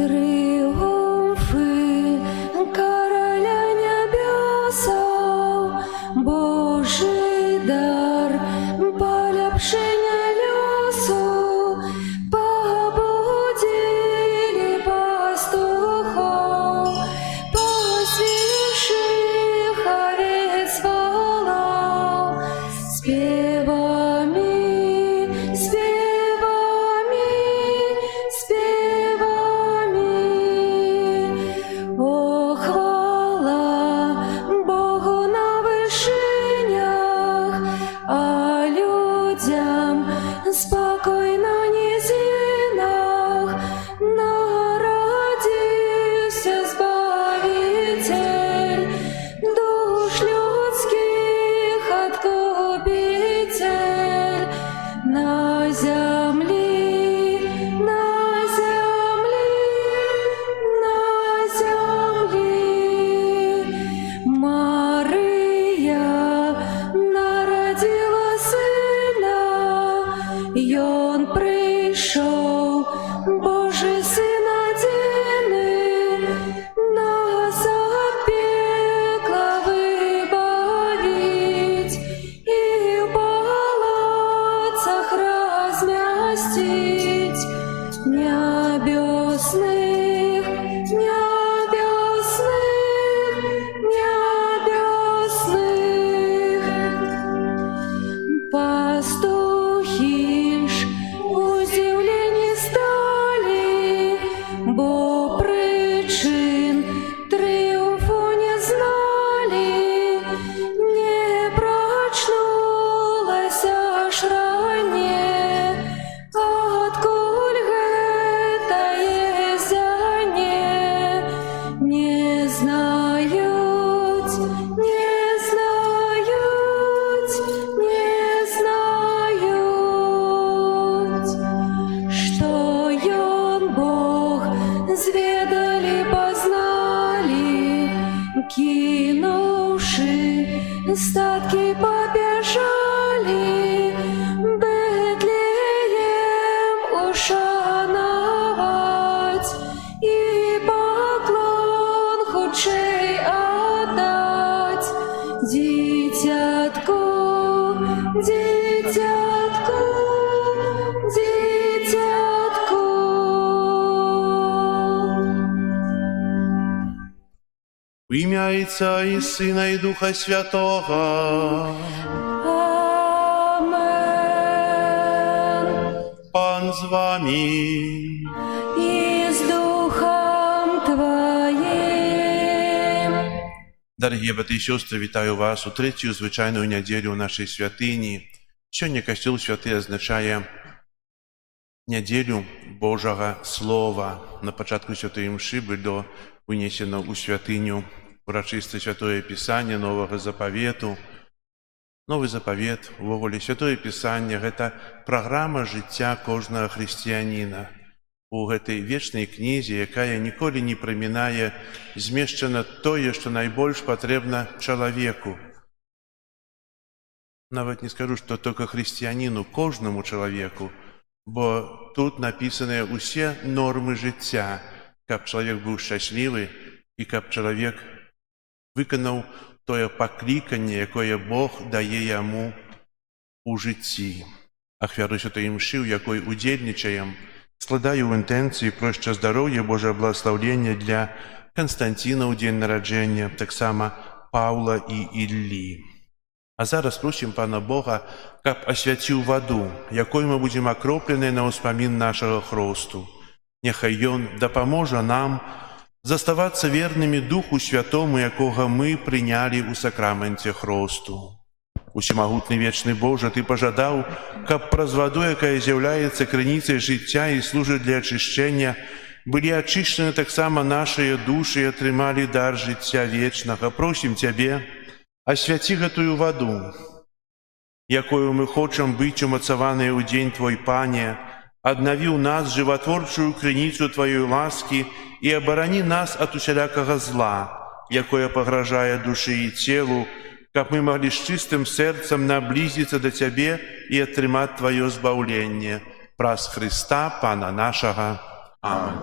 Тріумфи короля небесов, Божий дар, полепшення лесу, побудили пастухов, посвящих овец волов, спевами, спевами, спевами. О, хвала Богу на вишинях, а людям спокойно низинах народився Збавитель, душ людських откупитель. На землі, на землі, на землі. Мария народила сина, й он прийшов, Божий Син одиный, нас от пекла выбавить и в болотцах разместить небесных, небесных, небесных. Пастухи ж у землі стали, бо причин тріумфу не знали, не прочнулась аж ранее, откуль гэтае зяние. Не знают, не знают, не знают, что ён Бог зведали, познали, кинувши статки побежали, Бетлеем ушановать и поклон худший отдать. Дитятку, дитятку, дитятку. В ім'я Отця і Сина і Духа Святого. Амен. Пан з вами. І з Духом Твоїм. Дорогі брати і сестри, вітаю вас у третю звичайну неділю нашій святині. Сьогодні Костюл Святий означає неділю Божого Слова. На початку Святої Мши було винесено у святиню урочисте Святое Писання Нового Заповіту. Новий заповіт, увогуле, Святое Писання – гэта праграма жыцця кожнага хрысціяніна. У гэтай вечнай кнізе, якая ніколі не прамінае, змешчана тое, што найбольш патрэбна чалавеку. Нават не скажу, што толькі хрысціяніну, кожнаму чалавеку, бо тут напісаныя ўсе нормы жыцця, каб чалавек быў шчаслівы і каб чалавек выканаў тое пакліканне, якое Бог дае яму у жыцці. Ахвяру Святой Мшы, у якой удзельнічаем, складаю ў інтэнцыі про шчасдароўе Божае благаслаўленне для Канстантіна ў дзень нараджэння, таксама Паўла і Іллі. А зараз просім Пана Бога, каб асвяціў ваду, якой мы будзем акроплены на ўспамін нашага хросту. Няхай Ён дапаможа нам заставацца вернымі Духу Святому, якога мы прынялі ў сакраменце хросту. Усемагутны вечны Божа, Ты пажадаў, каб праз ваду, якая з'яўляецца крыніцай жыцця і служыць для ачышчэння, былі ачышчаны таксама нашыя душы і атрымалі дар жыцця вечнага. Просім Цябе, асвяці гэтую ваду, якою мы хочам быць умацаваныя ў дзень Твой, Пане, аднаві ў нас жыватворчую крыніцу Тваёй ласкі і абарані нас ад усялякага зла, якое пагражае душы і целу, каб мы маглі з чыстым сэрцам наблізіцца да Цябе і атрымаць Тваё збаўленне. Праз Хрыста, Пана нашага. Амэн.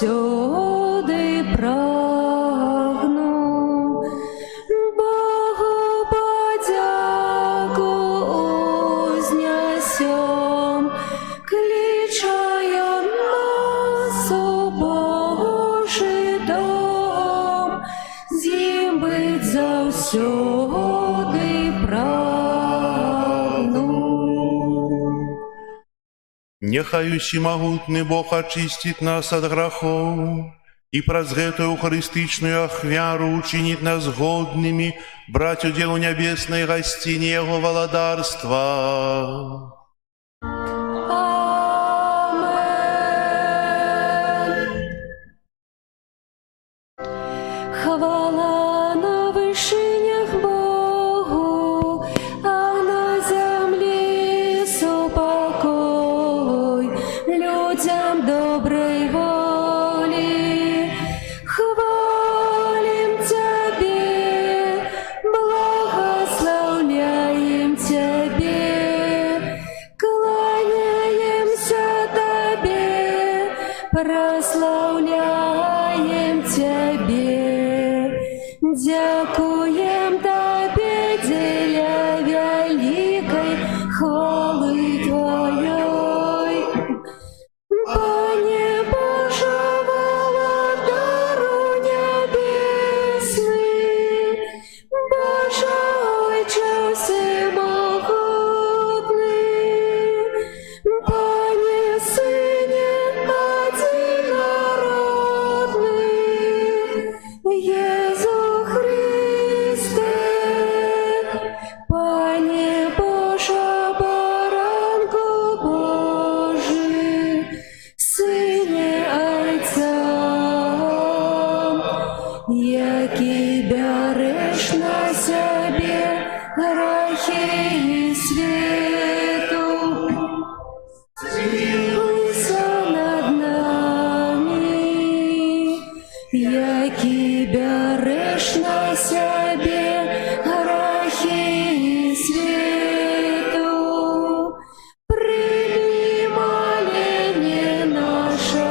завсёды прагну. Богу подяку узнясем, кличаем нас у Божий дом, з ім бить завсёды прагну. Нехай усімагутны Бог очистит нас от грехов и праз гэтую харистичную ахвяру учинит нас годными брать удел у небесной гостине Его владарства. Амен. Хвала на вышинях Богу, а на земле супокой людям доброй воли. Хвалим Тебе, благословляем Тебе, кланяемся Тебе, прославляем Тебе. Дякуем Тебе, деля великой хвалы Твоей. Пане Боже, владару небесный, Боже, Отче всемогутный, Пане Сыне одинородный, Иисус Христе, Пане Боже, баранку Божий, Сыне Отця, який береш на себе грехи і світу, змилуйся над нами, який береш на себе грехи і світу, прийми моління наше,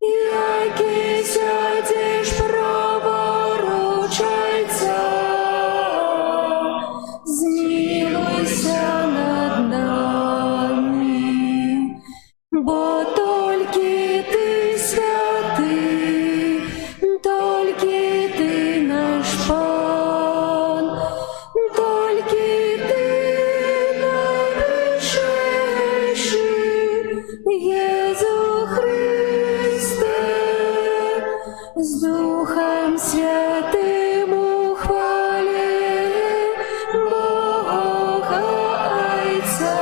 який сядеш праворуч Отця, змилуйся над нами, бо тільки Ти святий, тільки Ти наш Пан, тільки Ти найвищий, Єсу Христе, з Духом Святим у хвалі Бога Отця.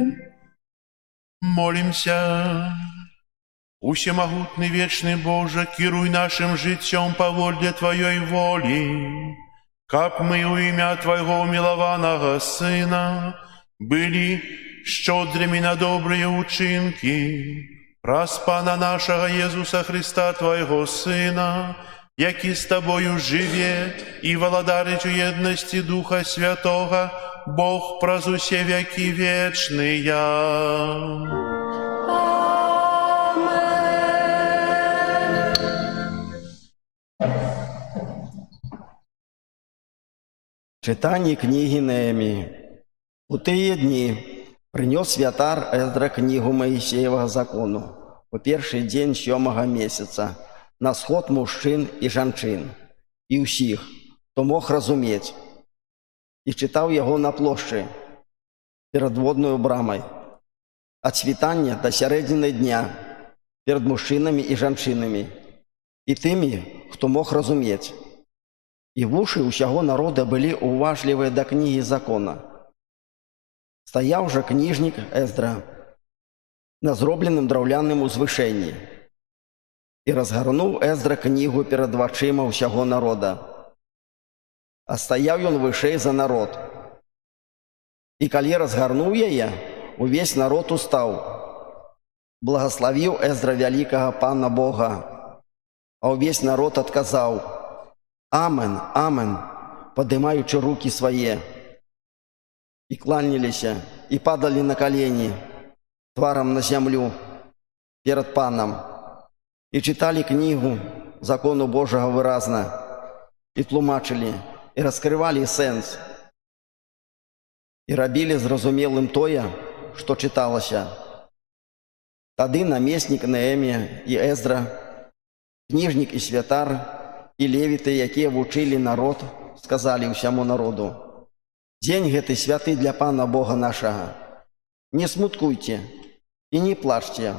Амен. Молимся. Усемогутный вечный Боже, кируй нашим життем по воле Твоей воли, как мы у имя Твоего умилованного Сына были щедрыми на добрые учинки, раз Пана нашего Иисуса Христа, Твоего Сына, який с Тобою живе и владарить у едности Духа Святого, Бог праз усе веки вечные. Амен. Читання книги Неемії. У тие дні принес святар Ездра книгу Моисеевого закону у перший день 7-го месяца на сход мужчин і жанчин, і усіх, хто мог разумець, і читав його на площі перед водною брамой, от світання до середини дня, перед мужчинами і жанчинами, і тими, хто мог разумець. І вуші усяго народа былі уважлівыя да кнігі закона. Стаяў жа кніжнік Ездра на зробленым драўляным узвышэнні. І разгарнуў Ездра кнігу перад вачыма ўсяго народа. А стаяў ён вышэй за народ. І калі разгарнуў яе, увесь народ устаў. Благаславіў Ездра вялікага Пана Бога. А увесь народ адказаў: Амен, амен, падымаючы рукі свае. и кланялись, и падали на колени, тваром на землю перед Паном, и читали книгу закону Божого выразно, и тлумачили, и раскрывали сенс, и робили зрозумілим тое, що читалося. Тады намеснік Неемія і Ездра, книжник і святар, і левіты, якія вучылі народ, сказалі ўсяму народу: «Дзень гэты святы для Пана Бога нашага. Не смуткуйте і не плачьте,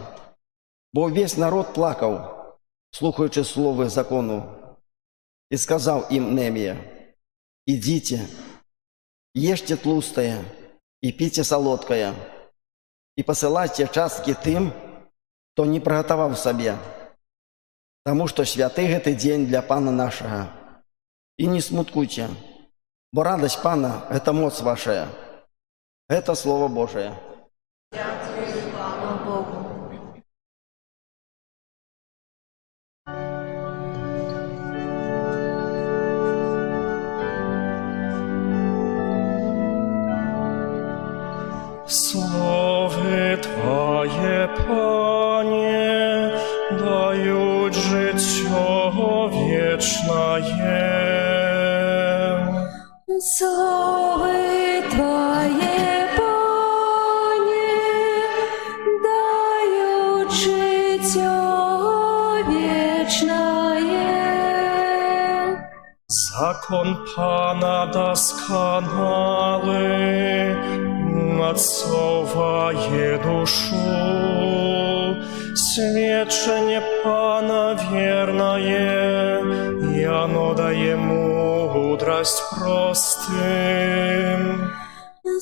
бо ўвесь народ плакаў, слухаючы словы закону. И сказал им Неемия: идите, ешьте тлустое и пейте солодкое, и посылайте частки тым, кто не приготовал себе, тому что святый гэты день для Пана нашего. И не смуткуйте, бо радость Пана – это моц ваша». Это Слово Божие. Слава Богу. Слави Твоє, Пане, дають життя вічне. Слави Твоє, Пане, дають життя вічне. Закон Пана досконалый, отцовая душу, свечение Пана верное, и оно дае мудрость простым.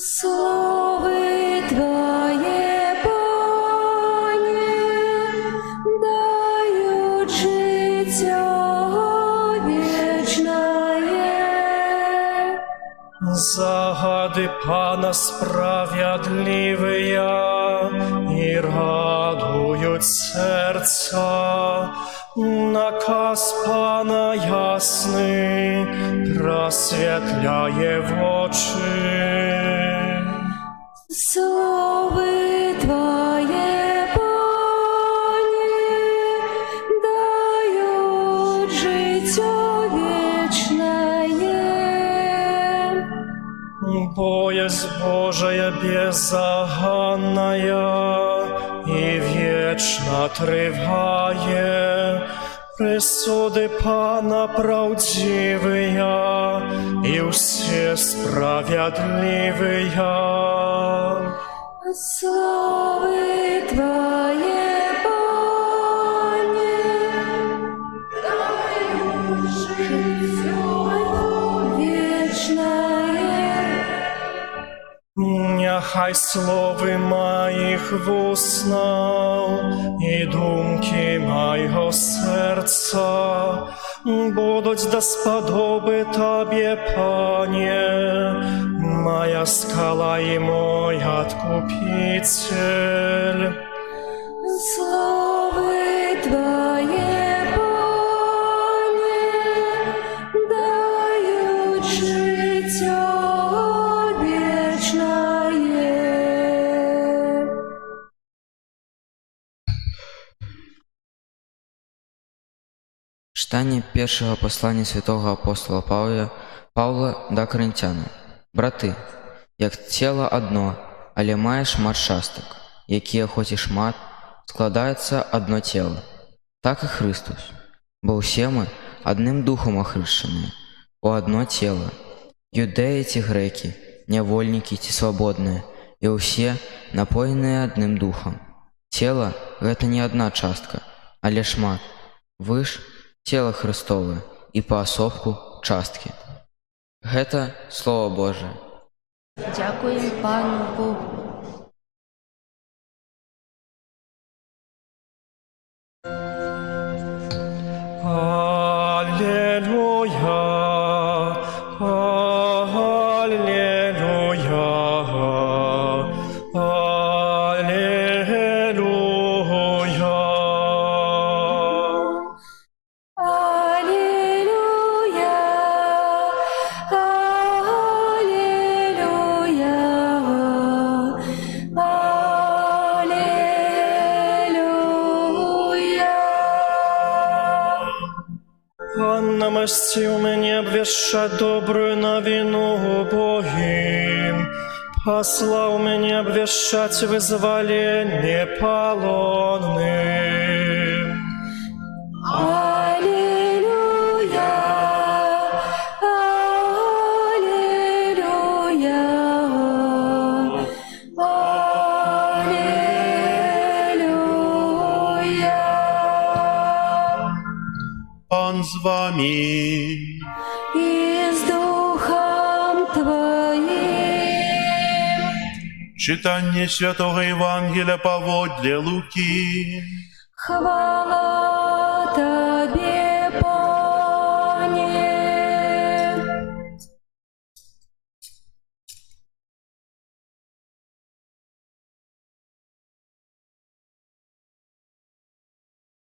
Слави Твоє, Пане, дають життя вічне. Загады Пана справедливые, и радуют сердца. Наказ Пана ясный, просветляє очи. Слави Твоє, Пане, дають життя вічне. Боязнь Божия беззаганная и вечно триває, присуди Пана правдивые и все справедливые. Слави Твоє, Пане, дають життя вічне. Нехай слови моих вуснав и думки моего сердца будуть досподоби Тебе, Пане, моя скала и мой откупитель. Слави Твоє, Пане, дають життя вічне. Читання першого послання святого апостола Павла до Коринтян. Брати, як тіло одно, але має шмат часток, які, хоч і шмат, складається одно тіло, так і Христос. Бо всі ми одним духом охрещені, у одно тіло. Юдеї ті греки, невольники ті свободні, і усі напоєні одним духом. Тіло – це не одна частка, але шмат. Ви ж тело Христове і поособку частки. Гэта Слово Божие. Дякуємо Пану Богу. Аллилуйя, аллилуйя, аллилуйя. Аллилуйя, аллилуйя, благовестил мне обвещать добрую новину убогим, послал мне обвещать вызволение полонным. Аллилуйя, аллилуйя, аллилуйя. Пан з вами. И с Духом Твоим. Читание Святого Евангелия поводле Луки. Хвала Тебе, Пане.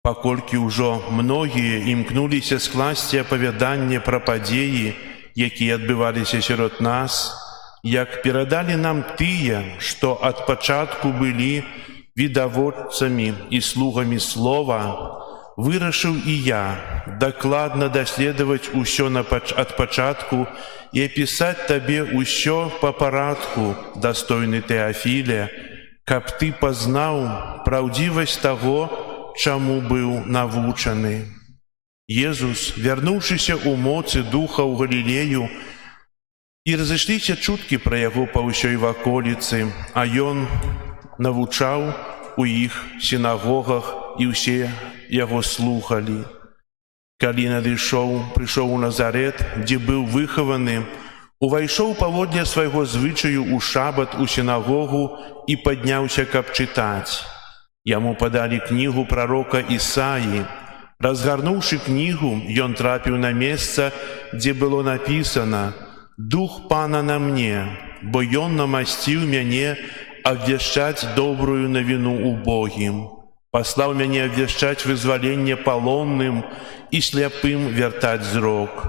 Паколькі ўжо многія імкнуліся скласці апавяданне пра падзеі, якія адбываліся сярод нас, як перадалі нам тыя, што ад пачатку былі відавочцамі і слугамі слова, вырашыў і я дакладна даследаваць усё ад пачатку і апісаць табе ўсё па парадку, дастойны Тэафіле, каб ты пазнаў праўдзівасць таго, чаму быў навучаны. Езус, вярнуўшыся ў моцы духа ў Галілею, і разышліся чуткі пра яго па ўсёй ваколіцы, а ён навучаў у іх сінагогах, і ўсе яго слухалі. Калі прыйшоў у Назарет, дзе быў выхаваны, увайшоў паводле свайго звычаю ў шабат у сінагогу і падняўся, каб чытаць. Яму падалі кнігу прарока Ісаі. Разгарнуўшы кнігу, ён трапіў на месца, дзе было напісана: «Дух Пана на мне, бо ён намасціў мяне абвяшчаць добрую навіну убогім, паслаў мяне абвяшчаць вызваленне палонным і сляпым вяртаць зрок,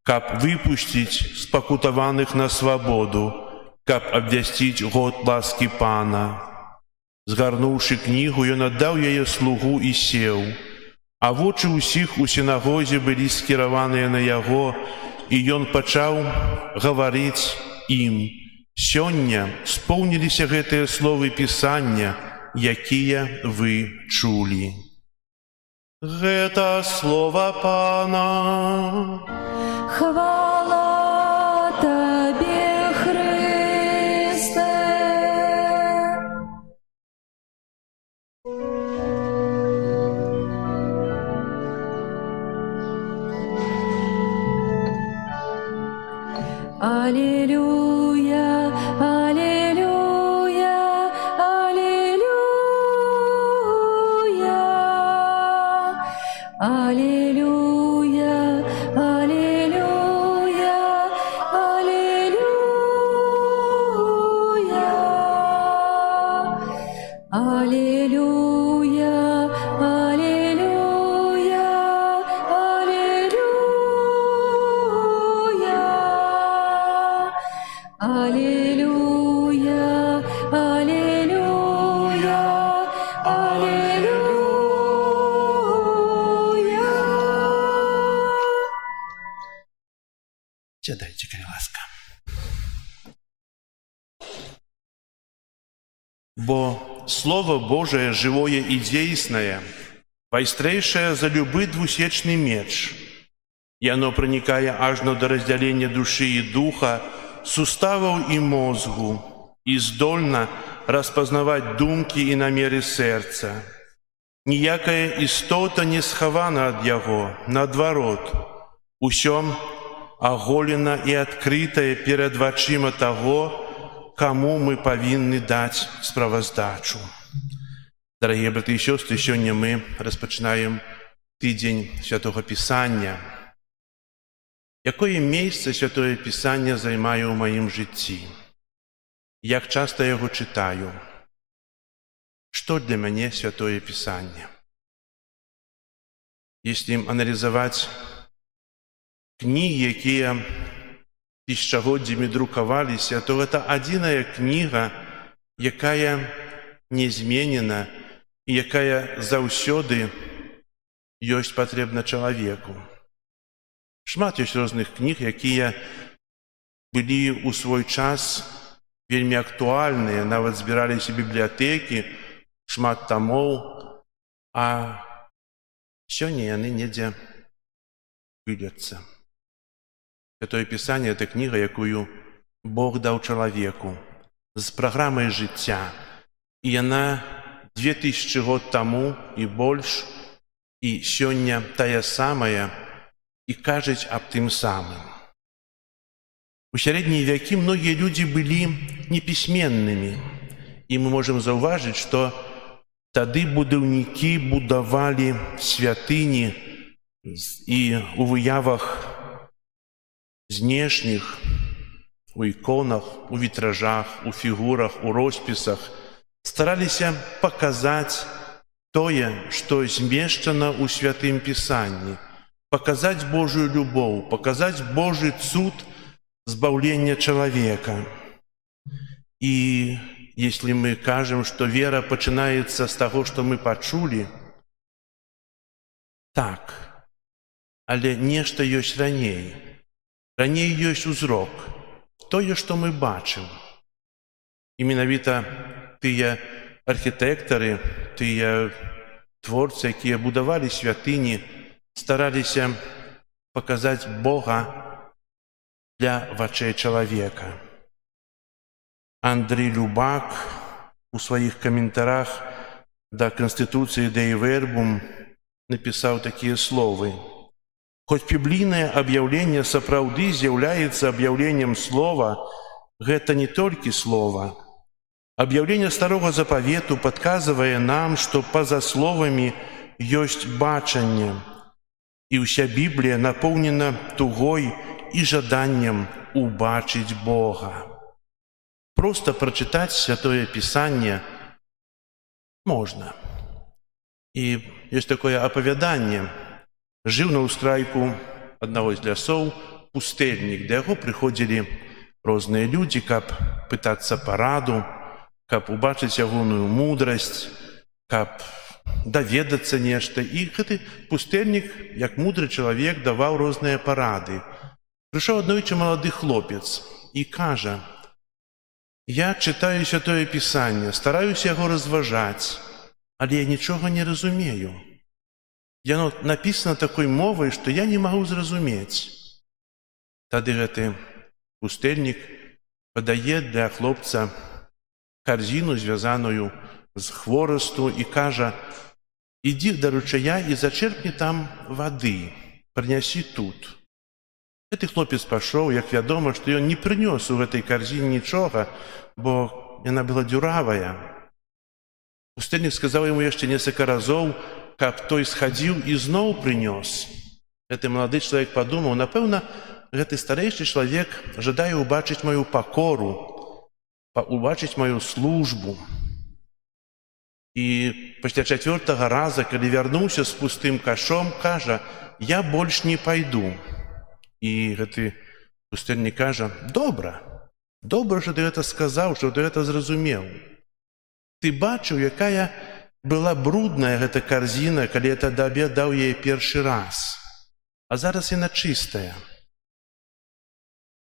каб выпусціць спакутаваных на свабоду, каб абвясціць год ласкі Пана». Згарнуўшы кнігу, ён аддаў яе слугу і сеў, а вочы ўсіх у сінагозе былі скіраваныя на яго, і ён пачаў гаварыць ім: «Сёння споўніліся гэтыя словы Пісання, якія вы чулі». Гэта слова Пана. Хвала Тебе, Христе. Аллилуйя, аллилуйя, аллилуйя, аллилуйя, аллилуйя, аллилуйя, аллилуйя, аллилуйя, аллилуйя, аллилуйя, аллилуйя, аллилуйя. Сядайте, коли ласка. Бо Слово Божие живое и действенное, вайстрейшее за любы двусечный меч, и оно, проникая аж до разделения души и духа, суставов и мозгу, и здольно распознавать думки и намеры сердца. Ніякая істота не схована ад яго, наадварот, усё аголена і адкрытае перад вачыма таго, каму мы павінны даць справаздачу. Дарагія браты і сёстры, сёння мы распачынаем тыдзень Святого Пісання. Якое месца Святое Пісанне займае ў маім жыцці? Як часта яго чытаю? Што для мяне Святое Пісанне? Если аналізаваць кнігі, якія тысячагоддзямі друкаваліся, то гэта адзіная кніга, якая не зменена і якая заўсёды ёсць патрэбна чалавеку. Шмат ёсць розных кніг, якія былі ў свой час вельмі актуальныя, нават збіраліся бібліятэкі, шмат тамоў, а сёння яны недзе губяцца. Святое Пісанне — это кніга, якую Бог даў чалавеку з праграмай жыцця. І яна 2000 год таму і больш, і сёння тая самая, і кажуць аб тым самым. У сярэднія вякі многія людзі былі непісьменнымі, і мы можам заўважыць, што тады будаўнікі будавалі святыні і ў выявах знешніх, у іконах, у вітражах, у фігурах, у роспісах стараліся паказаць тое, што змешчана ў Святым Пісанні, паказаць Божую любоў, паказаць Божы цуд збаўлення чалавека. І если мы кажам, што вера пачынаецца з таго, што мы пачулі, так, але нешта ёсць раней. Раней ёсць узрок, тое, што мы бачым. І менавіта тыя архітэктары, тыя творцы, якія будавалі святыні, стараліся паказаць Бога для вачэй чалавека. Андрей Любак у сваіх каментарах да Конституцыі Dei Verbum напісаў такія словы: «Хоць біблійнае аб'яўленне сапраўды з'яўляецца аб'яўленнем слова, гэта не толькі слова. Аб'яўленне Старога Запавету падказвае нам, што па-за словамі ёсць бачанне, і ўся Біблія напоўнена тугой і жаданнем убачыць Бога». Просто прачытаць Святое Пісанне можна. І ёсць такое апавяданне. Жыў на ўскрайку аднаго з лясоў пустэльнік, да яго прыходзілі розныя людзі, каб пытацца параду, каб убачыць ягоную мудрасць, каб даведацца нешта. І гэты пустэльнік, як мудры чалавек, даваў розныя парады. Прыйшоў аднойчы малады хлопец і кажа: «Я чытаю Святое Пісанне, стараюся яго разважаць, але я нічога не разумею. Яно напісана такой мовай, што я не магу зразумець». Тады гэты пустэльнік падае для хлопца карзіну, звязаную з хворасту, і кажа: «Ідзі да ручая і зачэрпні там вады, прынясі тут». Гэты хлопец пашоў, як вядома, што ён не прынёс у гэтай карзіне нічога, бо яна была дзюравая. Пустэльнік сказаў яму яшчэ некалькі разоў, каб той схадзіў і зноў прынёс. Гэты малады чалавек падумаў: напэўна, гэты старэйшы чалавек жадае ўбачыць маю пакору, убачыць маю службу. І пасля 4-го раза, калі вярнуўся з пустым кашом, кажа: «Я больш не пайду». І гэты пустэльнік кажа: «Добра, добра, што ты гэта сказаў, што ты гэта зразумеў. Ты бачыў, якая была брудная гэта карзіна, калі я тады даў яе першы раз, а зараз яна чыстая.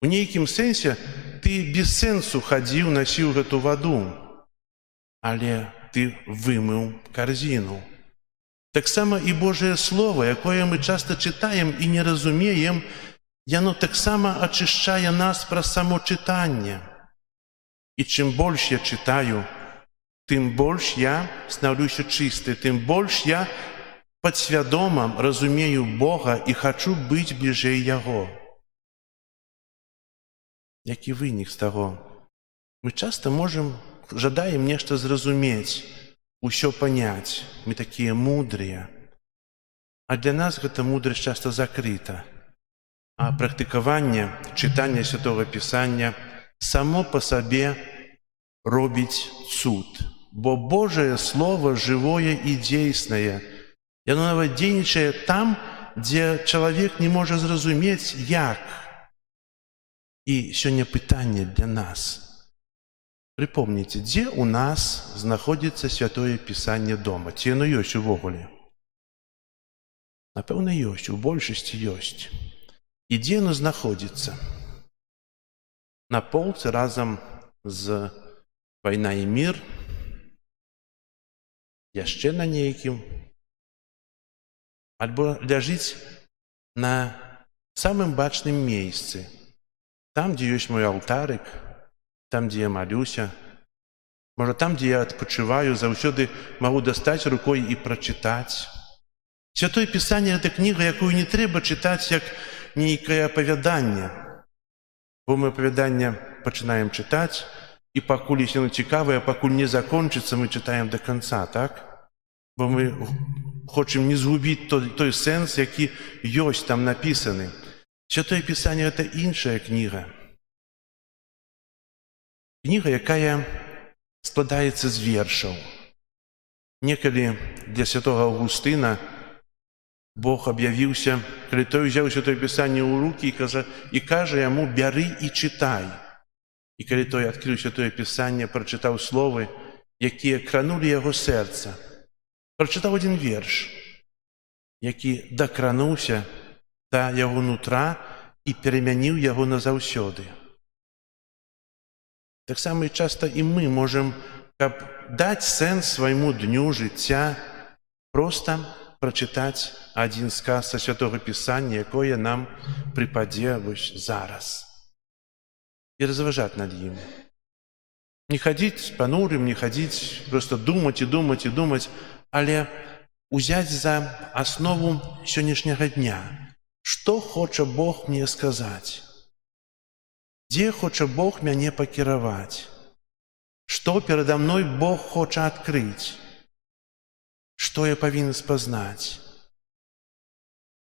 У нейкім сэнсе ты без сэнсу хадзіў, насіў гэту ваду, але ты вымыў карзіну». Таксама і Божае Слово, якое мы часта чытаем і не разумеем, яно таксама ачышчае нас праз само чытанне. І чым больш я чытаю, тым больш я станаўлюся чысты, тым больш я падсвядома разумею Бога і хачу быць бліжэй Яго. Які вынік з таго? Мы часта жадаем нешта зразумець, усё паняць, мы такія мудрыя. А для нас гэта мудрасць часта закрыта. А практыкаванне, чытанне Святога Пісання само па сабе робіць цуд. Бо Божае Слово жывое і дзейснае. Яно нават дзейнічае там, дзе чалавек не можа зразумець, як. І сёння пытанне для нас. Прыпомніце, дзе ў нас знаходзіцца Святое Пісанне дома? Ці яно ёсць увогуле? Напэўна, ёсць, у большасці ёсць. І дзе яно знаходзіцца? На полцы разам з «Вайна і мір», яшчэ на нейкім, альбо ляжыць на самым бачным месцы, там, дзе ёсць мой алтарык, там, дзе я малюся, можа, там, дзе я адпачываю, заўсёды магу дастаць рукой і прачытаць. Святое Пісанне – гэта кніга, якую не трэба чытаць як нейкае апавяданне, бо мы апавяданне пачынаем чытаць, і пакуль яно цікавае, пакуль не закончыцца, мы чытаем да канца, так? Бо мы хочам не згубіць той сэнс, які ёсць там напісаны. Святое Пісанне – гэта іншая кніга. Кніга, якая складаецца з вершаў. Некалі для святога Аўгустына Бог аб'явіўся, калі той узяў Святое Пісанне ў рукі і кажа яму: «Бяры і чытай». І калі той адкрыў Святое Пісанне, прачытаў словы, якія кранулі яго сэрца, прачытаў адзін верш, які дакрануўся да яго нутра і перамяніў яго назаўсёды. Таксама і часта і мы можам, каб даць сэнс свайму дню жыцця, проста прачытаць адзін сказ са Святога Пісання, якое нам прыпадзе вось зараз, і разважаць над ім. Не хадзіць панурым, не хадзіць, проста думаць і думаць і думаць, але узяць за аснову сённяшняга дня. Што хоча Бог мне сказаць? Дзе хоча Бог мяне пакіраваць? Што перада мной Бог хоча адкрыць? Што я павінен спазнаць?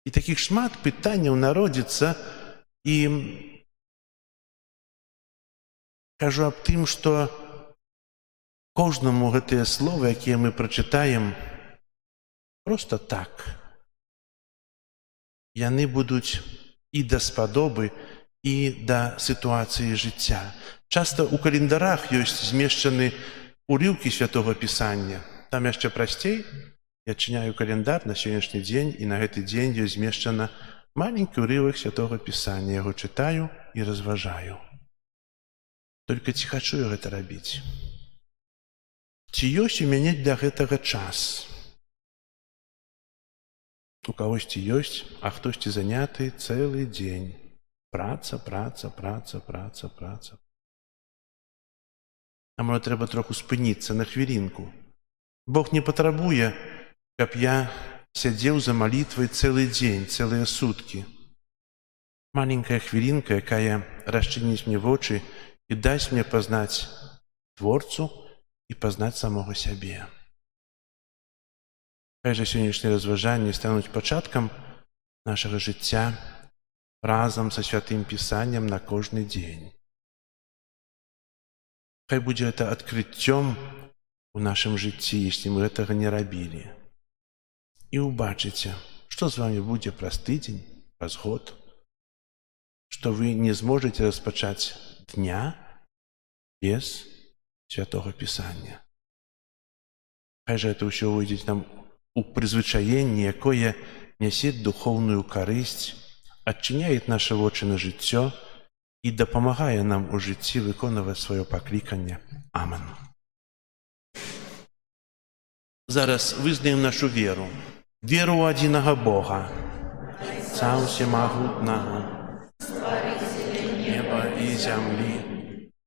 І такіх шмат пытанняў народзіцца, і кажу аб тым, што кожнаму гэтыя словы, якія мы прачытаем, проста так. Яны будуць і да спадобы, і да сітуацыі жыцця. Часта ў календарах ёсць змешчаны урыўкі Святога Пісання. Там яшчэ прасцей. Я адчыняю календар на сённяшні дзень, і на гэты дзень ёсць змешчана маленькі ўрывак Святога Пісання. Я яго чытаю і разважаю. Толькі ці хачу я гэта рабіць? Ці ёсць у мяне для гэтага час? У кагосьці ёсць, а хтосьці заняты цэлы дзень. Праца, праца, праца, праца, праца. А можа, трэба троху спыніцца на хвілінку. Бог не патрабуе, каб я сядзеў за малітвай цэлы дзень, цэлыя суткі. Маленькая хвілінка, якая расчыніць мне вочы і дасць мне пазнаць Творцу і пазнаць самога сябе. Хай жа сённяшнія разважанні стануць пачаткам нашага жыцця разам са Святым Пісаннем на кожны дзень. Хай будзе гэта адкрыццём у нашым жыцці, если мы гэтага не рабілі. І ўбачыце, што з вами будзе праз тыдзень, праз год, што вы не зможаце распачаць дня без Святога Пісання. Хай жа гэта ўсё ўйдзе нам у прызвычаенне, якое нясе духоўную карысць, адчыняе нашы вочы на жыццё і дапамагае нам у жыцці выконваць сваё пакліканне. Амен. Зараз вызнаем нашу веру. Веру ў адзінага Бога, Отца Усемагутнага, неба і зямлі,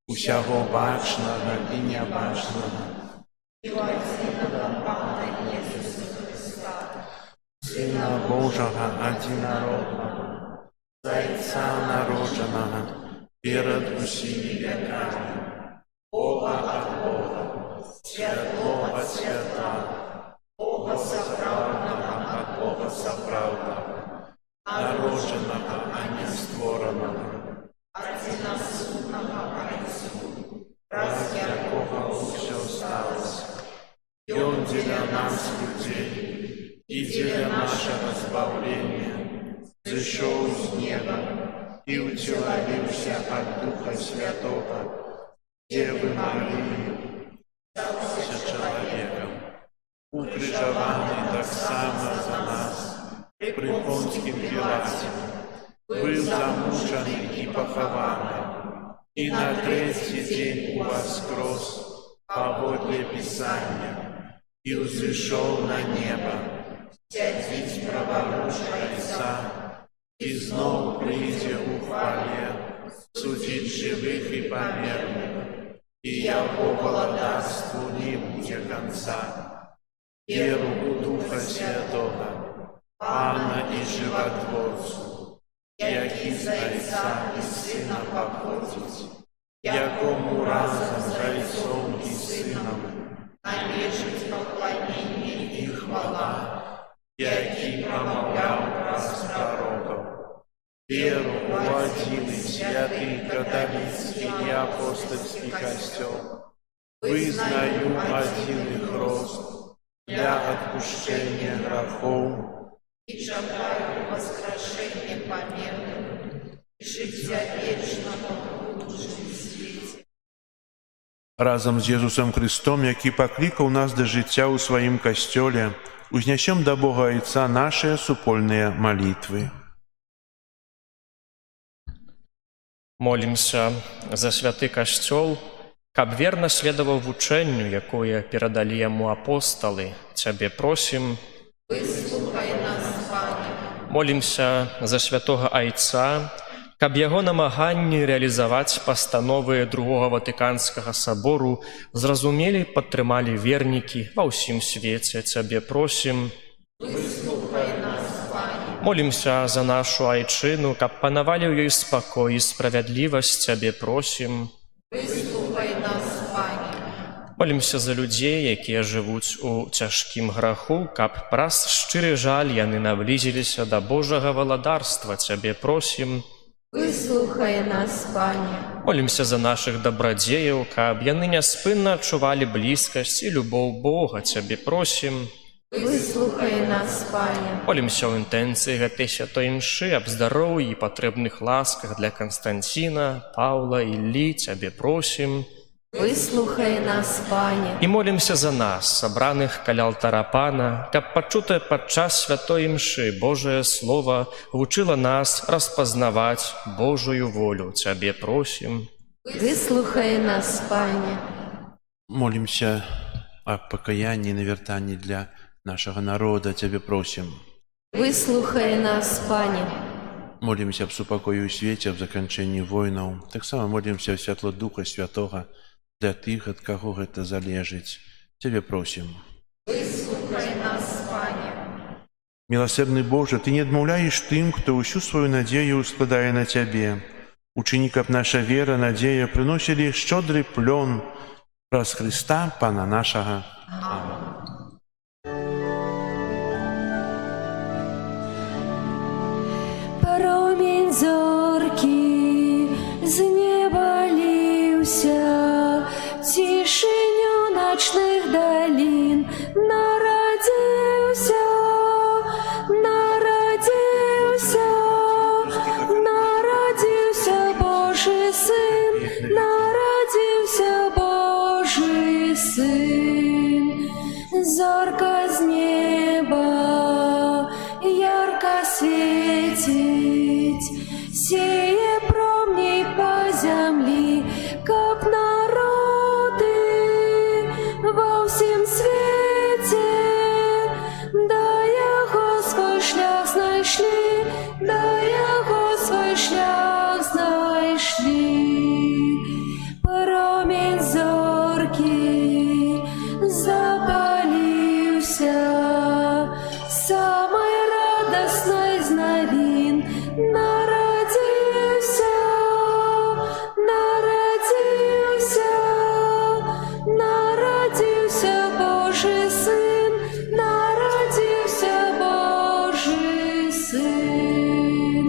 усяго бачнага і нябачнага, Сына Божага адзінароднага, Зайца народжанага, перад усімі векамі, Бога ад Бога, святло ад святла, Бога сапраўднага ад Бога сапраўднага, народжанага, а не створанага, адзінасутнага Айцу, праз якога ўсё сталася. Ён дзеля нас, людзей, і дзеля нашага збаўлення зышоў з неба і ўцелавіўся ад Духа Святога, Девы Марыі, стаўся чалавекам, укрыжаваны таксама за нас пры Понцкім Пілаце, был замучен и похован, и на третий день воскрес поводле Писания, и взошел на небо, сядеть праворуч Отца, и знов придя у хвале, судить живых и померных, и яко владарству не будет конца. Веру у Духа Святого, Пана и Животворцу, як из Отца и Сына походить, якому разом с Отцом и Сыном належит поклонение и хвала, який промовлял раз пророков. Веру в один и святый католицкий и апостольский костел, вызнаю один их рост для отпущения грехов и жадаю воскрешения померных и життя вечного в лучшем світі. Разом з Єсусом Христом, який покликав нас до життя у своїм костьолі, узнящем до Бога Отца наши супольные молитвы. Молімся за святы касцёл, каб верна следаваў вучэнню, якое перадалі яму апосталы. Цябе просім, выслухай нас, Пане. Молімся за святога Айца, каб яго намаганні рэалізаваць пастановы Другога Ватыканскага сабору зразумелі і падтрымалі вернікі ва ўсім свеце. Цябе просім, выслухай нас, Пане. Молімся за нашу айчыну, каб панавалі ў ёй спакой і справядлівасць. Цябе просім, выслухай нас, Пане. Молімся за людзей, якія жывуць у цяжкім граху, каб праз шчыры жаль яны наблізіліся да Божага валадарства. Цябе просім, выслухай нас, Пане. молімся за нашых дабрадзеяў, каб яны няспынна адчувалі блізкасць і любоў Бога. Цябе просім, выслухай нас, Пане. молімся ў інтэнцыі гэтай святой імшы аб здароўі і патрэбных ласках для Канстанціна, Паўла, Іллі. Цябе просім, выслухай нас, Пане. і молімся за нас, сабраных каля алтара Пана, каб пачутае падчас святой імшы Божае Слова вучыла нас распазнаваць Божую волю. Цябе просім, выслухай нас, Пане. Молимся о покаянии и навертании для нашего народа. Тебе просим. Выслухай нас, Пане. Молимся об супокоі ў свеце, об заканчэнні войнаў. Таксама молимся о святло Духа Святого для тых, ад каго гэта залежыць. Тебе просим. Выслухай нас, Пане. Милосердный Боже, Ты не адмаўляеш тым, хто ўсю сваю надзею складае на Цябе. Учыні, каб наша вера, надзея прыносілі шчодры плён праз Христа, Пана нашага. Амин. Промінь зоркі з неба ліўся, цішыню начных далін нарадзіўся, нарадзіўся, нарадзіўся Божы Сын, нарадзіўся Божы Сын. Зорка з неба ярко светить, сея промней по земли, как народы во всем свете. Да яго свой шлях знайшли, да яго свой шлях знайшли. Промень зорки запалился, самой радостной из новин народился, народился, народился Божий Сын, народился Божий Сын.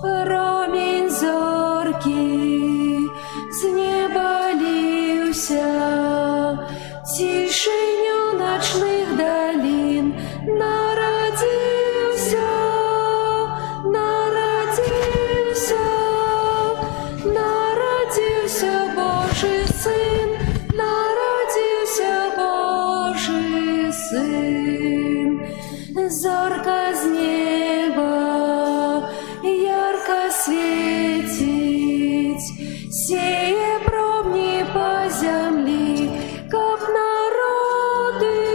Промень зорки с неба лился, тишиню ночных долин народился, народился, народился Божий Сын, народился Божий Сын. Зорка с неба ярко світить, сіє промні по землі, как народи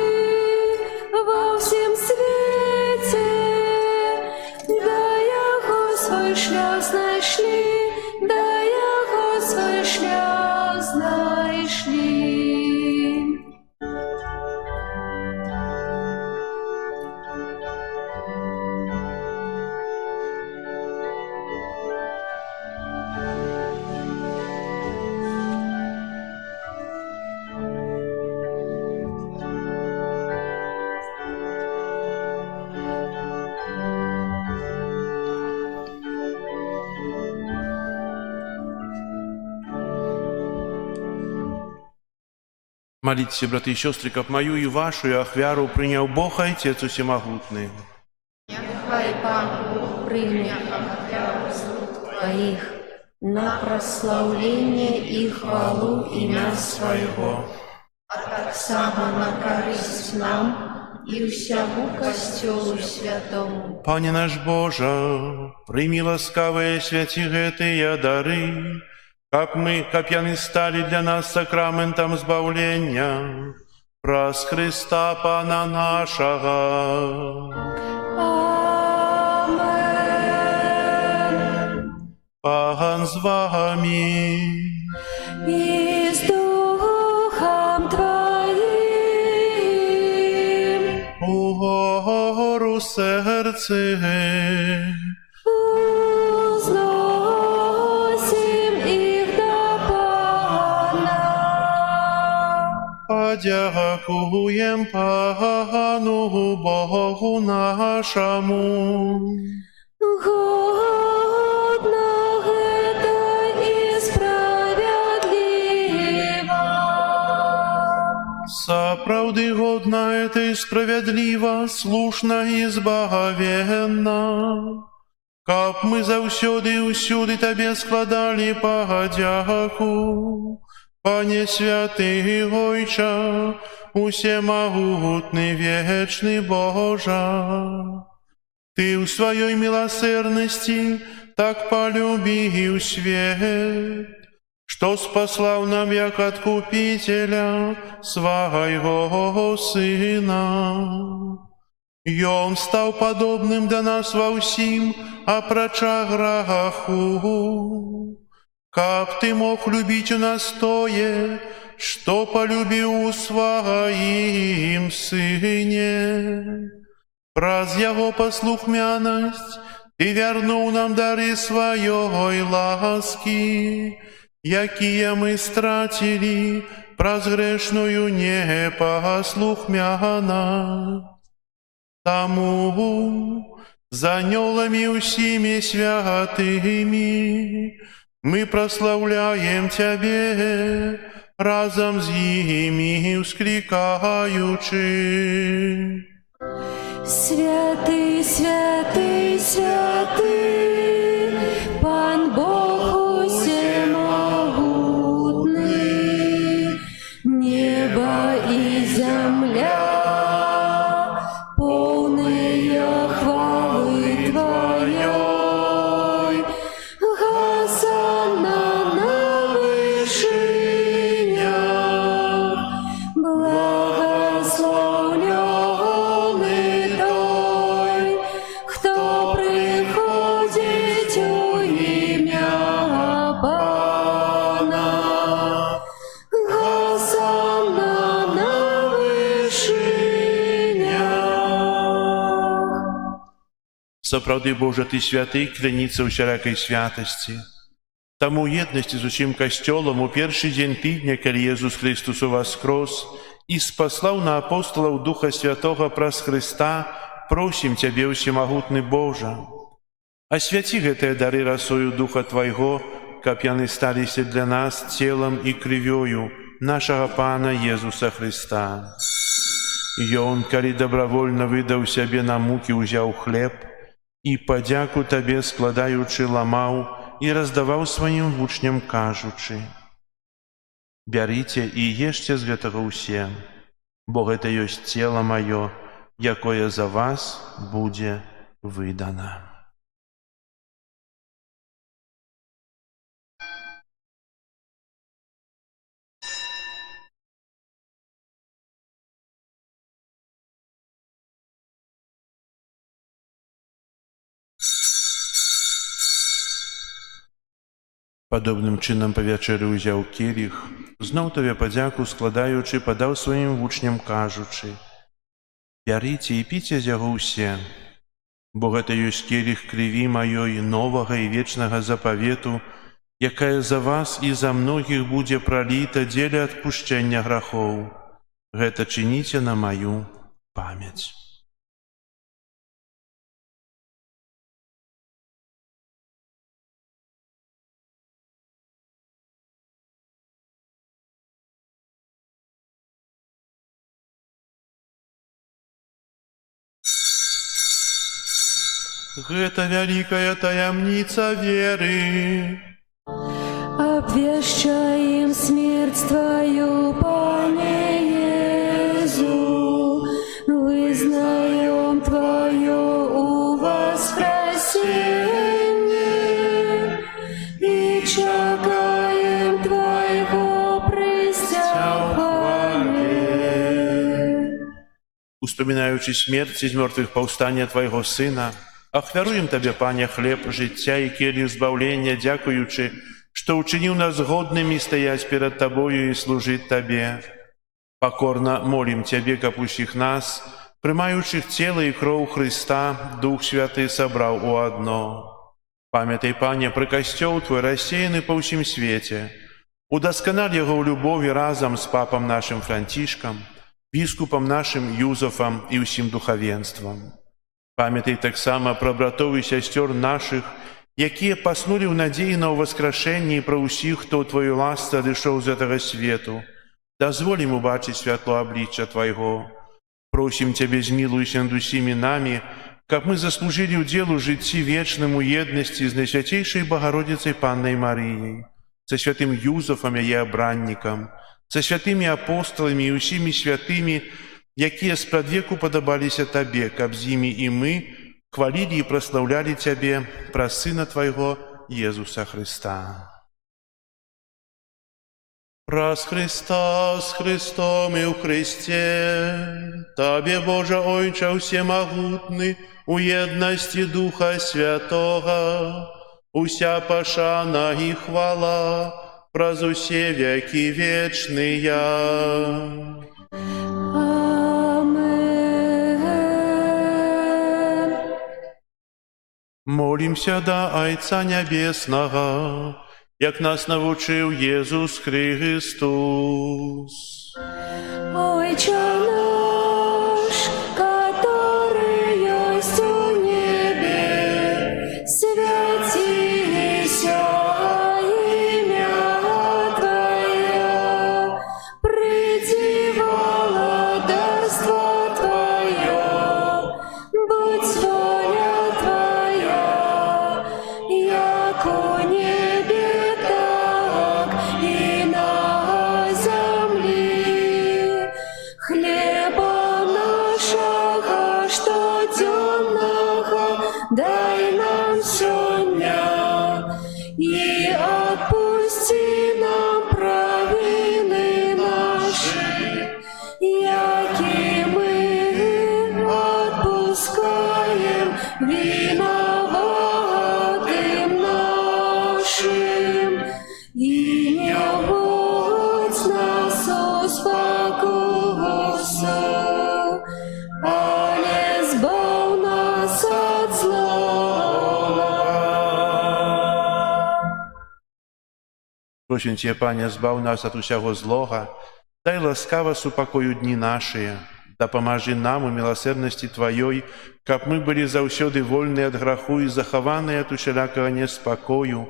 во всім світі, да його свій шлях знайшли, да його свій шлях знайшли. Молитесь, браты и сестры, как мою и вашу и ахвяру принял Бог Отец Всемогутный. Хай Пан Бог прийме ахвяру слуг Твоих на прославление и хвалу ім'я Своего, а так само на користь нам и всему Костелу Святому. Пане наш Боже, прими ласкавые святи гэтыя дары, как яны стали для нас сакраментом збавления, праз Христа Пана нашего. Амен. Пан з вами. И с Духом Твоим Угору серце, узносим их до Пана. подякуем Пану Богу нашему. Годно это и справедливо. Сапраўды годна это и справедливо, слушна и збагавенна. Каб мы заўсёды і ўсюды Табе складалі падзяку, Пане святы Ойча, усемагутны вечны Божа. Ты ў сваёй милосердности так полюбіў свет, што спаслаў нам як откупителя свайго Сына. Ён стаў падобным да нас ва ўсім, апрача граху. Каб ты мог любіць у нас тое, што полюбіў у сваім Сыне. Праз яго паслухмянасць ты вярнуў нам дары сваёй ласкі, якія мы страцілі праз грэшную непаслухмянасць. Таму за анёламі ўсімі святымі мы праслаўляем Цябе, разам з імі ўсклікаючы. Святый, святый, святый, Пан Бог всемогутный, небо и земля, полные хвалы Твоей. Хосанна на вышинях, благословленный той, кто приходит у имя Пана. Хосанна на вышинях. Сапраўды, Божа, Ты святы, кляніца ўсялякай святасці. Таму ў еднасці з усім касцёлам у першы дзень тыдня, калі Езус Христус уваскрос і спаслаў на апостолаў Духа Святога праз Христа, просім Цябе, усемагутны Божа. Асвяці гэтыя дары расою Духа Твайго, каб яны сталіся для нас целам і крывёю нашага Пана Езуса Христа. Ён, калі добравольна выдаў сябе на мукі, узяў хлеб і падзяку Табе складаючы ламаў і раздаваў сваім вучням, кажучы: «Бярыце і ешце з гэтага ўсе, бо гэта ёсць цела маё, якое за вас будзе выдана». Падобным чынам па вячэры ўзяў келіх, зноў табе падзяку складаючы, падаў сваім вучням, кажучы: «Бярыце і піце з яго ўсе, бо гэта ёсць келіх крыві маёй новага і вечнага запавету, якая за вас і за многіх будзе праліта дзеля адпушчэння грахоў. Гэта чыніце на маю памяць». Гэта вялікая таямніца веры. Обвещаем смерть Твою, Пане Иисус, вызнаем Твое воскресение и чекаем Твоего прыся в хвале. Успамінаючы смерць з мёртвых паўстання Твайго Сына, ахвяруем Табе, Пане, хлеб жыцця і келіх збаўлення, дзякуючы, што ўчыніў нас годнымі стаяць перад Табою і служыць Табе. Пакорна молім Цябе, каб усіх нас, прымаючых цела і кроў Хрыста, Дух Святы сабраў у адно. Памятай, Пане, пра касцёл Твой рассеяны па ўсім свеце. Удасканаль яго ў любові разам з папам нашым Францішкам, біскупам нашым Юзафам і ўсім духавенствам. Памятай таксама пра братоў і сясцёр нашых, якія паснулі ў надзеі на ўваскрашэнне, і пра ўсіх, хто ў Твою ласцы адышоў з гэтага свету. Дазволім убачыць святло аблічча Твайго. Просім Цябе, змілуйся над усімі намі, каб мы заслужылі ўдзел у жыцці вечным у еднасці з Найсвяцейшай Багародзіцай Паннай Марыяй, са святым Юзафам, яе абраннікам, са святымі апостоламі і ўсімі святымі, якія спрадвеку падабаліся Табе, каб з імі і мы хвалілі і праслаўлялі Цябе праз Сына Твайго Езуса Хрыста. Праз Хрыста, з Хрыстом і ў Хрысце, Табе, Божа Ойча ўсемагутны, у еднасці Духа Святога, уся пашана і хвала праз усе векі вечныя. Молімся да Айца Нябеснага, як нас навучыў Езус Христос. Отче наш, который есть у небе, святися имя Твое, приди владарство Твое, будь воля Твоя, як у небе, так и на земле. Хлеба нашего штоденного дай нам сегодня, и отпусти нам провины наши, яки мы отпускаем виноватым нашим, и не вводь нас в спокусу, але збав нас от зла. Просім Цябе, Пане, збаў нас ад усяго злога, дай ласкава супакою дні нашыя, дапамажы нам у міласэрнасці Тваёй, каб мы былі заўсёды вольныя ад граху і захаваныя ад усялякага неспакою,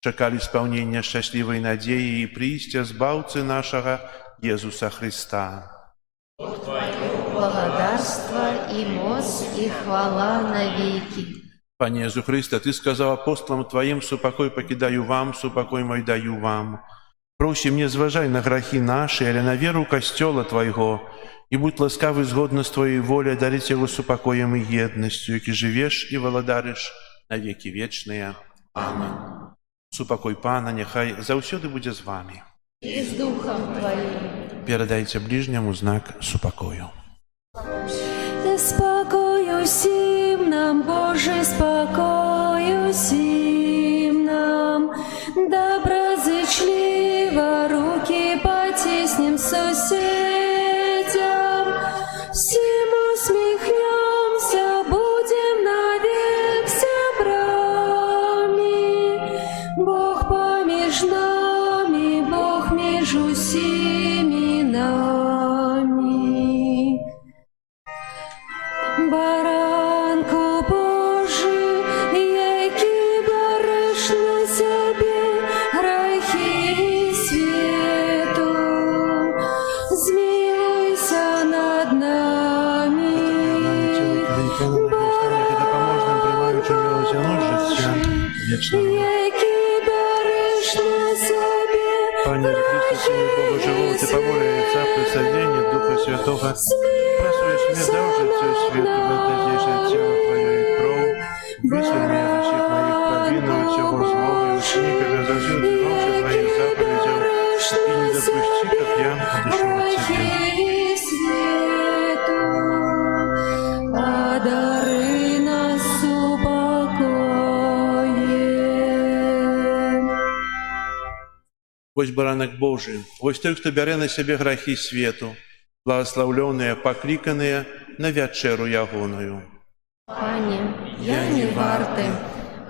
чакалі спаўнення шчаслівай надзеі і прыйсця збаўцы нашага Езуса Христа. Благодарство и моц и хвала навеки. Пане Езу Христе, Ты сказаў апостолам Тваім: «Супакой пакідаю вам, супакой мой даю вам». Просім, не зважай на грахі нашы, але на веру касцёла Твайго, і будь ласкавы згодна з Твоей волі дарыць яго супакоем і еднасцю, які жывеш і валадарыш на векі вечныя. Амен. Супакой Пана няхай заўсёды будзе з вамі. И с Духом Твоим. Перадайце ближняму знак супакою. Спокою всім нам, Боже, спокою всім нам, добре. між нами, Бог між усіми нами. Баранку Божий, який береш на себе грехи світу, змилуйся над нами. Який береш на себе Пане Христе, Сыне Бога живого, Ты по воле Отца, при содействии Духа Святого, просуешь мне даже все свет, богатейшее тело Твое и кровь, выслали меня от всех моих провин, от всего злого, и учени, когда зажил Ты ночью Твоих заповедей, и не допусти, как я отошел от Тебя. грехи світу, одари нас упокоєм. Ось баранок Божий, ось той, кто бере на себе грехи свету, благословленные, покликанные на вечеру ягоною. Пане, я не варты,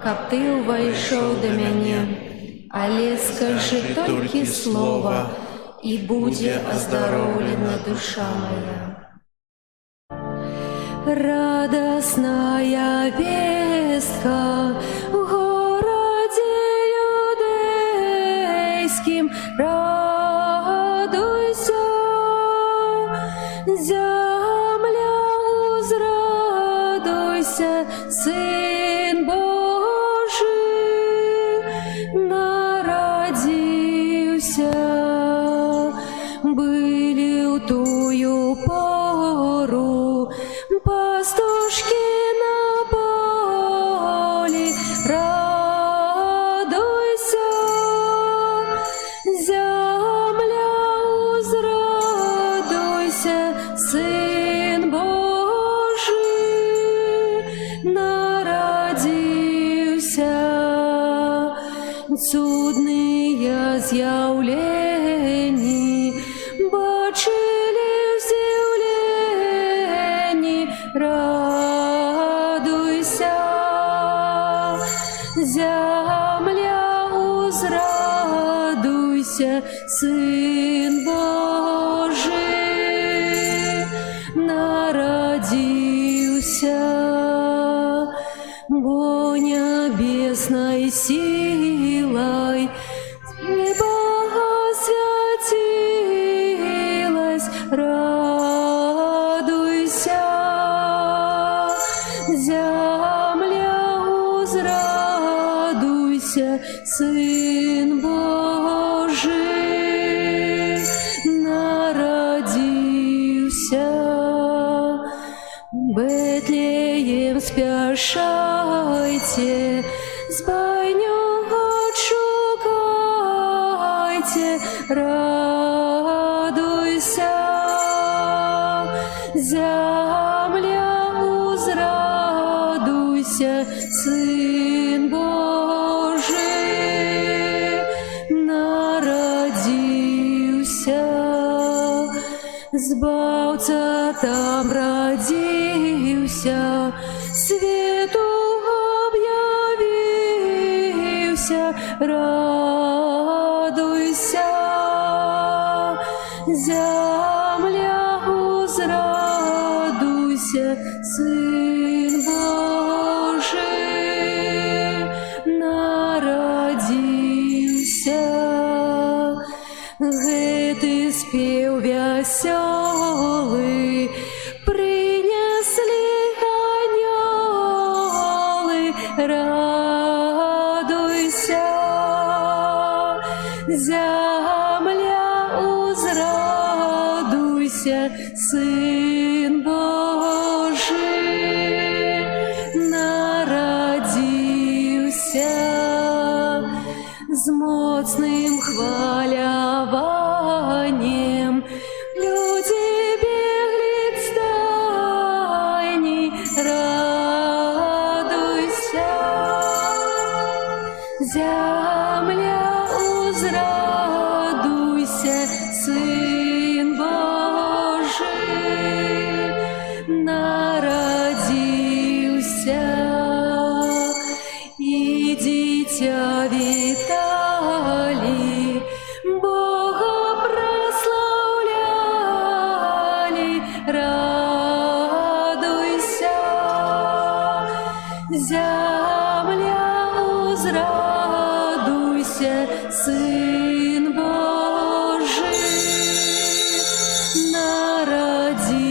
каб ты увайшов до мяне, але скажи толькі слова, і будзе аздароўлена душа моя. Радостная вестка в городе юдейским, радуйся, земля узрадуйся, Сын Божий народился. Были в тую пору пастушки на поле, радуйся, земля узрадуйся, Сын Божий народился. Цудные з'явлені бачили в з'явленні, радуйся, земля узрадуйся, Сын Божий народился. Бо небесной силой небо освятилось, радуйся, земля узрадуйся, Сын Божий народился. Бетлеем спешайте, збойню отшукайте, радуйся, земля узрадуйся, Сын Божий народился. Збавца там родился, свету объявился, радуйся, земля узрадуйся, Сын Божий народился. Гэты спев веселый принесли анёлы, радуйся, земля узрадуйся, Сын Божий народился. З моцним хваляваннем люди бегли к стайне, радуйся, земля узрадуйся, Сын Божий народился. И дитя витали Сын Божий народился,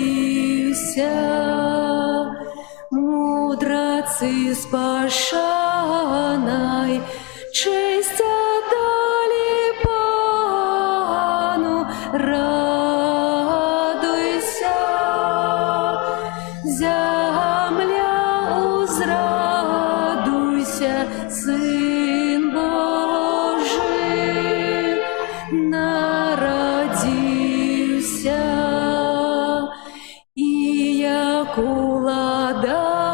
мудрецы с пашаной честь отдали Пану, радуйся, земля узрадуйся, Сын Божий народился, и яку ладару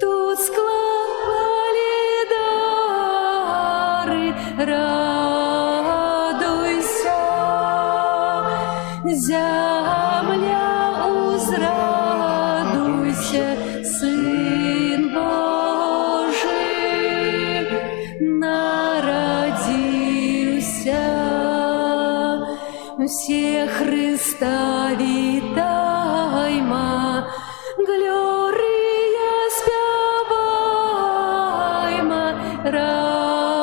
тут склали дары, радуйся, земля узрадуйся, Сын Божий народился. Все Христа витайма, глория спявайма, радуйся,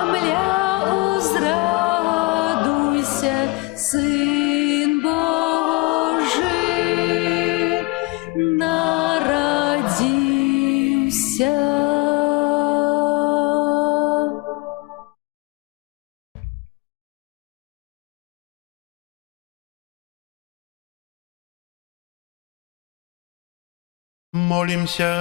земля узрадуйся, Сын Божий народился. Молимся.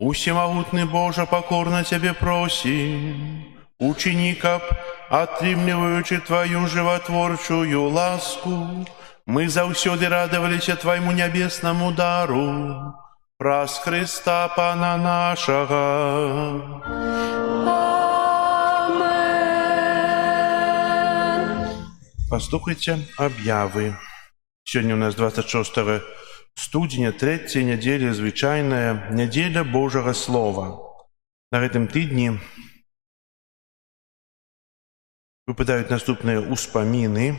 Усемогутный Боже, покорно Тебе просим, учеников, отрымливаючи Твою животворчую ласку, мы заўсёды радовались Твоему небесному дару, праз Христа Пана нашего. Амен. Послухайте объявы. Сегодня у нас 26 студня, третья неделя, звычайная неделя Божьего Слова. На этом тыдні выпадают наступные успамины.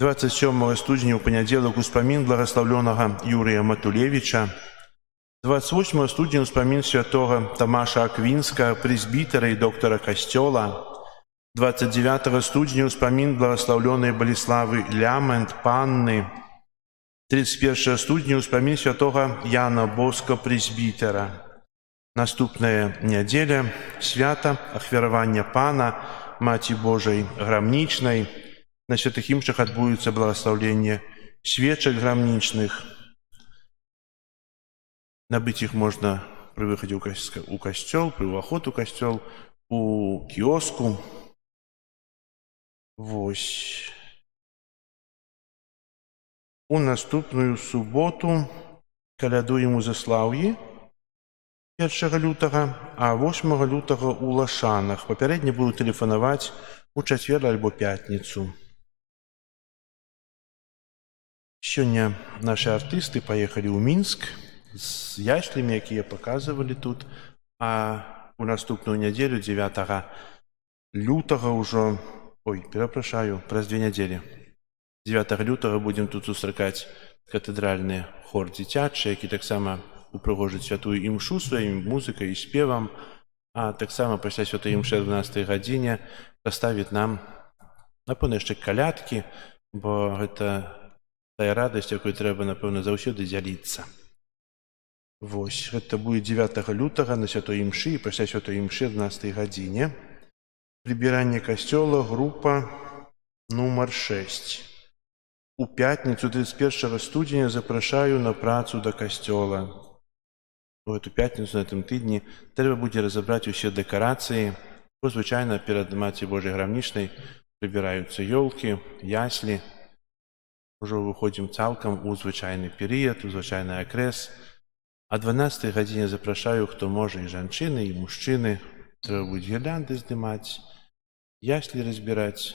27 студня у понедельник успамін благословленного Юрия Матулевича. 28 студня успамін святого Тамаша Аквинского, пресбитера и доктора Костела. 29 студня успамін благословленной Болеславы Лямент, Панны. 31 студня успамін святого Яна Боска, пресбитера. Наступная неделя свята ахвяравання Пана, Маці Божай Грамнічнай. На святых імшах адбудуецца благословление свечек грамнічных. Набыць их можно при выходе у костел, при уваход у костел, у киоску. Вось. У наступную суботу калядуем у Заслаўі 1 лютага, а 8 лютага у Лашанах. Папярэдне буду тэлефанаваць у чацвер альбо пятніцу. Сёння наши артисты поехали ў Мінск з яслямі, якія показывали тут, а у наступную неделю 9 лютага ўжо, праз 2 недели, 9 лютага будем тут сустракаць катэдральны хор дзіцячы, які таксама упрыгожыць святую імшу сваім музыкай і спевам, а таксама пасля святой імшы о 12 гадзіне паставіць нам, напэўна, яшчэ калядкі, бо гэта тая радасць, якой трэба, напэўна, заўсёды дзяліцца. Вось, гэта будзе 9 лютага на святой імшы і пасля святой імшы о 12 гадзіне. Прибіранне касцёла, група нумар 6. У пятніцу 31 студня запрашаю на працу да касцёла. У эту пятніцу на этом тыдні трэба будзе разабраць усе дэкарацыі, бо звычайна перад Маці Божай Грамнічнай прыбіраюцца ёлкі, яслі. Ужо выходзім цалкам у звычайны перыяд, у звычайны акрэс. А 12 гадзіне запрашаю, хто можа, і жанчыны, і мужчыны. Трэба будзе гірлянды здымаць, яслі разбіраць.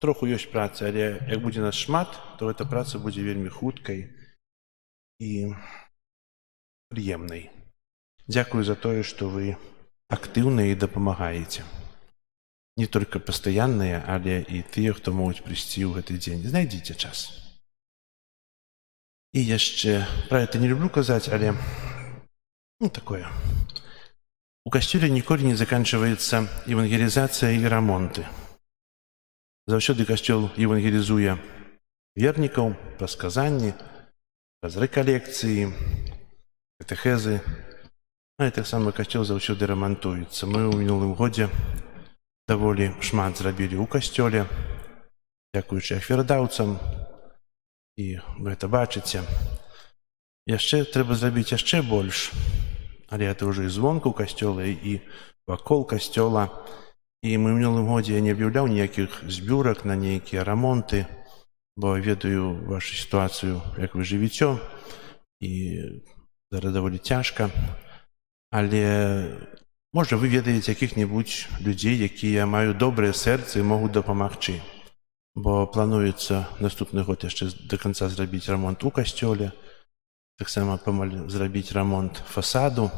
Троху ёсць праца, але як будзе нас шмат, то эта праца будзе вельмі хуткай і прыемнай. Дзякую за тое, што вы актыўныя і дапамагаеце. Не только пастаянныя, але і тыя, хто могуць прыйсці ў гэты дзень. Знайдзіце час. І яшчэ, пра гэта не люблю казаць, але Такое. У касцёля ніколі не заканчваецца евангелізацыя і рамонты. Заўсёды касцёл евангелізуе вернікаў праз казанні, праз рэкалекцыі, катэхезы. І таксама касцёл заўсёды рамантуецца. Мы ў мінулым годзе даволі шмат зрабілі ў касцёле, дзякуючы ахвярдаўцам, і вы гэта бачыце. Яшчэ трэба зрабіць яшчэ больш, але гэта ўжо і звонку касцёла, і вакол касцёла. І мы ў мінулым годзе я не аб'яўляў ніякіх збюрак на нейкія рамонты, бо ведаю вашу сітуацыю, як вы жывіце, і зараз даволі цяжка. Але, можа, вы ведаеце якіх-небудзь людзей, якія маюць добрае сэрца і могуць дапамагчы. Бо плануецца наступны год яшчэ да канца зрабіць рамонт у касцёле, таксама зрабіць рамонт фасаду.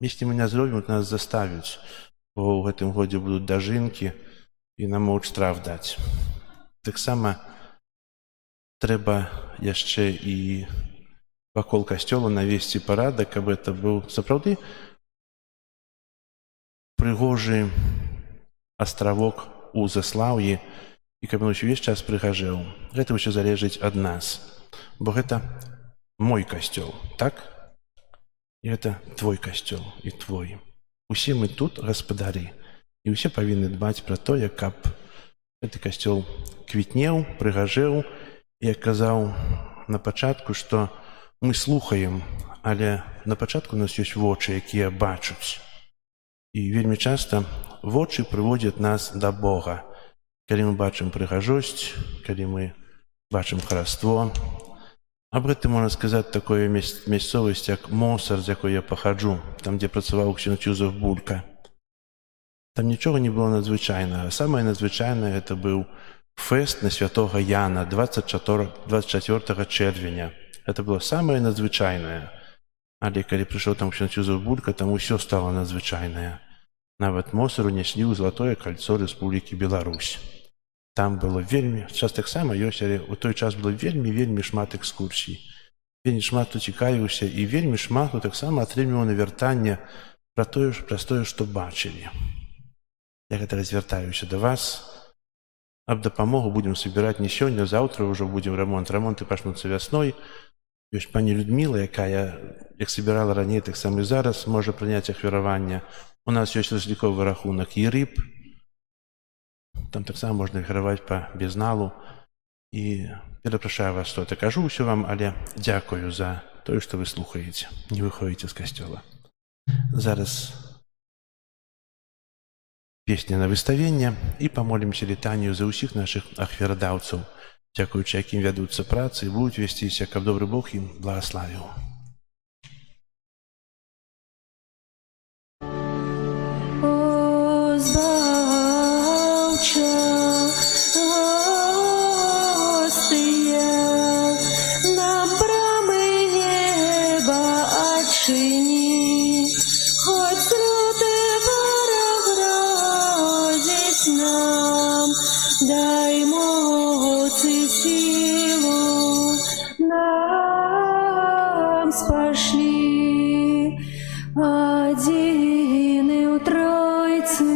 Если мы не зробім, то нас заставяць, бо ў гэтым годзе будуць дажынкі і нам могуць штраф даць. Таксама трэба яшчэ і вакол касцёла навесці парадак, каб гэта быў сапраўды прыгожы астравок у заслаўі, і каб ён увесь час прыгажэў. Гэта ўсё залежыць ад нас, бо гэта мой касцёл, так? І гэта твой касцёл і твой. Усе мы тут гаспадары, і ўсе павінны дбаць пра тое, каб гэты касцёл квітнеў, прыгажэў. Я казаў на пачатку, што мы слухаем, але на пачатку у нас ёсць вочы, якія бачаць. І вельмі часта вочы прыводзяць нас да Бога. Калі мы бачым прыгажосць, калі мы бачым хараство. Аб гэтым можна сказаць такое мясцовасць, як Мосар, з якой я пахаджу, там, дзе працаваў ксёндз Юзеф Булька. Там нічога не было надзвычайнага. Самае надзвычайнае гэта быў фэст на святога Яна 24 чэрвеня. Это было самае надзвычайнае. Але калі прыйшоў там ксёндз Юзеф Булька, там усё стало надзвычайнае. Нават Мосару няслі ў залатое кальцо Рэспублікі Беларусь. Там было вельмі, час таксама ёсць, але ў той час было вельмі шмат экскурсій. Вельмі шмат хто цікавіўся, і вельмі шмат хто таксама атрымліваў навяртанне пра тое, што бачылі. Я гэта развяртаюся да вас. Аб дапамогу будзем збіраць не сёння, заўтра ўжо будзем рамонт. Рамонты пачнуцца вясной. Ёсць пані Людміла, якая, як збірала раней, таксама і зараз можа прыняць ахвяраванне. У нас ёсць разліковы рахунак ЕРИП. Там таксама можна ахвяраваць па безналу. І перапрашаю вас, што я кажу ўсё вам, але дзякую за тое, што вы слухаеце, не выходзіце з касцёла. Зараз песня на выставенне і памолімся літанію за ўсіх нашых ахвярадаўцаў, дзякуючы якім вядуцца працы і будуць весціся, каб добры Бог ім благаславіў. О, збаўча, гостыя, нам брамы неба адчыні, хоць люты вораг грозіць нам, дай моц і сілу нам спашлі, адзіны ў Тройцы,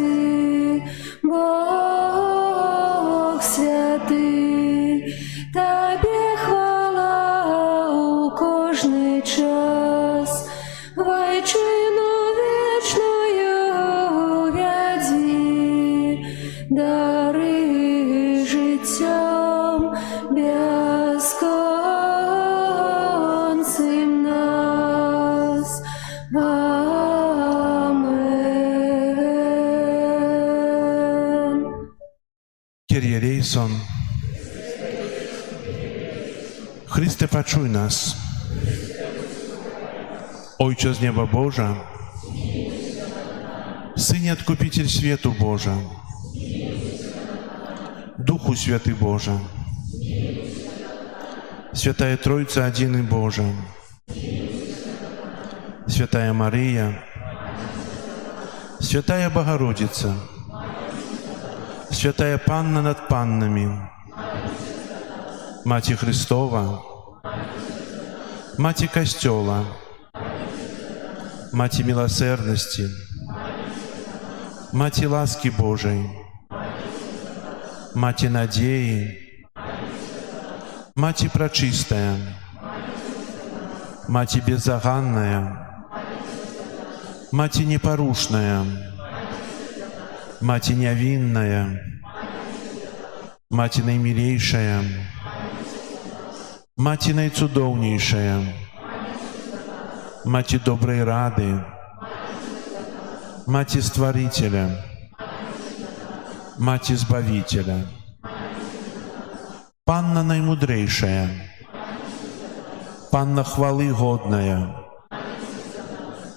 Бог святы, табе хвала ў кожны час, вайчыну вечную вядзі, дары жыццём бясконцым нас. Амен. Kyrie eleison. Chryste, paczuj nas. Ojcze z nieba Boża, Synie Odkupiciel światu Boża, Duchu Święty Boża, Świętая Trójca Jedyny Boża, Świętая Maryja, Świętая Bogorodica, Świętая Panna nad Pannami, Macie Chrystowa, Macie Kościoła, Маці милосердности, Маці ласки Божией, Маці надеи, Маці пречистая, Маці беззаганная, Маці непорушная, Маці невинная, Маці наимилейшая, Маці найцудоўнейшая, Маці доброй рады, Маці Створителя, Маці Збавителя, Панна наймудрейшая, Панна хвалы годная,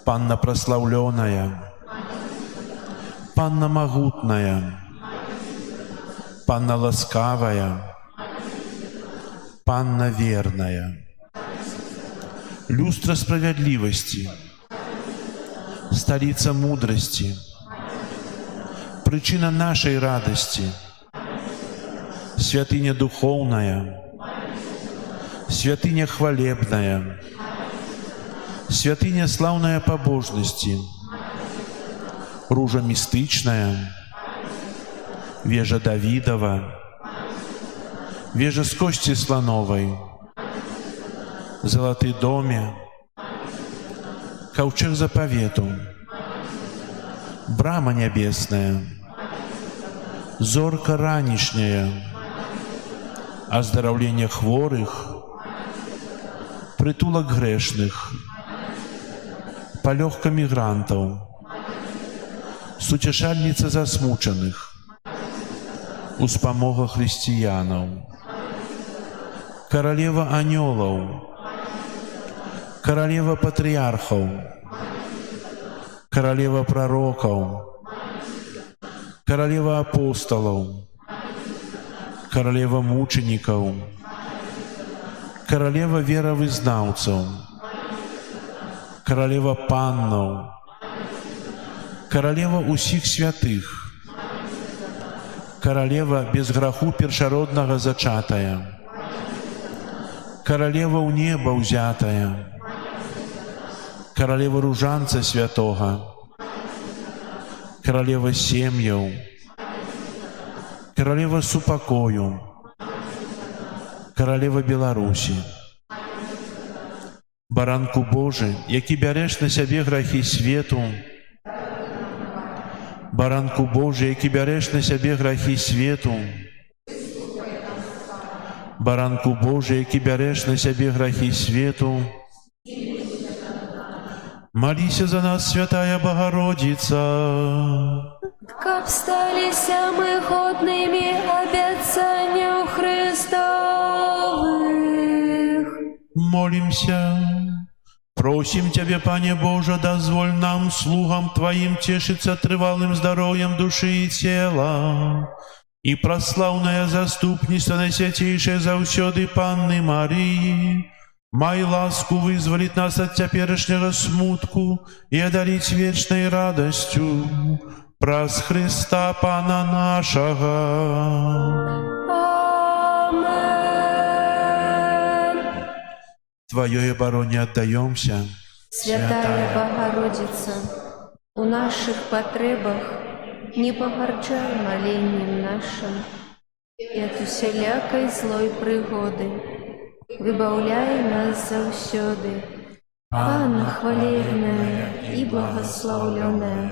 Панна прославленная, Панна могутная, Панна ласкавая, Панна верная, люстра справедливости, столица мудрости, причина нашей радости, святыня духовная, святыня хвалебная, святыня славная побожности, ружа мистычная, вежа Давидова, вежа с кости слоновой, золотый доме, ковчег заповету, брама небесная, зорка ранішняя, оздоровление хворых, притулок грешных, палёгка мигрантов, сутешальница засмученных, успомога християнов, королева анёлов, королева патриархов, королева пророков, королева апостолов, королева мучеников, королева веровызнавцев, королева паннов, королева усіх святых, королева без граху першароднага зачатая, королева ў неба ўзятая, королева ружанца святога, королева сем'яў, королева супакою, королева Беларусі, баранку Божы, які бярэш на сябе грахі свету, баранку Божы, які бярэш на сябе грахі свету, баранку Божы, які бярэш на сябе грахі свету, молися за нас, святая Богородица. Каб сталіся мы годнымі абяцанняў Христовых. Молимся. Просим Тебя, Пане Боже, дозволь нам, слугам Твоим, тешиться трывалым здоровьем души и тела, и прославное заступніцтва Найсвятейшей заўсёды Панны Марии, май ласку вызволить нас от теперешнего смутку и одарить вечной радостью праз Христа Пана нашего. Амен. Твоей обороне отдаемся. Святая Богородица, у наших потребах не погарчай молением нашим и от усялякой злой пригоды. Выбавляй нас заўсёды, Панна хвалебная и благословленная,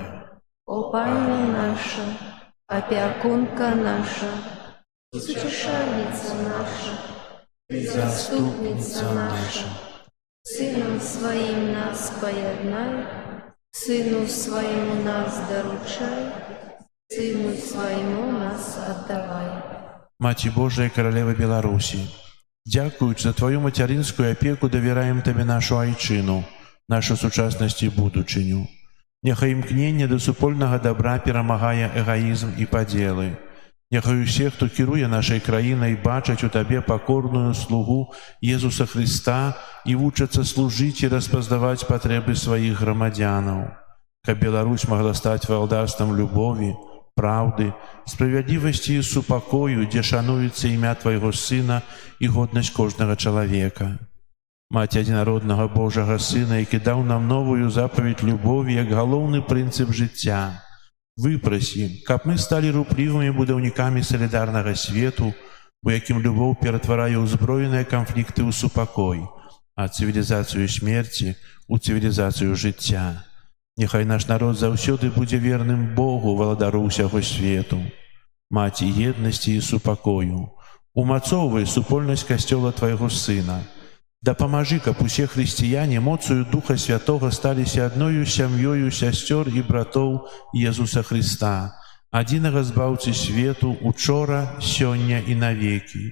о Панна наша, опекунка наша, утешальница наша, заступница наша, Сыном Своим нас поеднай, Сыну Своему нас доручай, Сыну Своему нас отдавай. Маці Божия, Королева Беларуси, дякуючи за Твою материнскую опеку, довираем Тебе нашу айчину, нашу сучасность и будучыню. Няхай імкнення до супольного добра перамагае эгоизм и поделы. Няхай усе, хто кіруе нашай краінай, бачаць у Табе покорную слугу Езуса Христа и вучацца служить и распазнаваць патрэбы своих громадянаў. Каб Беларусь могла стать валдарством любови, правды, справедливости и супокою, где шануецца імя Твоего Сына и годность кожнага человека. Маці одинародного Божого Сина, який дав нам новую заповідь любові як головний принцип життя, выпроси, каб мы стали руплівими будаўнікамі солідарного свету, у якім любов ператварае ўзброеныя канфлікты ў супакой, а цивілізацію смерці у цивілізацію жыцця. Няхай наш народ заўсёды будзе верным Богу, валадару ўсяго свету. Маці єднасці і супакою, умацоўвай супольнасць касцёла Твайго Сына. Дапамажы, каб усе хрысціяне моцою Духа Святога сталіся адною сям'ёю сясцёр і братоў Езуса Христа, адзінага збаўцы свету учора, сёння і навекі.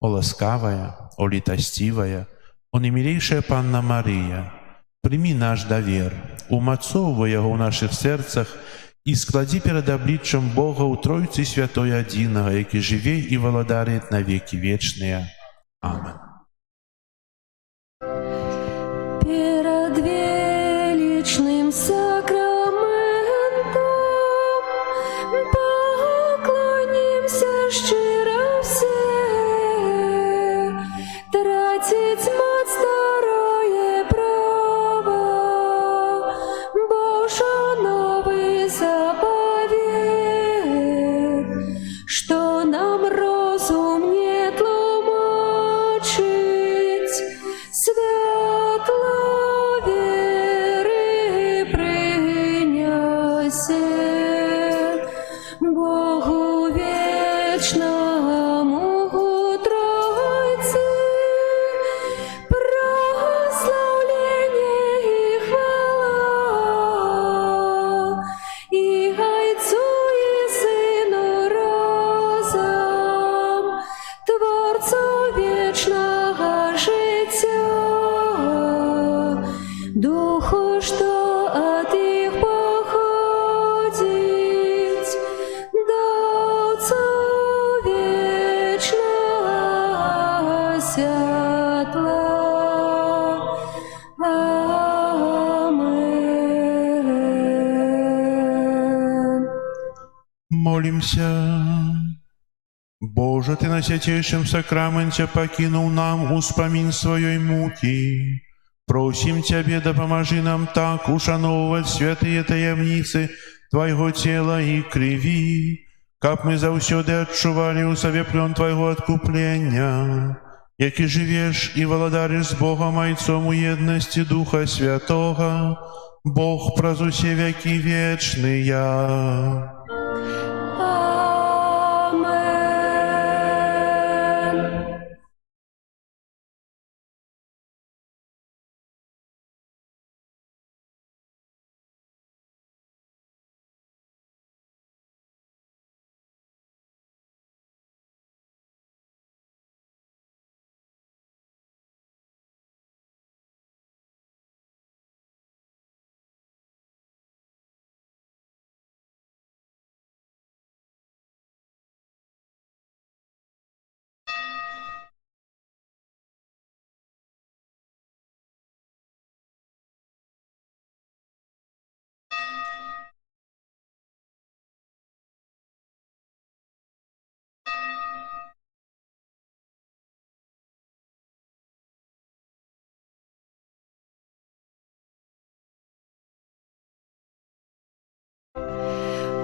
О ласкавая, о літасцівая, о немілейшая Панна Марыя, прымі наш давер, умацоўвай яго ў нашых сэрцах і складзі перад абліччам Бога ў Тройцы Святой адзінага, які жыве і валадарыць на векі вечныя. Амен. Перед величным сакраментом поклонимся щиро все, тратить мать старое право, Божий новый заповед, что нам розум не тлумачить, світло віри приняся, Богу вечному Тройці, прославление и хвала, и Отцу и Сыну разом, Творцу вечного життя, Духу, что от их походить, Давцу вечного святла. Амен. Молимся. Боже, Ты на святейшем сакраменте покинул нам успомин своей муки. Просим Тебе, да поможи нам так ушановывать святые таємницы Твоего тела и крови, как мы заўсёды адчували у себе плен Твоего откупления, які живешь и владаришь с Богом Отцом у едности Духа Святого, Бог праз усе веки вечные. Амен.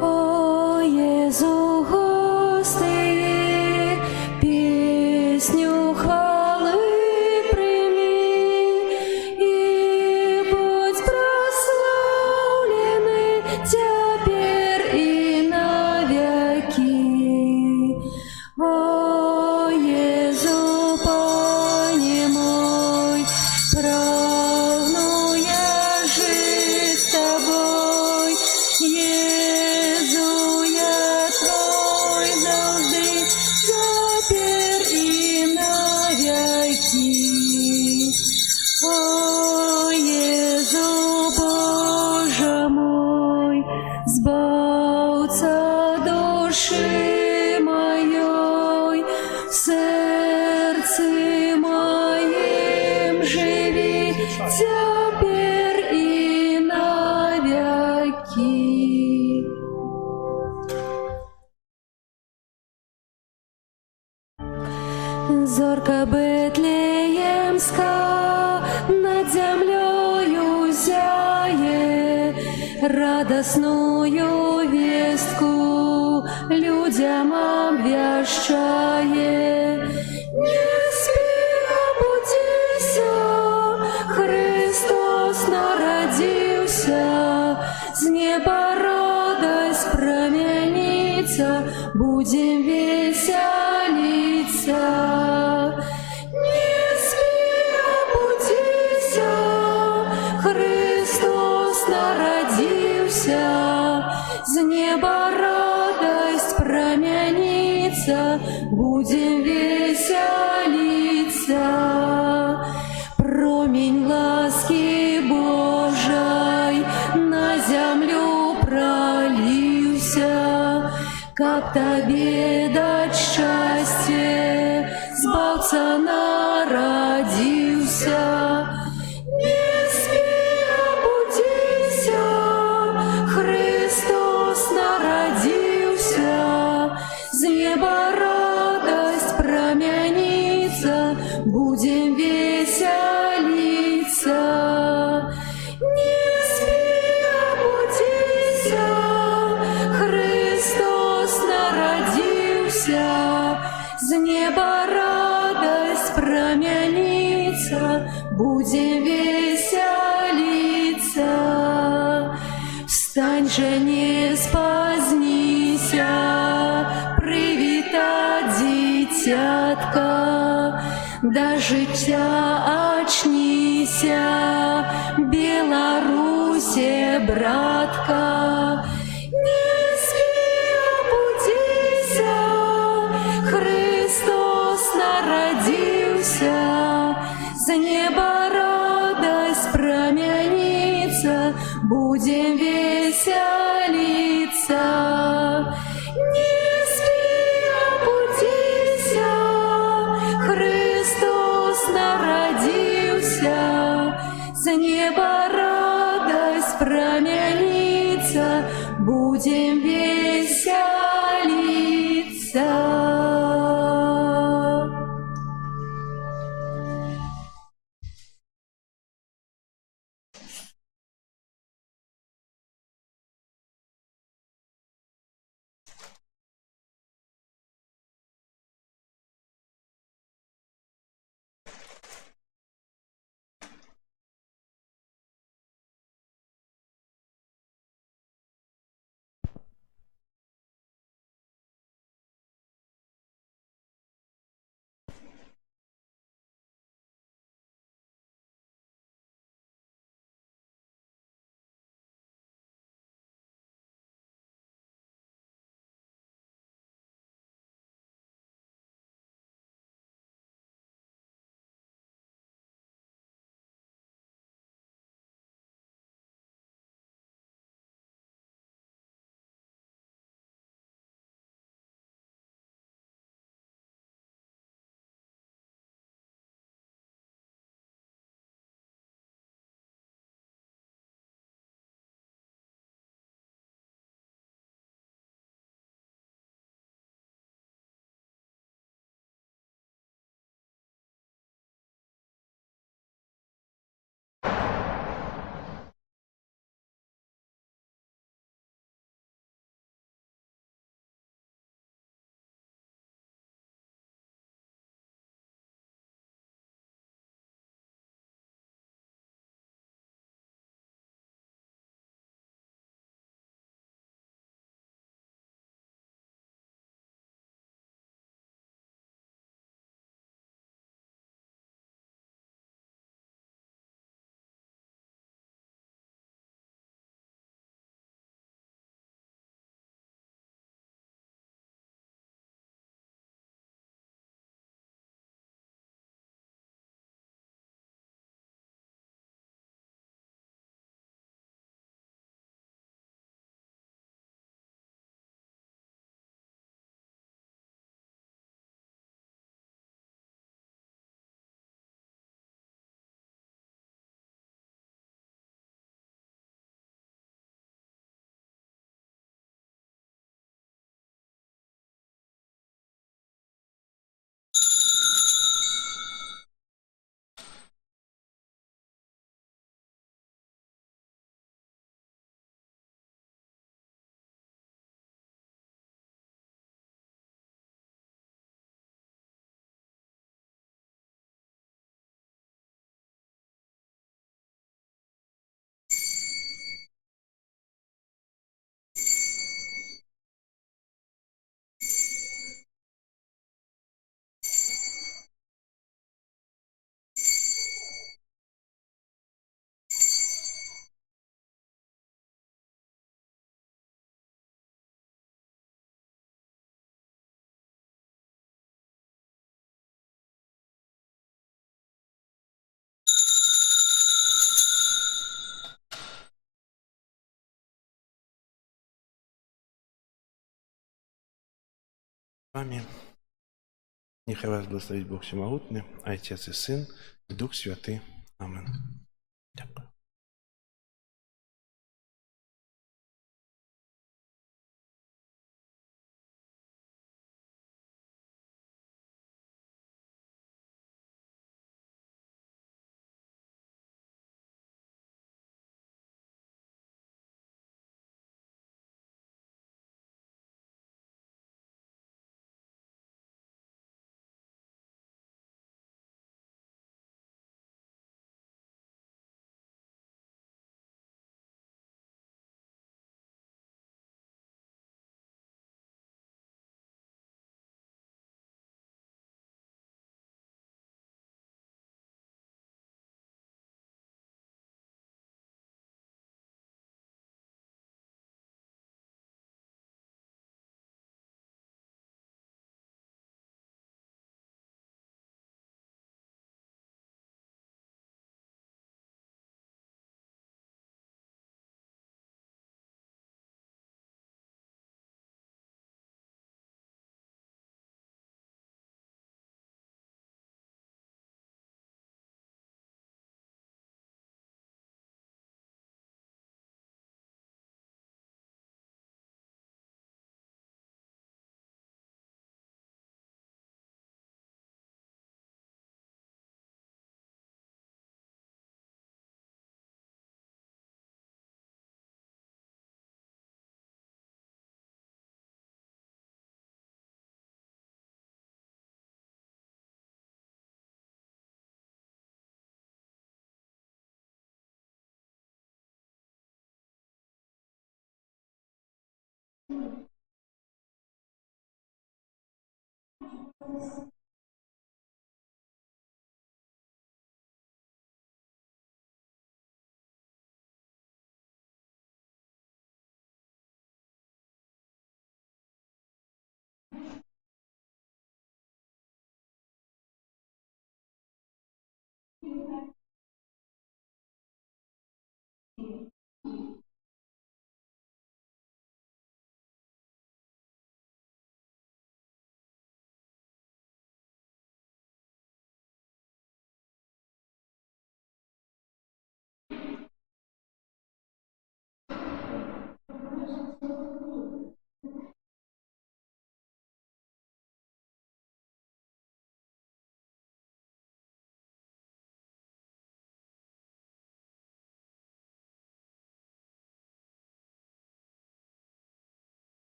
О Єзу, гости, пісню хвали прийми, і будь прославлений тепер і навеки. О Єзу, Пане мой, прагну я жить з Тобой, Єзу, я Твой завжди, тепер і навеки. О Єзу, Боже мой, збавця душі моєї, в серці моїм живі, тепер і навеки. Зорка Бетлеємська, радостную вестку людям обвящает. Не спи, обудися, Христос народился, с неба радость променится, будем веселиться. Не спи, обудися, Христос народился, с неба радость променится, будем веселиться. Промень ласки Божией на землю пролился, как тебе дать счастье, Сбавца народился. Не спи, обудися, Христос народился, с неба радость променится, будем веселиться. Не спи, обудися, Христос народился, с неба радость променится, будем веселиться. Встань же, не спозднися, привита дитятка, до життя очнися, Беларусе, братка. Не спи, обудися, Христос народился, с неба радость променится, будем веселиться. Не спи, обудися, Христос народился, с неба радость променится, будем веселиться. вами. Нехай вас благословить Бог Всемогутний, Отец і Син, і Дух Святий. Амин. Дякую.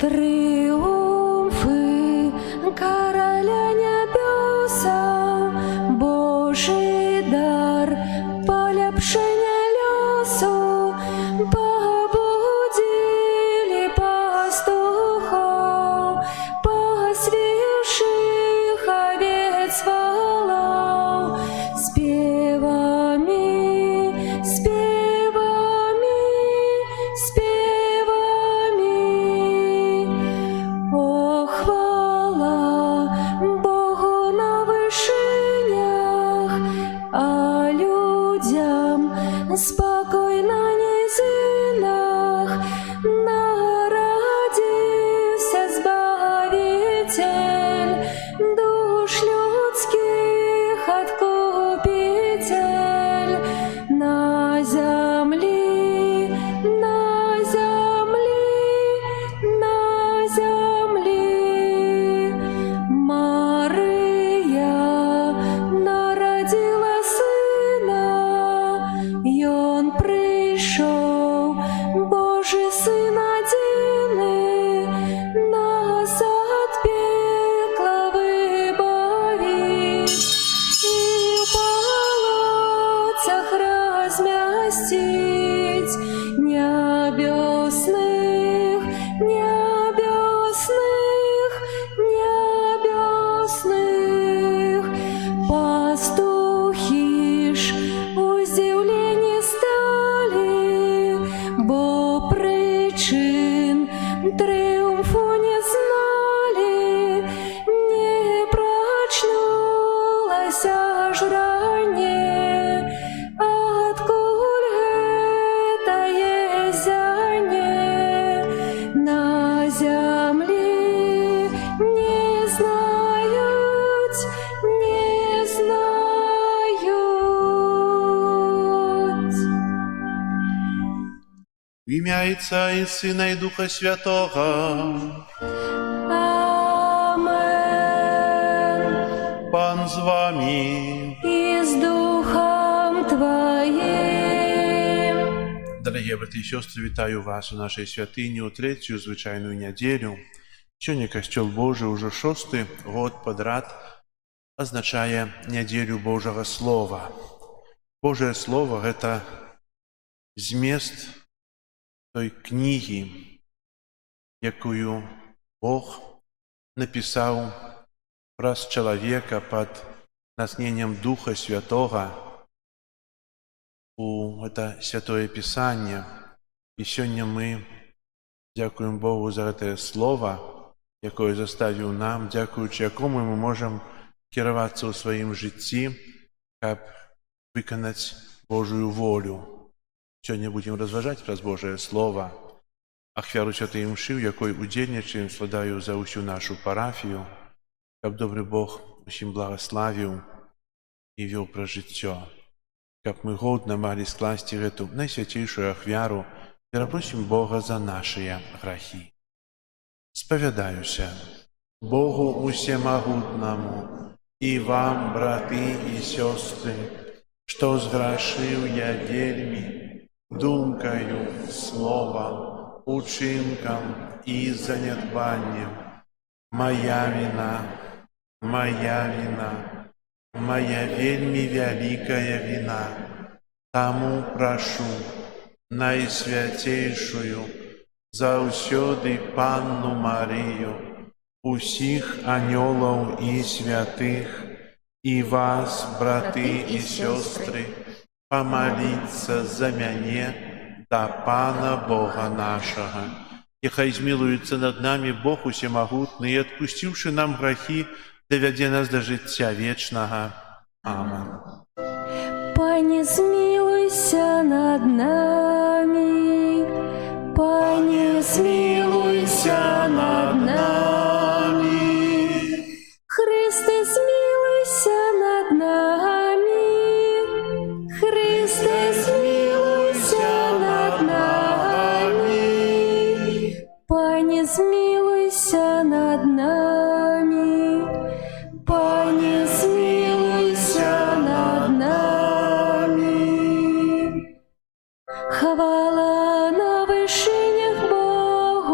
Тріумфи короля небеса, Божий дар, полепшення льосу, побудили пастухов, посвівших овець волов, співами, співами, співами. О, хвала Богу на вишинях, а людям спокой на низинах. Народився Збавитель, душ людських Откупитель. На землі, на землі, на землі. Мария народила сина, і он прийшов, Божий Сын одиный, нас от пекла выбавить и в болотцах разместить небесных, небесных, небесных. Пастухи ж удивлені стали, бо причин тріумфу не знали, не прочнулась аж ранее, откуль это езяние. На землі не знають, не знають. В ім'я Отця і Сина і Духа Святого. Амен. Пан з вами. И с Духом Твоим. Дорогі брати і сестри, вітаю вас у нашій святині у третю звичайну неділю. Сьогодні Костел Божий уже 6-й год подряд означає неділю Божого Слова. Божее Слово – это зміст той книги, якую Бог написав праз чоловіка під натхненням Духа Святого у это Святое Писание. І сьогодні ми дякуємо Богу за це Слово, яке заставив нам, дякуючи якому ми можемо керуватися у своїм житті, щоб виконати Божую волю. Сьогодні будемо розважати про Божє Слово, ахвяру Святої Мши, в якій удільничаємо, складаю за усю нашу парафію, щоб добрий Бог усім благословив і вів про життя. Щоб ми годно могли скласти эту найсвятейшую ахвяру и просим Бога за наши грехи. Споведаюся Богу Усемогутному и вам, браты и сестры, что сгрешил я дельми, думкою, словом, учинком и занедбанием. Моя вина, моя вельми великая вина. Тому прошу найсвятейшую, заусёды Панну Марию, усіх анёлов и святых, и вас, браты и сестры, помолиться за мяне до Пана Бога нашего. Нехай змилуется над нами Бог Усемогутный, и, отпустивший нам грехи, доведе нас до життя вечного. Амин. Пане, змилуйся над нами, Пане, змилуйся над нами. Христе, змилуйся над нами, Христе, змилуйся над нами. Пане, змилуйся над нами, Пане, змилуйся над нами. Хвала на вишинях Богу,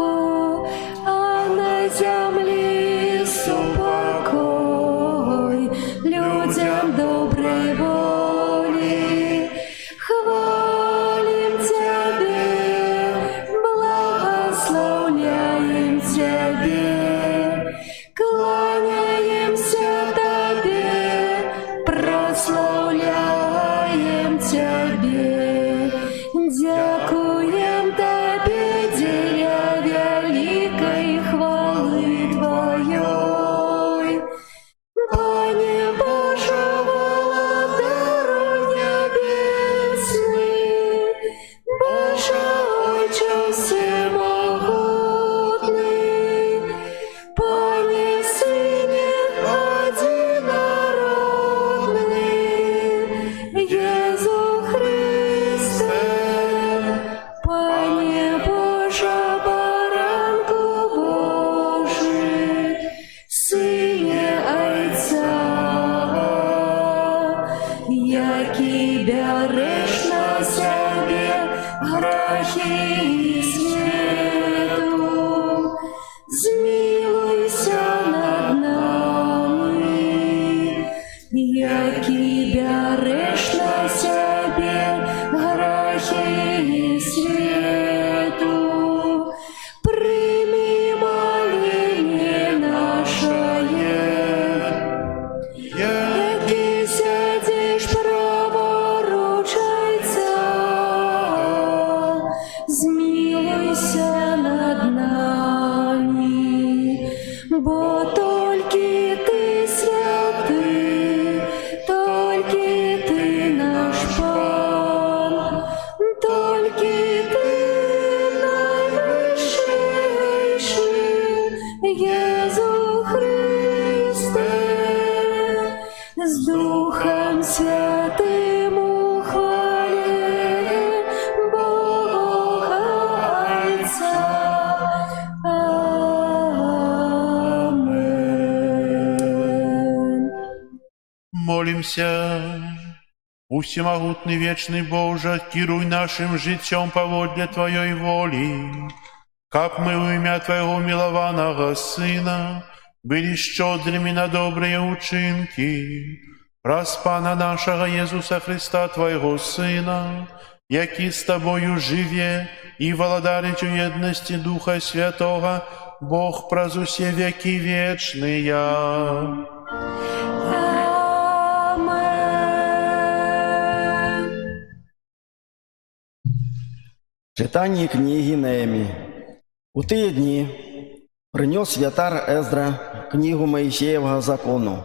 з Духом Святим у хвалі Бога Отця. Амен. Молимся. У всемогутный вечный Боже, кируй нашим життям поводле Твоей воли, как мы в имя Твоего милованного Сына были щедрыми на добрые учинки, раз Пана нашего Иисуса Христа, Твоего Сына, який с Тобою живе и владарить у едности Духа Святого, Бог праз усе веки вечные. Читання книги Неемії. У ті дні принес святар Ездра книгу Моїсеєвого закону.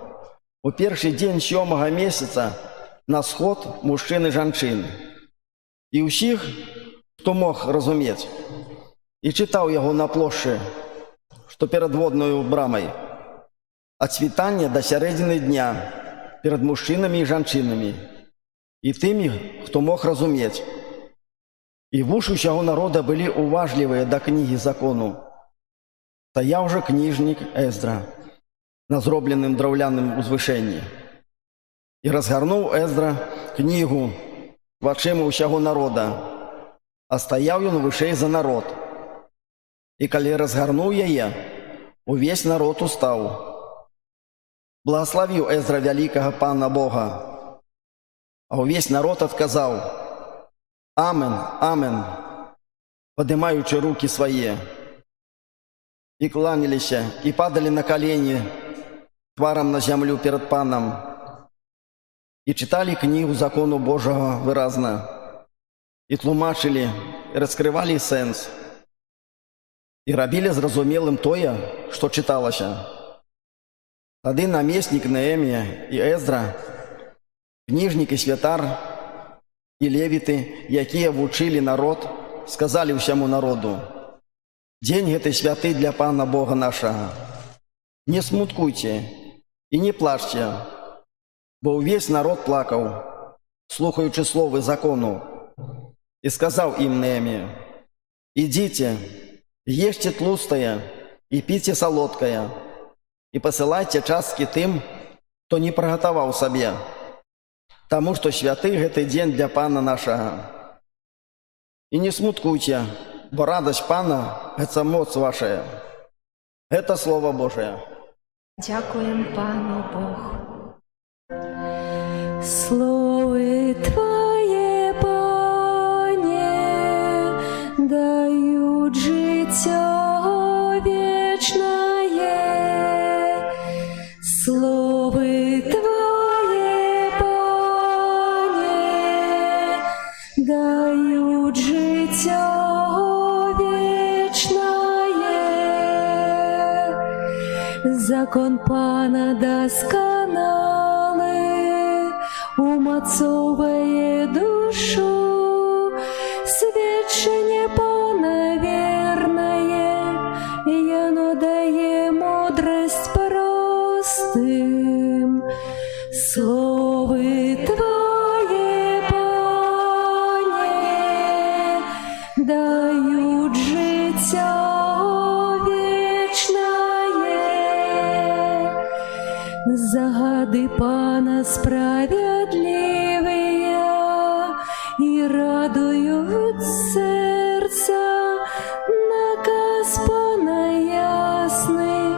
У перший день 7-го місяця на сход мужчин і жінчин. І усіх, хто мог розуміти, і читав його на площі, що перед водною брамою, від світання до середини дня, перед мужчинами і жінчинами, і тими, хто мог розуміти. І вуші усього народа були уважливі до книги закону. Стояв же книжник Ездра на зробленому древляному узвишенні. І розгорнув Ездра книгу в очима усього народа, а стояв він вище за народ. І коли розгорнув її, увесь народ устав. Благословив Ездра великого Пана Бога, а увесь народ отказав: Амен, амен, поднимаючи руки свои, и кланялись, и падали на колени тваром на землю перед Паном, и читали книгу закону Божьего выразно, и тлумачили, и раскрывали сенс, и робили зразумелым тое, что читалося. Тады наместник Неемия и Ездра, книжник и святар, і левіти, які вчили народ, сказали всьому народу: «День гэты святы для Пана Бога нашего. Не смуткуйте і не плачьте, бо увесь народ плакав, слухаючи слови закону. І сказав їм Неемія: «Ідите, ешьте тлустое і пейте солодкое, і посилайте частки тим, хто не приготовав собі, тому что святый гэты день для Пана нашего. И не смуткуйте, бо радость Пана – это моц ваша». Это Слово Божие. Дякуємо Пану Богу. Слово Твоє, Пане, дают життя вечное. Слово Твоє, Пане, дают життя вечное. Закон Пана досконалый, умацовывает душу, сведчение Пана верное, и оно дает мудрость простым. Слово Твое, Пане, дают життя вечное. Загады Пана справедливые и радуют сердца, наказ Пана ясный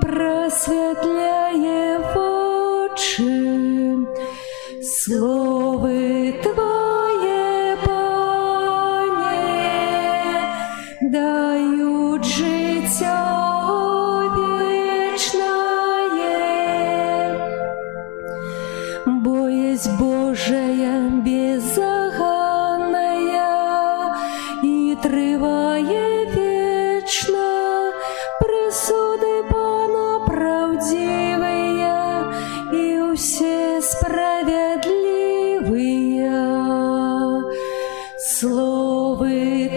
просветляет очи. Слово Твое, Пане, дают життя вечное. Боязнь Божия беззаганная и триває вечно, присуды Пана правдивые и все справедливые. Слово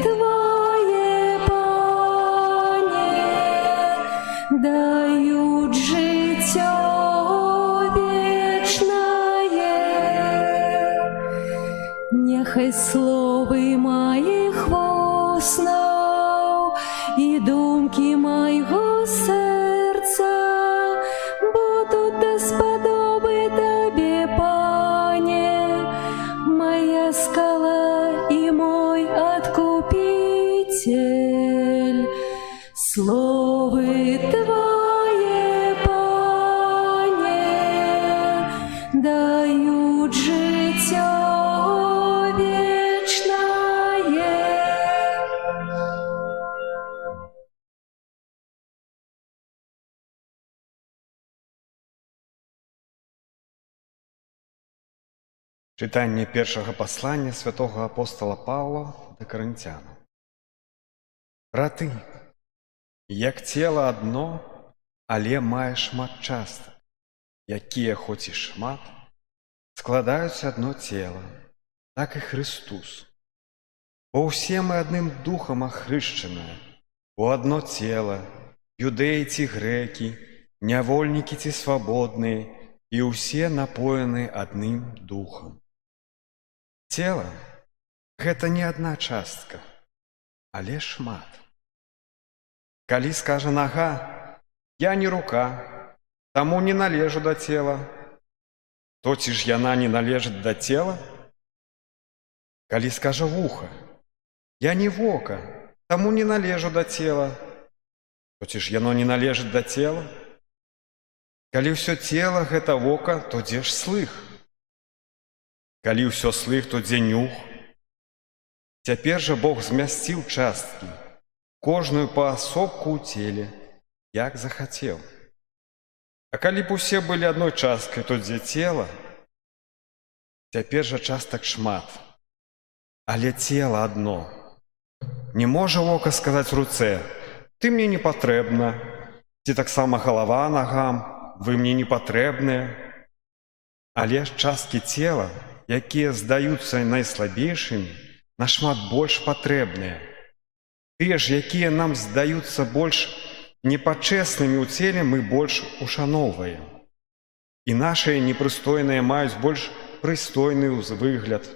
Твое, Пане, дают життя вечное. хай слови моїх вуснав і думки моєго серця будуть до сподоби Тобі, Пане, моя скала і мой откупитель. Слово Твое, Пане, дают життя вечное. Читання першого послання святого апостола Павла до Коринтянам. Брати, як тіло одно, але має шмат часток, які, хоч і шмат, складаються одно тіло, так і Христос. Бо всі ми одним духом охрещені, у одно тіло, юдеї ті греки, невольники ті свободні, і усі напоєні одним духом. Тіло – гэта не одна частка, але шмат. Калі скажа нога, я не рука, таму не належу да цела, то ці ж яна не належыць да цела? Калі скажа вуха, я не вока, таму не належу да цела, то ці ж яно не належыць да цела? Калі ўсё цела гэта вока, то дзе ж слых? Калі ўсё слых, то дзе нюх? Цяпер жа Бог змясціў часткі, кожную паасобку ў целе, як захацеў. А калі б усе былі адной часткай, то дзе цела? Цяпер жа частак шмат, але цела адно. Не можа вока сказаць руцэ: ты мне не патрэбна, ці таксама галава нагам: вы мне не патрэбныя. Але ж часткі цела, якія здаюцца найслабейшымі, нашмат больш патрэбныя. Тыя ж, якія нам здаюцца больш непачэснымі ў целе, мы больш ушаноўваем. І нашыя непрыстойныя маюць больш прыстойны выгляд,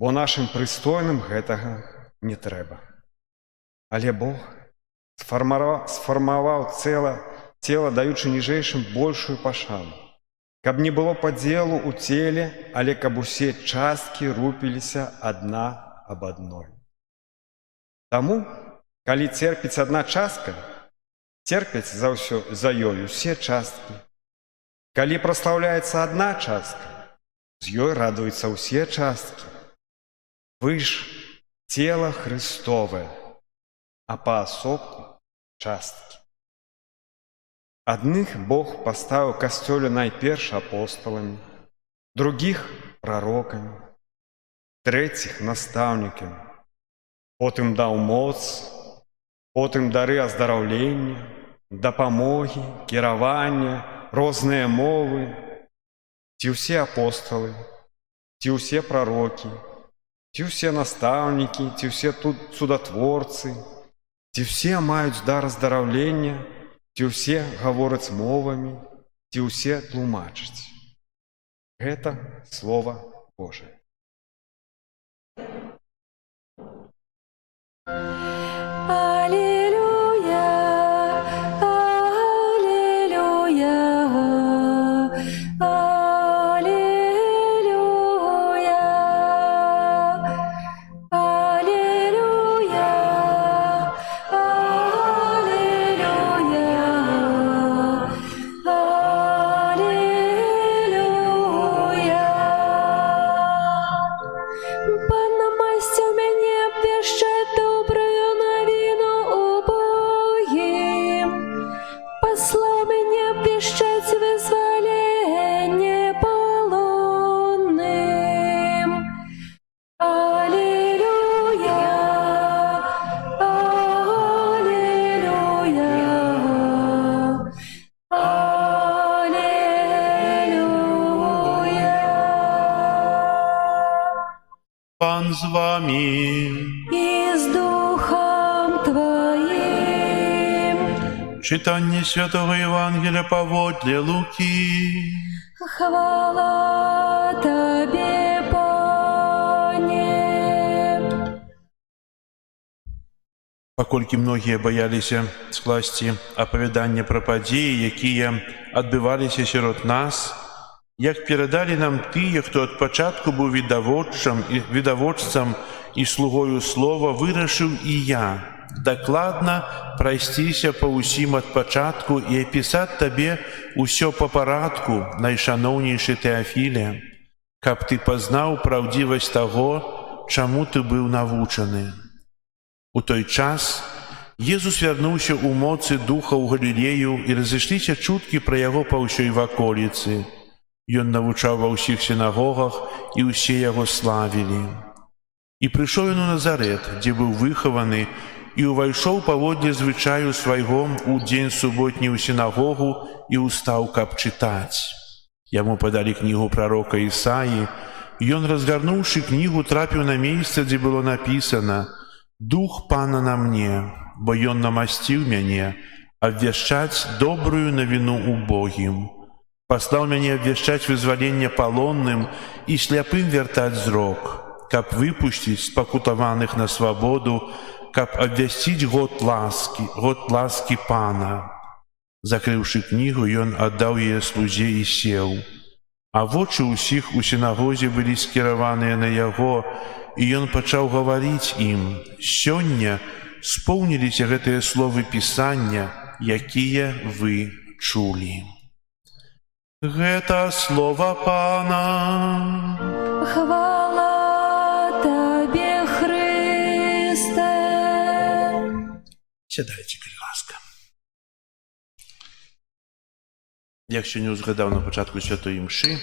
бо нашым прыстойным гэтага не трэба. Але Бог сфармаваў цела, даючы ніжэйшым большую пашану, каб не было падзелу ў целе, але каб усе часткі рупіліся адна аб адной. Таму, калі церпіць адна частка, церпяць за ёй усе часткі. Калі праслаўляецца адна частка, з ёй радуюцца ўсе часткі. Вы ж цела Христове, а паасобку часткі. Адных Бог паставіў касцёле найперш апостоламі, другіх прарокамі, трэціх настаўнікамі, потым даў моц, потым дары аздараўлення, дапамогі, кіравання, розныя мовы. Ці ўсе апосталы, ці ўсе прарокі, ці ўсе настаўнікі, ці ўсе цудатворцы, ці ўсе маюць дар аздараўлення, ці ўсе гавораць мовамі, ці ўсе тлумачаць. Гэта Слова Божае. Аллилуйя, аллилуйя, аллилуйя, аллилуйя, аллилуйя, аллилуйя. Панна Масця ў мяне абвяшчае добрую навіну убогім, паслаў мяне абвяшчаць вызваленне палонным. Аллилуйя, аллилуйя, аллилуйя. Пан з вами. І з Духом Твоїм. Читання Святого Євангелія паводле Луки. Хвала Тобі, Пане. паколькі многія баяліся скласці апавяданне пра падзеі, якія адбываліся сярод нас, як перадалі нам тыя, хто ад пачатку быў відавочцам і слугою слова, вырашыў і я дакладна прайсціся па ўсім ад пачатку і апісаць табе ўсё па парадку, найшаноўнейшы Тэафіле, каб ты пазнаў праўдзівасць таго, чаму ты быў навучаны. У той час Езус вярнуўся ў моцы духа ў Галілею і разышліся чуткі пра яго па ўсёй ваколіцы. Ён навучаў ва ўсіх сінагогах, і ўсе яго славілі. І прыйшоў ён у Назарэт, дзе быў выхаваны, і ўвайшоў паводле звычаю свайго ў дзень суботні ў сінагогу і ўстаў, каб чытаць. Яму падалі кнігу прарока Ісаі, і ён, разгарнуўшы кнігу, трапіў на месца, дзе было напісана: «Дух Пана на мне, бо ён намасціў мяне абвяшчаць добрую навіну убогім. Паслаў мяне абвяшчаць вызваленне палонным і сляпым вяртаць зрок, каб выпусціць спакутаваных на свабоду, каб абвясціць год ласкі Пана». Закрыўшы кнігу, ён аддаў яе слузе і сеў. А вочы ўсіх у сінагозе былі скіраваныя на яго, і ён пачаў гаварыць ім: «Сёння споўніліся гэтыя словы Пісання, якія вы чулі». Гэта слова Пана. Хвала Табе, Христе. Сядайце, калі ласка. Як сёння узгадаў на пачатку святой імшы,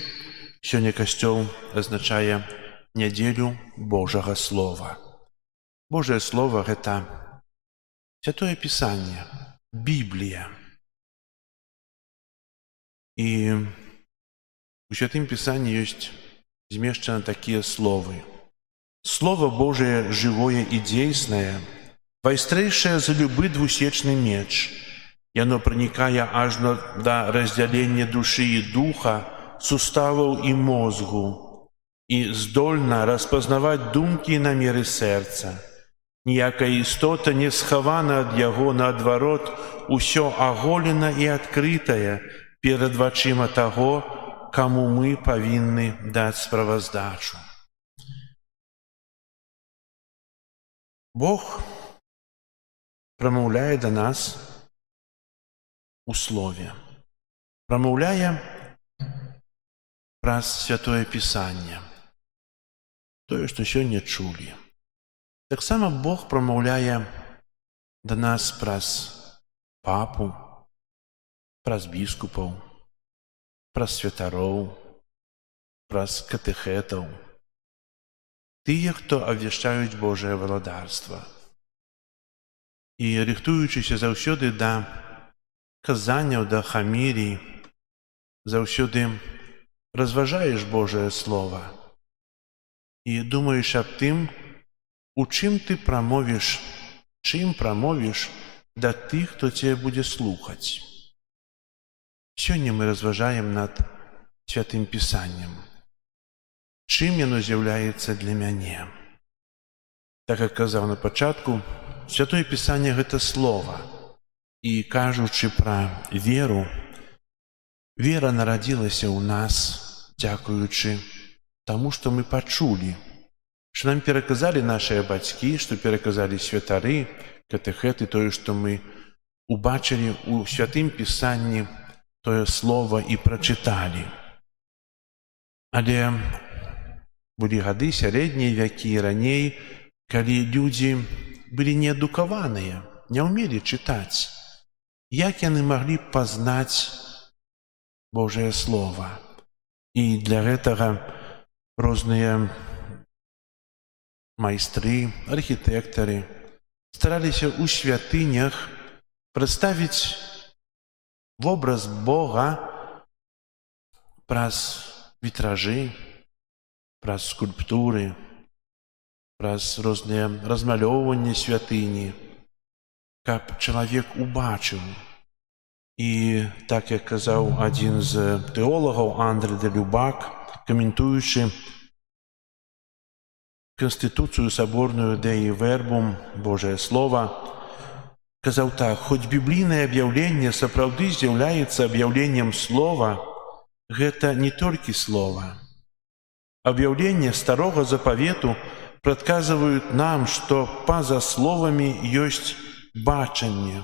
сёння касцёл азначае нядзелю Божага Слова. Божае Слово – гэта святое Пісанне, Біблія. І у святым Пісанні ёсць змешчаны такія словы. Слово Божие жывое і дзейснае, вайстрэйшае за любы двусечны меч. Яно пранікае аж да раздзялення душы і духа, суставаў і мозгу, і здольна распазнаваць думкі і намеры сэрца. Ніякая істота не схавана ад яго, наадварот, усё аголена і адкрытае перад вачыма таго, каму мы павінны даць справаздачу. Бог прамаўляе да нас у Слове, прамаўляе праз святое Пісанне, тое, што сёння чулі. Таксама Бог прамаўляе да нас праз папу, праз біскупаў, праз святароў, праз катэхетаў, тыя, хто абвяшчаюць Божае валадарства. І рыхтуючыся заўсёды да казанняў, да хамілій, заўсёды разважаеш Божае Слова і думаеш аб тым, у чым ты прамовіш, чым прамовіш да тых, хто цябе будзе слухаць. Сёння мы разважаем над святым Пісаннем. Чым яно з'яўляецца для мяне? Так як казаў на пачатку, святое Пісанне – гэта Слова. І кажучы пра веру, вера нарадзілася ў нас, дзякуючы таму, што мы пачулі, што нам пераказалі нашыя бацькі, што пераказалі святары, катэхеты, тое, што мы убачылі ў святым Пісанні, тое слова і прачыталі. Але былі гады, сярэднія вякі і раней, калі людзі былі неадукаваныя, не ўмелі чытаць. Як яны маглі пазнаць Божае Слова? І для гэтага розныя майстры, архітэктары стараліся ў святынях прадставіць вобраз Бога праз вітражы, праз скульптуры, праз розныя размалёўванні святыні, каб чалавек убачыў. І так, як казаў адзін з тэолагаў, Андре де Любак, каментуючы Конституцыю саборную Деі Вербум, Божае Слова, казаў так: хоць біблійнае аб'яўленне сапраўды з'яўляецца аб'яўленнем слова, гэта не толькі слова. Аб'яўленне старога запавету прадказваюць нам, што па-за словамі ёсць бачанне,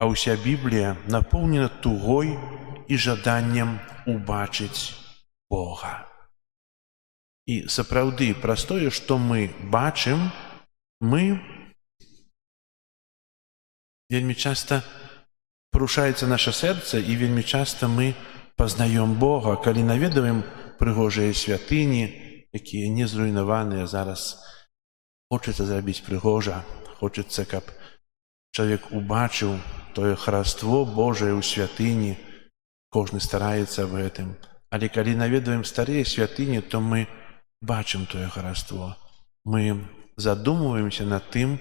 а ўся Біблія напоўнена тугой і жаданнем убачыць Бога. І сапраўды, праз тое, што мы бачым, мы вельмі часта парушаецца наша сэрца, і вельмі часта мы пазнаём Бога, калі наведваем прыгожыя святыні, якія не зруйнаваныя зараз. Хочацца зрабіць прыгожа, хочацца, каб чалавек убачыў тое хараство Божае ў святыні, кожны стараецца аб гэтым. Але калі наведваем старыя святыні, то мы бачым тое хараство. Мы задумваемся над тым,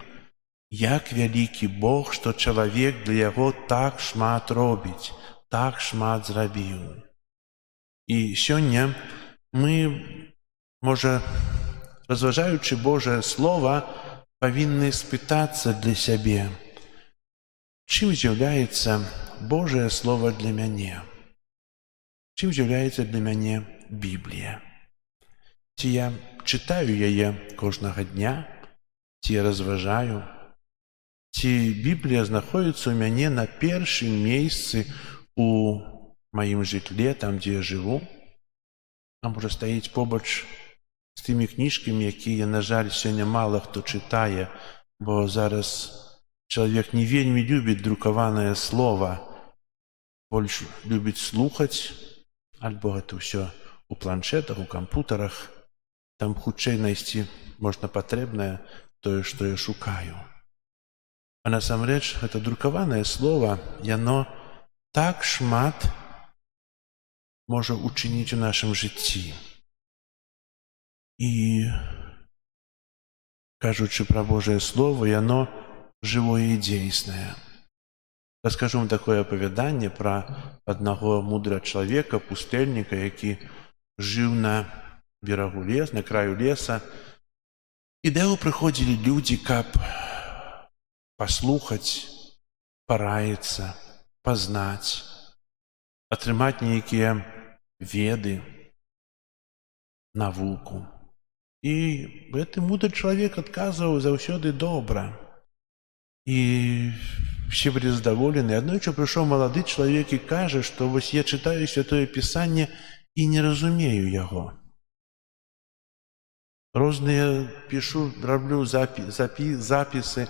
як вялікі Бог, што чалавек для яго так шмат робіць, так шмат зрабіў. І сёння мы, можа, разважаючы Божае Слова, павінны спытацца для сябе, чым з'яўляецца Божае Слова для мяне? Чым з'яўляецца для мяне Біблія? Ці я чытаю яе кожнага дня, ці я разважаю, ці Біблія знаходзіцца ў мяне на першым месцы у маім жытле, там, дзе я жыву, а можа стаіць побач з тымі кніжкамі, якія, на жаль, сёння мала хто чытае, бо зараз чалавек не вельмі любіць друкаванае слова, больш любіць слухаць, альбо гэта ўсё у планшетах, у кампутарах. Там хутчэй знайсці можна патрэбнае тое, што я шукаю. А насамрэч, гэта друкаванае слова, яно так шмат можа учыніць у нашым жыцці. І, кажучы пра Божае Слово, яно жывое і дзейснае. Раскажу вам такое апавяданне пра аднаго мудрага чалавека, пустэльніка, які жыў на берагу леса, на краю леса. І да яго прыходзілі людзі, каб паслухаць, параіцца, пазнаць, атрымаць нейкія веды, навуку. І гэты мудры чалавек адказваў заўсёды добра. І все былі задаволены. Аднойчы прыйшоў малады чалавек і кажа, што вось я чытаю Святое Пісанне і не разумею яго. Розныя пішу, раблю запісы,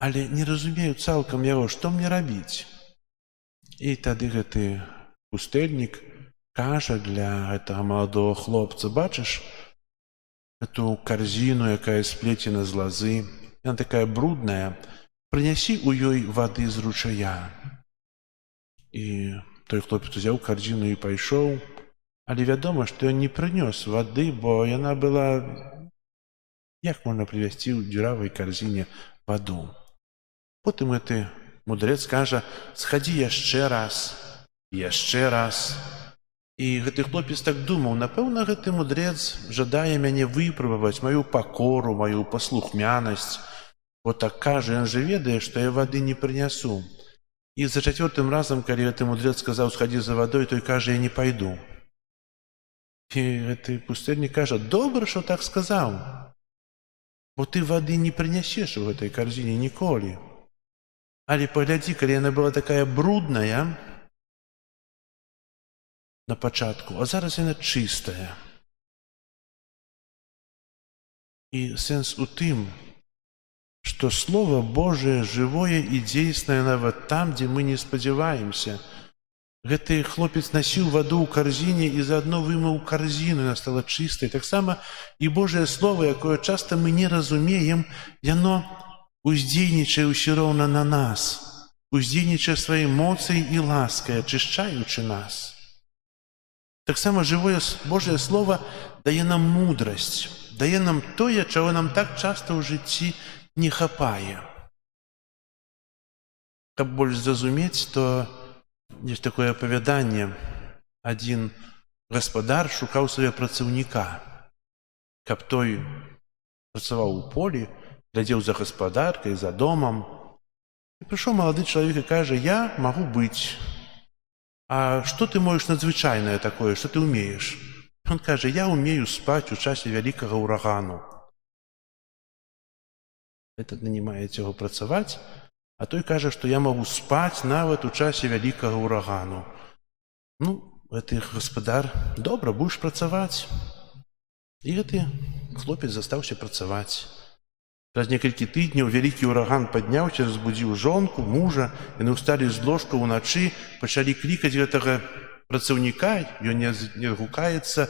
але не разумею цалкам яго, што мне рабіць. І тады гэты пустэльнік кажа для гэтага маладога хлопца: бачыш эту карзіну, якая сплецена з лазы, яна такая брудная, прынясі ў ёй вады з ручая. І той хлопец узяў карзіну і пайшоў, але вядома, што ён не прынёс вады, бо яна была... Як можна прывязці ў дзюравай карзіне ваду? Потым гэты мудрэц кажа: схадзі яшчэ раз. І гэты хлопец так думаў: напэўна, гэты мудрэц жадае мяне выпрабаваць, маю пакору, маю паслухмянасць. Бо так кажа, ён жа ведае, што я вады не прынясу. І за чацвёртым разам, калі гэты мудрэц сказаў: схадзі за вадой, той кажа: я не пайду. І гэты пустэльнік кажа: добра, што так сказаў, бо ты вады не прынясеш у гэтай карзіне ніколі. Але паглядзі, калі яна была такая брудная на пачатку, а зараз яна чыстая. І сэнс у тым, што Слова Божае жывое і дзейснае нават там, дзе мы не спадзяваемся. Гэты хлопец насіў ваду ў карзіне і заадно вымыў карзіну, яна стала чыстай. Таксама і Божае Слово, якое часта мы не разумеем, яно уздзейнічае ўсё роўна на нас, уздзейнічае сваёй моцай і ласкай, ачышчаючы нас. Таксама жывое Божае Слово дае нам мудрасць, дае нам тое, чаго нам так часта ў жыцці не хапае. Каб больш зразумець, то ёсць такое апавяданне. Адзін гаспадар шукаў сабе працаўніка, каб той працаваў у полі глядзеў за гаспадаркай, за домам. І прыйшоў малады чалавек і кажа: «Я магу быць. А што ты можаш надзвычайнае такое, што ты ўмееш?» Ён кажа: «Я умею спаць у часе вялікага ўрагану». Этот нанимаецца яго працаваць, а той кажа, што я магу спаць нават у часе вялікага ўрагану. Ну, гэты гаспадар: «Добра, будзеш працаваць». І гэты хлопец застаўся працаваць. Праз некалькі тыдняў вялікі ўраган падняўся, разбудзіў жонку, мужа. Яны ўсталі з ложка ўначы, пачалі клікаць гэтага працаўніка, ён не гукаецца.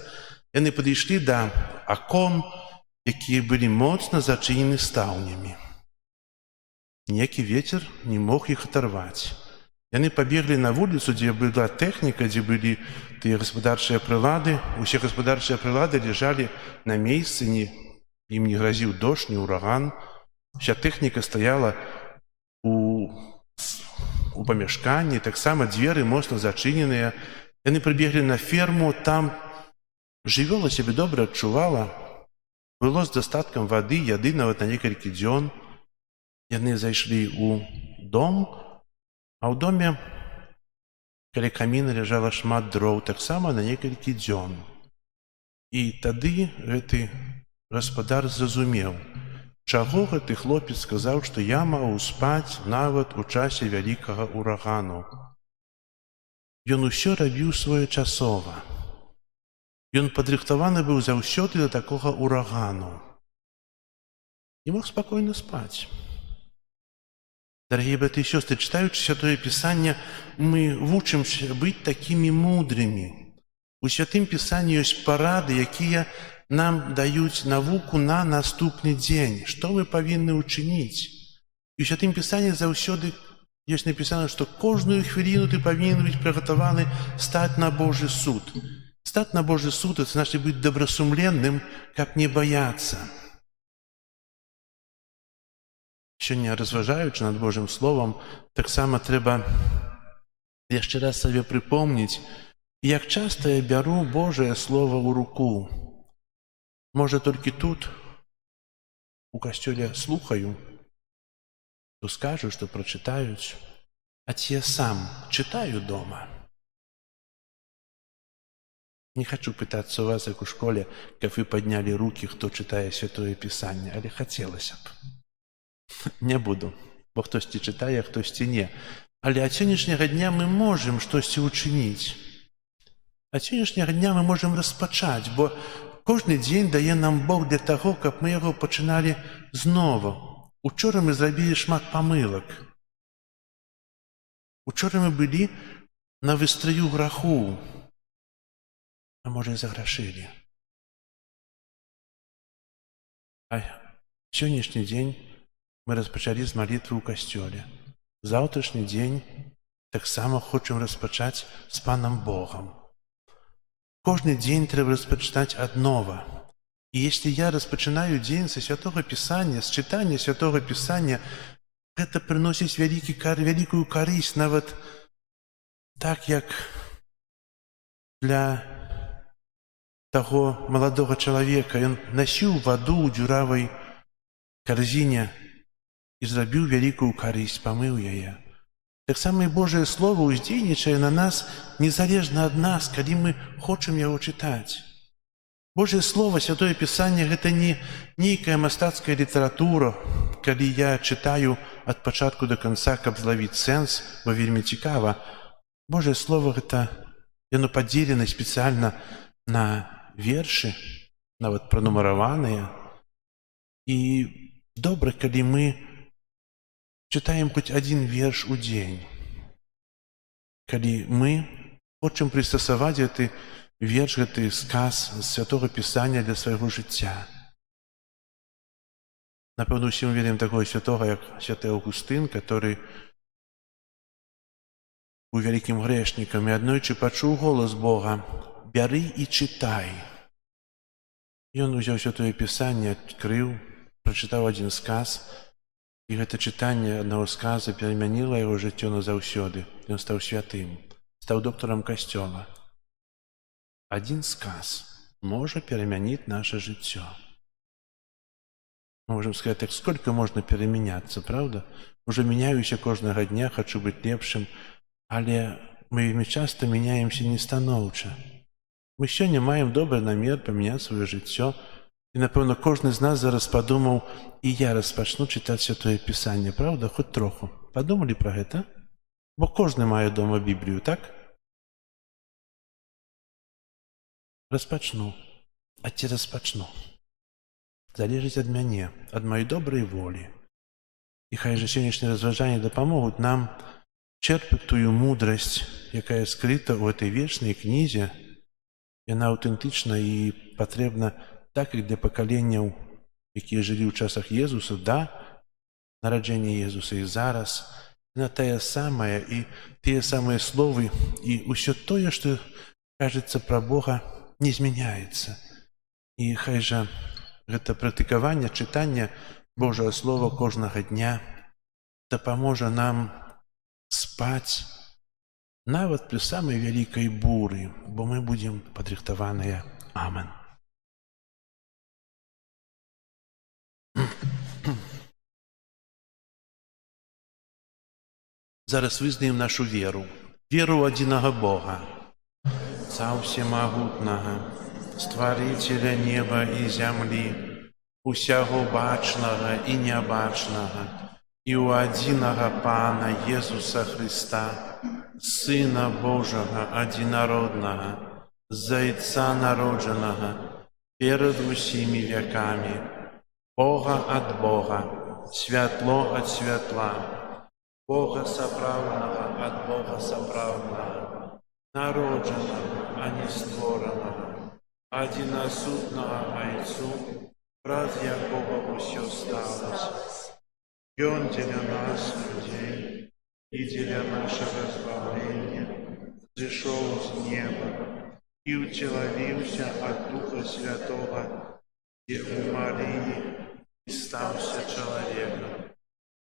Яны падышлі да акон, якія былі моцна зачынены стаўнямі. Некі вецер не мог іх адарваць. Яны пабеглі на вуліцу, дзе была тэхніка, дзе былі тыя гаспадарчыя прылады. Усе гаспадарчыя прылады ляжалі на месцы, ім не гразіў дождж, ні ўраган. Уся тэхніка стаяла у памяшканні, таксама дзверы моцна зачыненыя. Яны прыбеглі на ферму, там жывёла сябе добра адчувала. Было з дастаткам вады, яды нават на некалькі дзён. Яны зайшлі ў дом, а ў доме каля каміна ляжала шмат дроў, таксама на некалькі дзён. І тады гэты гаспадар зразумеў, чаго гэты хлопец сказаў, што я магу спаць нават у часе вялікага ўрагану. Ён усё рабіў своечасова. Ён падрыхтаваны быў заўсёды да такога ўрагану. І мог спакойна спаць. Дарагія браты і сёстры, чытаючы Святое Пісанне, мы вучымся быць такімі мудрымі. У Святым Пісанні ёсць парады, якія нам даюць навуку на наступны дзень, што мы павінны ўчыніць. І ў Святым Пісанні заўсёды ёсць напісана, што кожную хвіліну ты павінен быць прыгатаваны стаць на Божы суд. Стаць на Божы суд — это значыць быць добрасумленным, каб не баяцца. Сёння, разважаючы над Божым Словам, таксама трэба яшчэ раз сабе прыпомніць, як часта я бяру Божае Слово ў руку. Можа, толькі тут, у касцёле, слухаю, то скажу, што прачытаюць, а ці я сам чытаю дома. Не хачу пытацца у вас, як у школе, каб вы паднялі рукі, хто чытае Святое Пісанне, але хацелася б. Не буду, бо хтосьці чытае, а хтосьці не. Але ад сённяшняга дня мы можам штосьці ўчыніць. Ад сённяшняга дня мы можам распачаць, бо кожны дзень дае нам Бог для таго, каб мы яго пачыналі знова. Учора мы зрабілі шмат памылак. Учора мы былі на выстраю граху, а можа і заграшылі. А сённяшні дзень мы распачалі з малітвы ў касцёле. Заўтрашні дзень таксама хочам распачаць з Панам Богам. Кожны дзень трэба распачынаць ад нова. І если я распачынаю дзень са Святога Пісання, з чытання Святога Пісання, гэта прыносіць вялікую карысць, нават так, як для таго маладога чалавека. Ён насіў ваду ў дзюравай карзіне і зрабіў вялікую карысць, памыў яе. Таксама і Божае Слово ўздзейнічае на нас незалежна ад нас, калі мы хочам яго чытаць. Божае Слово, Святое Пісанне — гэта не нейкая мастацкая літаратура, калі я чытаю ад пачатку да канца, каб злавіць сэнс, бо вельмі цікава. Божае Слово — гэта яно падзелена спецыяльна на вершы, нават пранумараваныя. І добра, калі мы чытаем хоць адзін верш у дзень. Калі мы хочам прыстасаваць гэты верш, гэты сказ з Святога Пісання для свайго жыцця. Напэўна, усім ведаем такого святога, як святы Аўгустын, который быў вялікім грэшнікам і аднойчы пачуў голас Бога: «Бяры і чытай». Ён узяў Святое Пісанне, адкрыў, прачытаў адзін сказ, і гэта чытанне аднаго сказа перамяніла яго жыццё назаўсёды. Ён стаў святым, стаў доктарам касцёла. Адзін сказ можа перамяніць наша жыццё. Мы можем сказать, так сколько можно переменяться, правда? Уже меняюся кожнага дня, хочу быць лепшым, але мы вельмі часта мяняемся нестаноўча. Мы сёння маем добры намер памяняць сваё жыццё, і, напэўна, кожны з нас зараз падумаў, і я распачну чытаць Святое Пісанне, правда? Хоць троху. Падумалі пра гэта? Бо кожны мае дома Біблію, так? Распачну. А ці распачну? Залежыць ад мяне, ад маёй добрай волі. І хай жа сённяшнія разважанні дапамогуць нам чэрпаць тую мудрасць, якая скрыта ў этой вечнай кнізе. Яна аўтэнтычна і патрэбна так, як для пакаленняў, якія жылі ў часах Езуса, да нараджэння Езуса і зараз. Яна тая самая, і тыя самыя словы, і ўсё тое, што кажацца пра Бога, не змяняецца. І хай жа гэта практыкаванне, чытанне Божага Слова кожнага дня дапаможа нам спаць нават пры самай вялікай буры, бо мы будзем падрыхтаваныя. Амен. Зараз вызнаем нашу веру. Веру ў адзінага Бога, Отца Всемагутнага, Стварыцеля неба і зямлі, усяго бачнага і нябачнага, і ў адзінага Пана Езуса Христа, Сына Божага адзінароднага, Зайца народжанага, перад усімі вякамі, Бога ад Бога, святло ад святла, Бога сапраўднага ад Бога сапраўднага, народжанага, а не створанага, адзінасутнага Айцу, праз якога ўсё сталося. Ён дзеля нас, людзей, і дзеля нашага збавлення зышоў з неба і ўцелавіўся ад Духа Святога, дзе ў Марыі і стаўся чалавекам,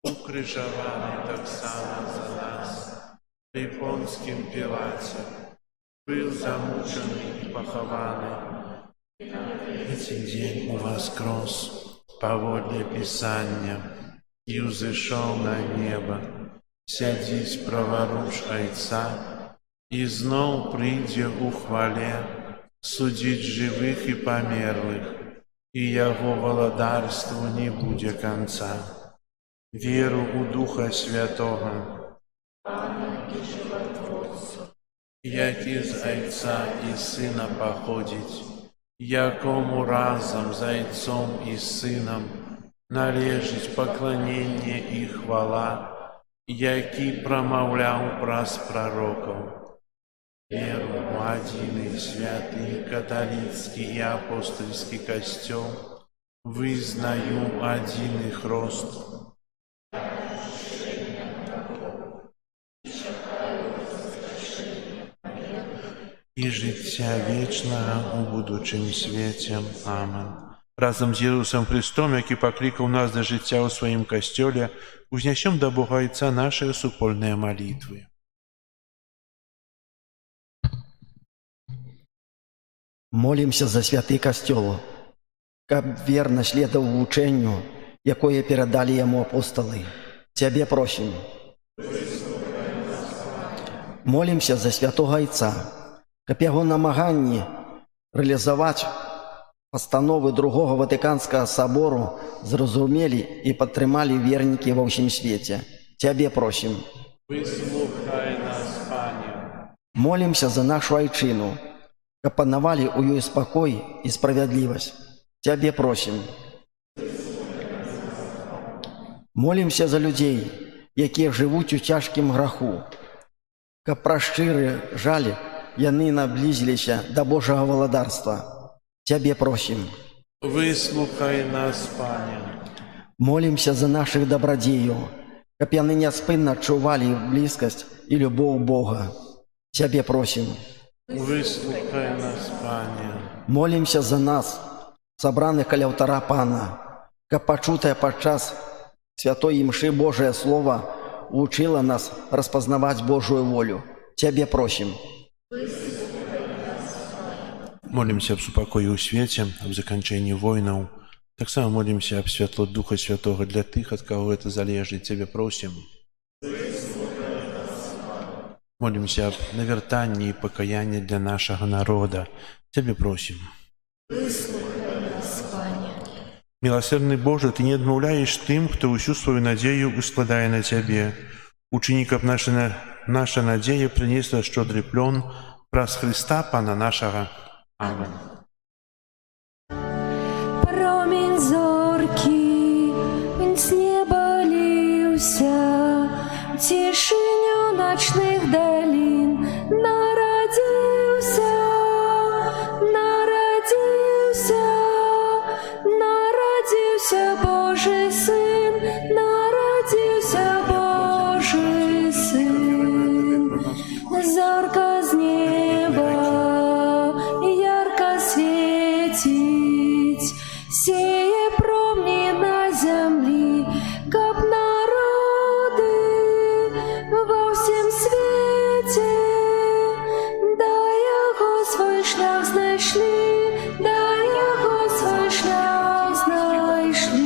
укрыжаваны таксама за нас, пры Понскім Пілаце, быў замучаны і пахаваны, трэці дзень уваскрос паводле Пісання і ўзышоў на неба, сядзіць праваруч Айца і зноў прыйдзе ў хвале судзіць жывых і памерлых, і яго валадарству не будзе канца. Веру ў Духа Святога, які з Айца і Сына паходзіць, якому разам з Айцом і Сынам належыць пакланенне і хвала, які прамаўляў праз прарокаў. Веру ў адзіны святы каталіцкі і апостальскі касцёл, вызнаю адзіны хрост, і жыцця вечнага ў будучым свеце. Амен. Разам з Езусам Христом, які паклікаў нас да жыцця ў сваім касцёле, узнясём да Бога Айца нашыя супольныя малітвы. Молімся за святы касцёл, каб верна следаў вучэнню, якое перадалі яму апосталы. Цябе просім. Молімся за святога Айца, каб яго намаганні рэалізаваць пастановы Другога Ватыканскага сабору зразумелі і падтрымалі вернікі ва ўсім свеце. Цябе просім. Выслухай нас, Пане. Молімся за нашу айчыну, каб панавалі ў ёй спакой і справядлівасць. Цябе просім. Молімся за людзей, якія жывуць у цяжкім граху, каб праз шчыры жаль яны наблізіліся да Божага валадарства. Цябе просім. Выслухай нас, Пане. Молімся за нашых дабрадзеяў, каб яны няспынна адчувалі блізкасць і любоў Бога. Цябе просім. Выслухай нас, Пане. Молімся за нас, сабраных каля алтара Пана, каб пачутае падчас святой імшы Божае Слова вучыла нас распазнаваць Божую волю. Цябе просім. Молімся аб супакоі ў свеце, аб заканчэнні войнаў, Так само молимся об святло Духа Святого для тых, от кого это залежит. Тебе просим. Молимся об навертании и покаянии для нашего народа. Тебе просим. Милосердный Боже, Ты не отмовляешь тем, кто усю свою надею ускладає на Тебе. Учини, как наша надея принесла щедрый плен праз Христа Пана нашего. Аминь. Промінь зорки, він з неба лився, в тишиню ночних долин народився, народився, народився Божий Син, народився Божий Син. Зорка з неба ярко світить, сіє промні на землі, каб народи во всім світі да його свій шлях знайшли, да його свій шлях знайшли.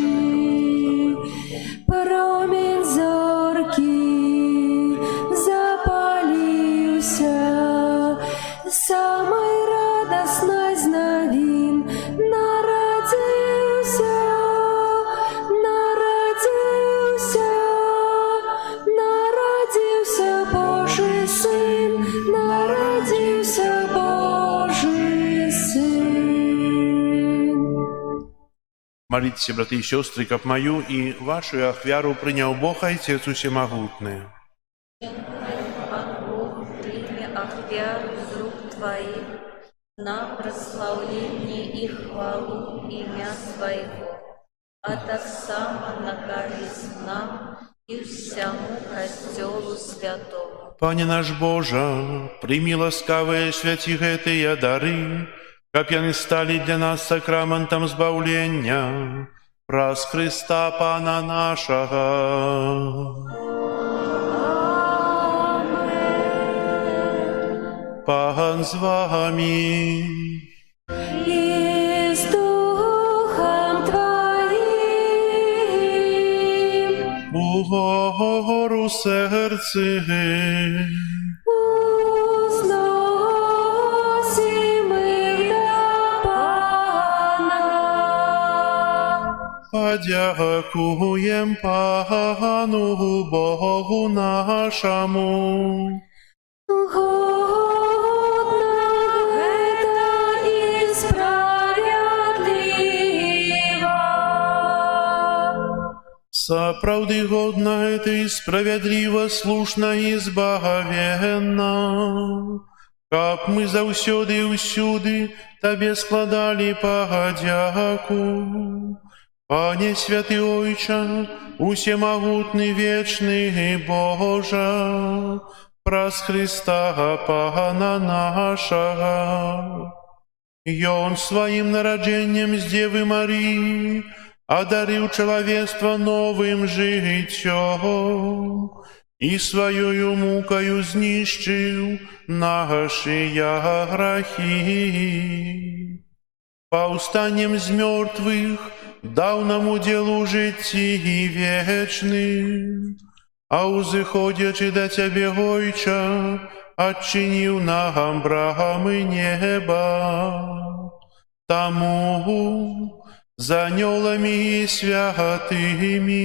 Промінь зорки запалився, самой радостной з новин народився, народився, народився Божий Син, народився Божий Син. Молитесь, братья и сестры, как мою и вашу ахвяру принял Бог Отец Всемогутный. Прими ахвяру из рук Твоих на прославление и хвалу имя Своего, а так само на корысть нам и всему костелу святому. Пане наш Боже, прими ласкавые святых этие дары, как они стали для нас сакраментом збавления, праз Христа Пана нашего. Пан з вами. И с Духом Твоим Угору серце, узносим для Пана. подякуєм Пану Богу нашому. Годно это и справедливо. Соправды годно это и справедливо, слушно и збагавенно. Как мы заўсёды і ўсюды Табе складали подяку. Пане святый Ойча, усемогутный вечный Боже, праз Христа Пана нашего. И Он своим народжением с Девы Марии одарил человечество новым життям и своею мукою знищив наши грехи. Повстанием з мертвых дал нам уделу житті вечным, а узыходячи до Тебе, Ойча, отчинил нам брамы неба. Тому за анёлами и святыми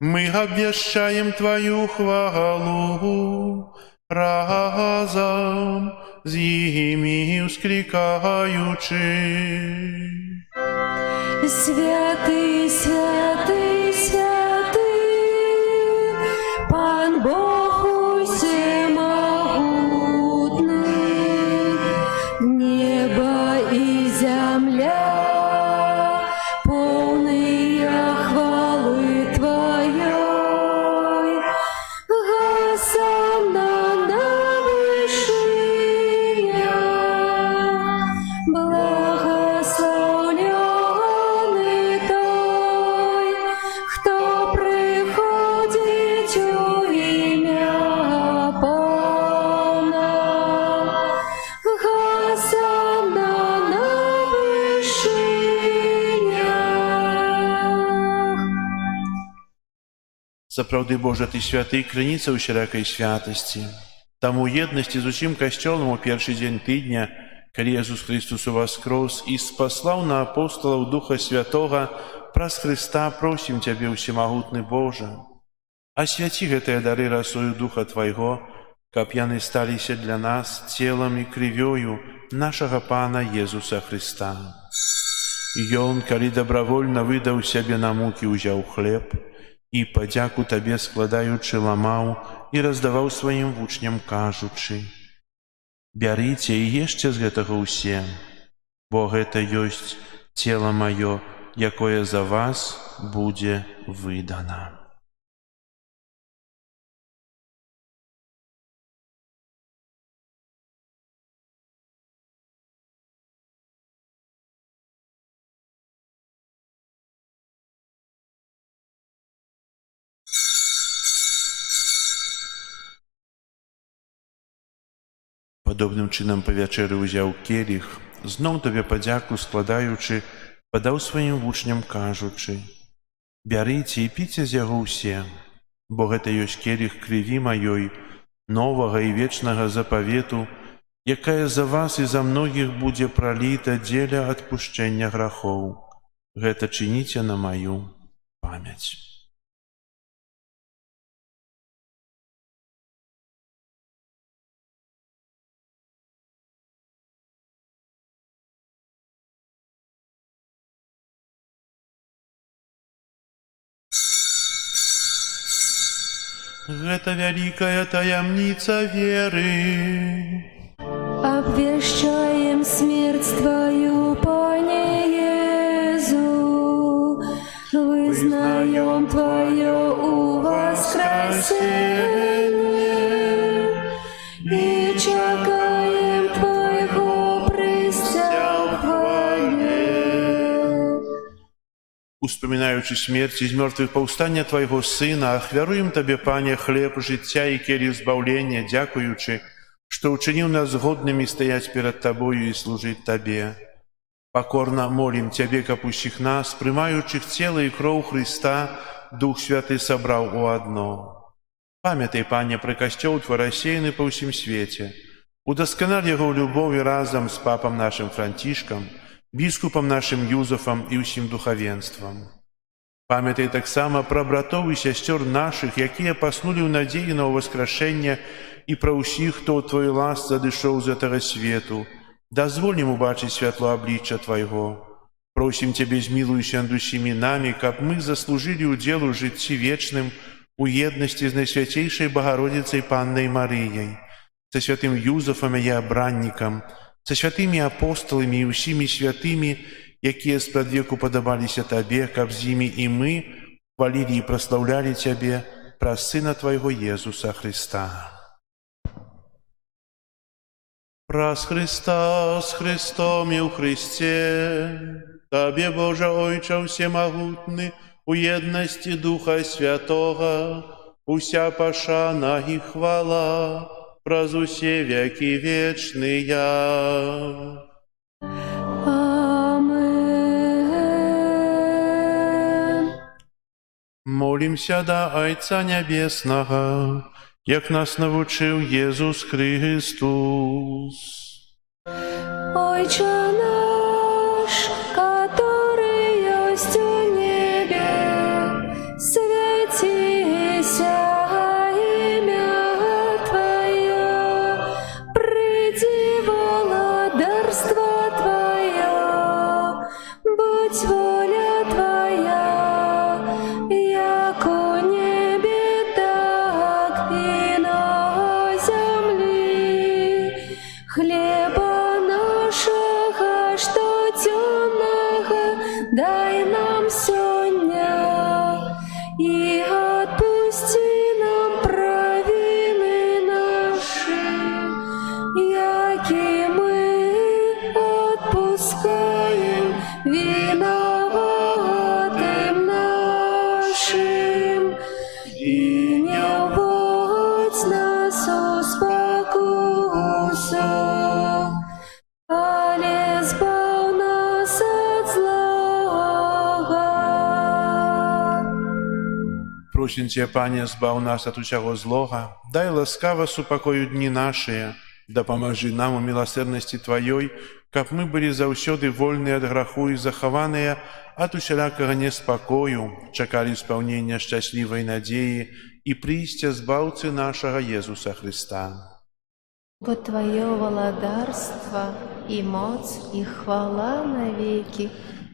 мы обвещаем Твою хвалу, разом с ими ускрикаючи. Святый, святый, святый, Пан Бог всемогутный, небо и земля, полные хвалы Твоей. Госанна на вышиях, благословленный тот, Сапраўды, Божа, Ты святы, крыніца ўсялякай святасці. Таму ў еднасці з усім касцёлам у першы дзень тыдня, калі Jesús Христос уваскрос і спаслаў на апостолаў Духа Святога, праз Христа просім Цябе, усемагутны Божа, асвяці гэтыя дары расою Духа Твайго, каб яны сталіся для нас целам і крывёю нашага Пана Езуса Христа. Ён, калі добравольна выдаў сябе на мукі, узяў хлеб і, падзяку Табе складаючы, ламаў і раздаваў сваім вучням, кажучы: «Бярыце і ешце з гэтага ўсе, бо гэта ёсць цела маё, якое за вас будзе выдана». Падобным чынам па вячэры ўзяў келіх, зноў Табе падзяку складаючы, падаў сваім вучням, кажучы: «Бярыце і піце з яго ўсе, бо гэта ёсць келіх крыві маёй, новага і вечнага запавету, якая за вас і за многіх будзе праліта дзеля адпушчэння грахоў. Гэта чыніце на маю памяць». Гэта вялікая таямніца веры. Обвещаем смерть Твою, Пане Иезу, вызнаем Твое воскресение и чекаем Твоего прыся в хвале. Успамінаючы смерць і з мёртвых паўстання Твайго Сына, ахвяруем Табе, Пане, хлеб жыцця і келіх збаўлення, дзякуючы, што ўчыніў нас згоднымі стаяць перад Табою і служыць Табе. Пакорна молім Цябе, каб усіх нас, прымаючых цела і кроў Христа, Дух Святы сабраў у адно. Памятай, Пане, пра касцёл Твой рассеяны па ўсім свеце. Удасканаль яго ў любові разам з папам нашым Францішкам, біскупам нашым Юзафам і ўсім духавенствам. Памятай таксама пра братоў і сясцёр нашых, якія паснулі ў надзеі на ўваскрашэнне, і пра ўсіх, хто ў Твоёй ласцы адышоў з гэтага свету. Дазволь ім убачыць святло аблічча Твайго. Просім Цябе, змілуйся над усімі намі, каб мы заслужылі ўдзел у жыцці вечным у еднасці з Найсвяцейшай Багародзіцай Паннай Марыяй, са святым Юзафам і абраннікам, са святымі апосталамі і ўсімі святымі, якія спрадвеку падабаліся Табе, каб з імі і мы хвалілі і праслаўлялі Цябе праз Сына Твайго Езуса Христа. Праз Христа, з Христом і ў Христе, Табе, Божа Ойча всемагутны, у еднасці Духа Святога, уся пашана і хвала, праз усе векі вечныя. Амен. Молімся да Айца Нябеснага, як нас навучыў Езус Христос. Отче наш, который есть у небе, светися имя Твое, приди владарство Твое, будь воля Твоя, як у небе, так и на земле. Хлеба нашего, что темного, дай нам сегодня, и отпусти нам провины наши, яки мы отпускаем виноватым нашим, и не вводь нас в спокусу, але збав нас от злого. Просим Тебя, Пане, збав нас от усяго злога, дай ласкаво супокою дни наши, да поможи нам у милосердности Твоей, каб мы были заўсёды вольны от граху и захаваныя от усялякага неспокою, чакали исполнения счастливой надеи и прийстя збаўцы нашего Иисуса Христа. Бо Твое владарство и моц и хвала навеки.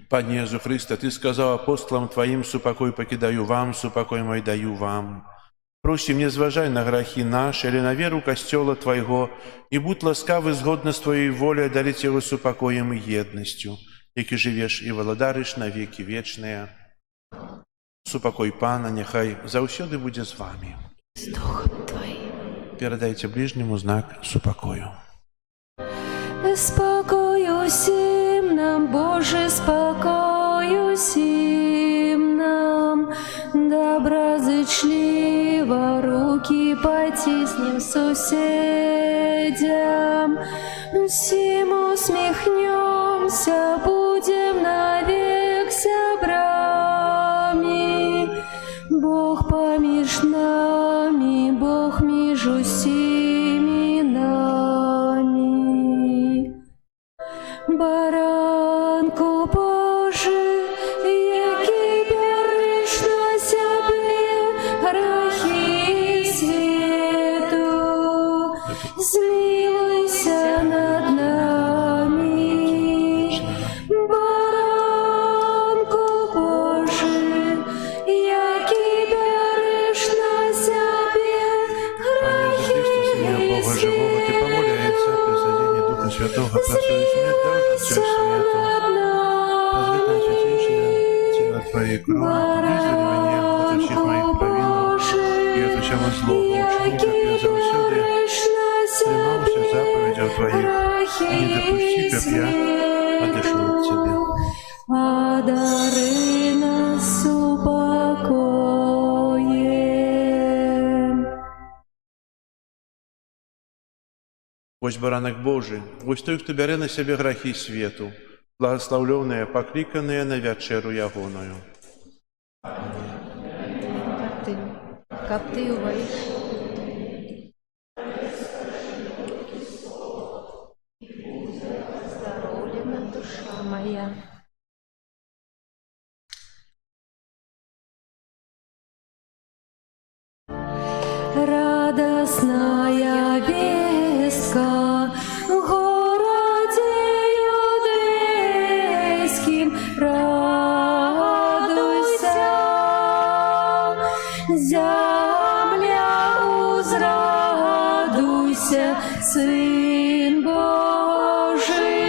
Пане Иисус Христе, Ты сказал апостолам Твоим: «Супокой покидаю вам, супокой мой даю вам». Просим, не зважай на грахи наши, или на веру Костела Твоего, и будь ласкавы згодно с Твоей волей дарить его супокоем и едностью, яки живешь и владариш на веки вечные. Супокой Пана нехай заўсёды буде з вами. С Духом Твоим. Передайте ближнему знак супокою. Спокою всім нам, Боже, спокою всім нам, доброзичливо руки потиснем сусідям, всім усміхнемся, будем навек сябрами. Бог поміж нами, Бог між усіми нами. Баранку Божий, який береш на себе грехи світу, змилуйся над нами. Баранку Божий, який береш на себе грехи Бога живого, Ты помоляется при содействии Духа Святого, просует смерть должен всем свету. Позволь нам святейшее тело Твоей крови, вызвали меня от всех моих провинов и от всего злого, учени, как я завсёды тримался заповедей Твоих, и не допусти, как я отошел от Тебя. Одари нас упокоєм. Ось баранок Божий, ось той, хто бере на себе грахи свету, благословленные, покликанные на вечеру ягоною. Как ты увоишь, здоровлена душа моя. Радостная вестка в городе Юдейским, радуйся, земля узрадуйся, Сын Божий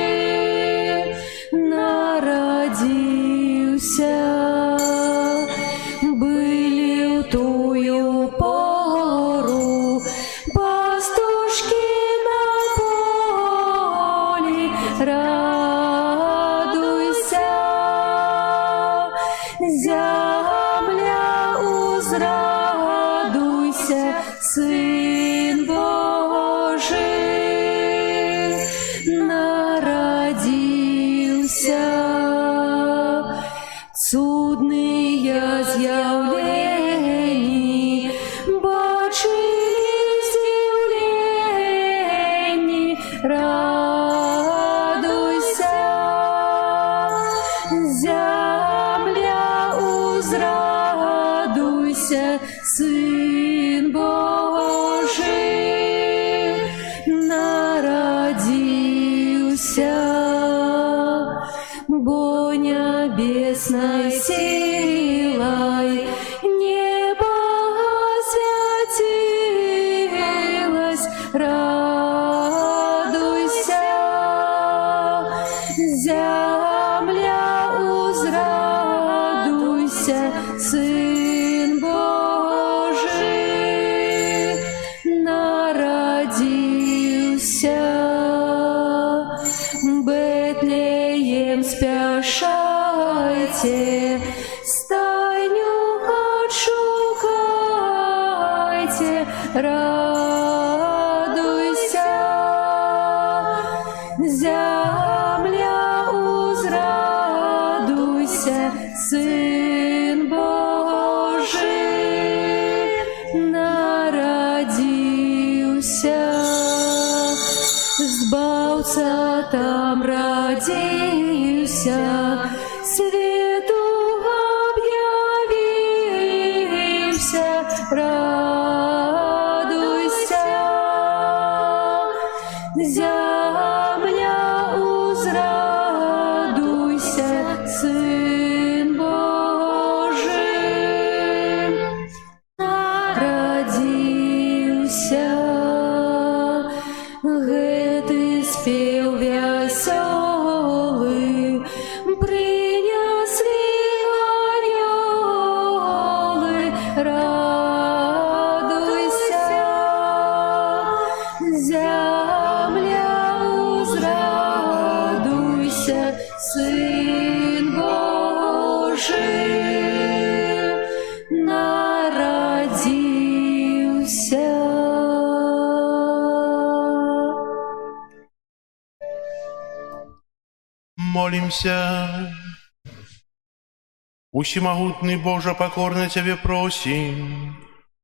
народился. Были в тую пору пастушки на поле, радуйся, земля узрадуйся, Сын Божий народился. Цудные з'явлення бачили з'явлення, радуйся, земля узрадуйся, Сын Божий народился. Бо небесной силой небо освятилось, радуйся, земля узрадуйся, Сын Божий народился. Бетлеем спяшайте, стайню отшукайте, радуйся, земля узрадуйся, Сын Божий славца там родился, свету объявился, радуйся, земля узрадуйся, Сын Божий родился. Гэты спев вясёлы принесли анёлы, радуйся, земля узрадуйся, Сын Божий народился. Молимся. Усемогутный Боже, покорно Тебе просим,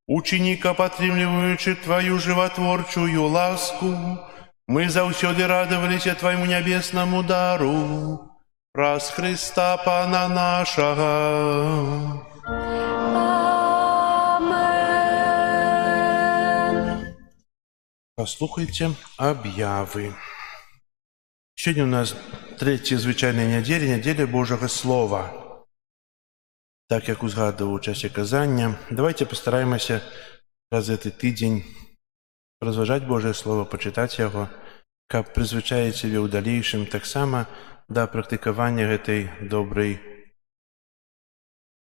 ученика, потребуючи Твою животворчую ласку, мы заўсёды радовались Твоему небесному дару, праз Христа Пана нашего. Амен. Послухайте объявы. Сегодня у нас третья звичайная неделя, неделя Божьего Слова. Так як узгадував у часі казання, давайте постараємося раз за цей тиждень розважати Боже Слово, почитати його, каб призвичаїти себе у дальнейшем так само до практикування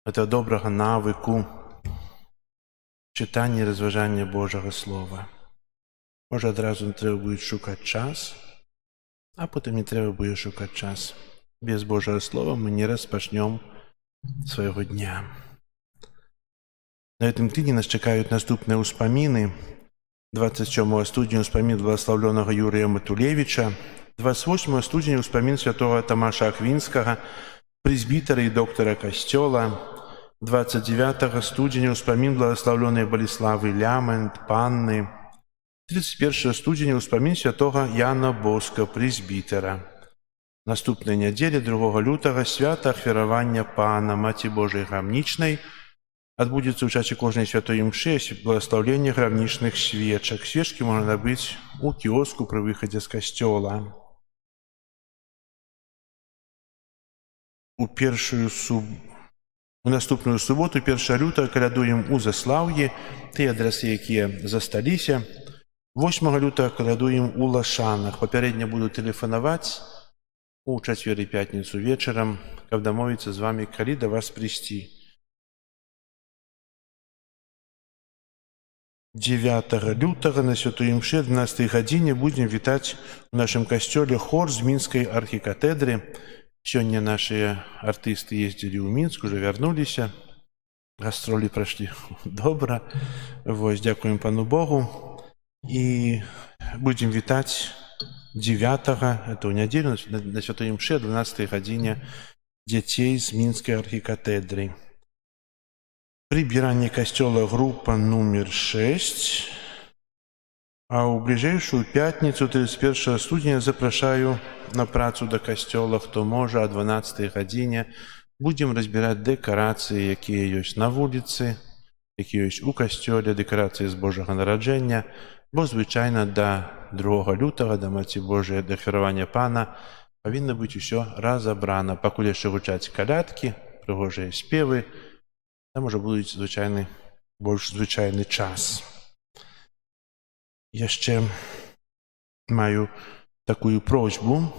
этого доброго навику читання і розважання Божого Слова. Може, одразу не треба буде шукати час, а потім не треба буде шукати час. Без Божого Слова ми не розпочнемо своего дня. На этом тыдні нас чекають наступні успоміни. 27 студня успомін благословленного Юрія Матулевича, 28 студня успомін святого Томаша Аквінського, пресбітера і доктора Костьола, 29 студня успомін благословленной Болеслави Лямент, Панны, 31 студня успомін святого Яна Боска, пресбітера. Наступная неделя, 2 лютого, свято ахвяравання Пана, Маці Божої Грамнічнай, адбудзецца ў часе кожнай святой імшы благословлення грамнічных свечак. Свечкі можна набыць у кіоску пры выхадзе з касцёла. У наступную суботу, 1 лютага, калядуем у Заслаўі, тыя адрасы, якія засталіся. 8 лютага калядуем у Лашанах. Папярэдне буду тэлефанаваць у чацвер і пятніцу вечарам, каб дамовіцца з вамі, калі да вас прыйсці. 9 лютага на святой імшы 12 гадзіне будзем вітаць у нашым касцёле хор з мінскай архікатэдры. Сёння нашыя артысты ездзілі ў Мінск, уже вярнуліся. Гастролі прайшлі добра. Вось, дзякуем Пану Богу. І будзем вітаць 9-го, это ў нядзелю, на святой імшы 12 гадзіне дзяцей з мінскай архікатэдры. Прибирание костела группа номер 6. А у ближайшую пятницу, 31 студня, запрашаю на працу до костела, хто може, о 12 гадзіне. Будем разбирать декорации, якія ёсць на вуліцы, якія ёсць у костёле, декорации з Божага нараджэння, бо звычайна до 2 лютага, до Маці Божия, до ахвяравання Пана, павінна быць усё разабрана. Пакуль яшчэ гучаць калядкі, прыгожыя спевы, там уже будзе больш звычайны час. Яшчэ маю такую просьбу.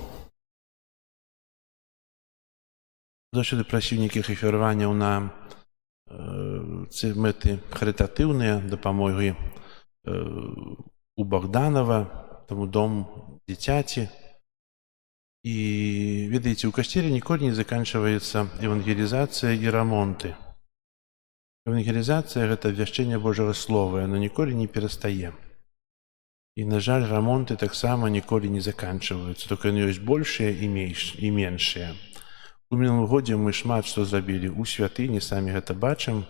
Заўсёды прасіў нейкіх ахвяраванняў на мэты харытатыўныя, дапамогі у Богданова, таму дом дзіцяці. І, ведаеце, у касцеле ніколі не заканчваецца евангелізацыя і рамонты. Евангелізацыя – гэта абвяшчэнне Божага Слова, яно ніколі не перастае. І, на жаль, рамонты таксама ніколі не заканчваюцца, толькі яны ёсць большыя і меншыя. У мінулым годзе мы шмат што зрабілі ў святыні, самі гэта бачым.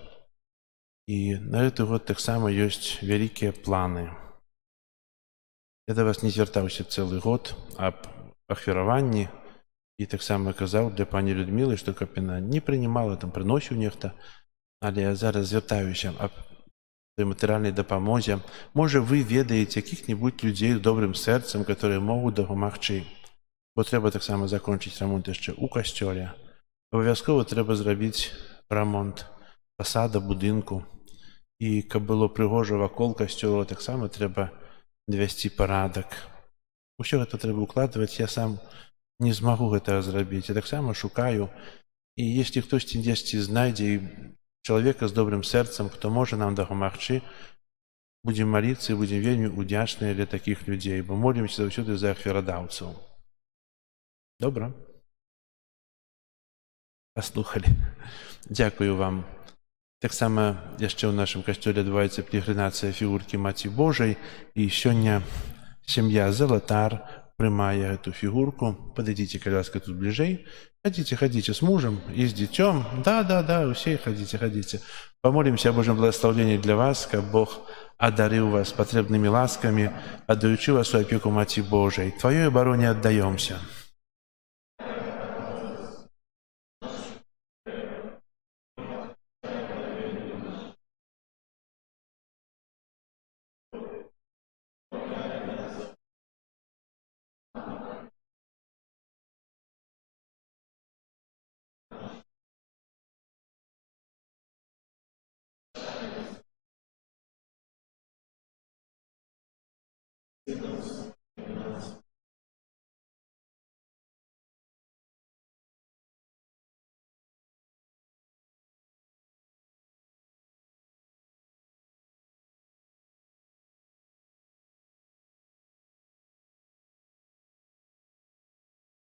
І на гэты год таксама ёсць вялікія планы. Я да вас не звяртаўся цэлы год аб ахвяраванні і таксама казаў для пані Людмілы, што каб яна не прынимала, там прыносіў нехта, але я зараз звяртаюся аб той матэрыяльнай дапамозе. Можа, вы ведаеце якіх-небудзь людзей з добрым сэрцам, которые могуць дапамагчы, бо трэба таксама закончыць рамонт яшчэ ў касцёле. Абавязкова трэба зрабіць рамонт фасада будынку, і каб было прыгожа вакол касцёла, таксама трэба навесці парадак. Усё гэта трэба укладваць, я сам не змагу гэтага зрабіць. Я таксама шукаю, і если хтосьці дзесьці знайдзе чалавека з добрым сэрцам, хто можа нам дапамагчы, будзем маліцца і будзем вельмі удзячныя для такіх людзей, бо молімся заўсёды за ахвярадаўцаў. Добра? Паслухалі. Дзякую вам. Таксама яшчэ ў нашым касцёле адбываецца пілігрымацыя фігуркі Маці Божай, і сёння сям'я Залатар прымае эту фігурку. Падыдзіце, калі ласка, тут бліжэй. Хадзіце з мужам і з дзіцём. Да, усе хадзіце. Памолімся о Божым благословенні для вас, каб Бог адарыў вас патрэбнымі ласкамі, аддаючы вас у апеку Маці Божай. Тваёй абароне аддаёмся.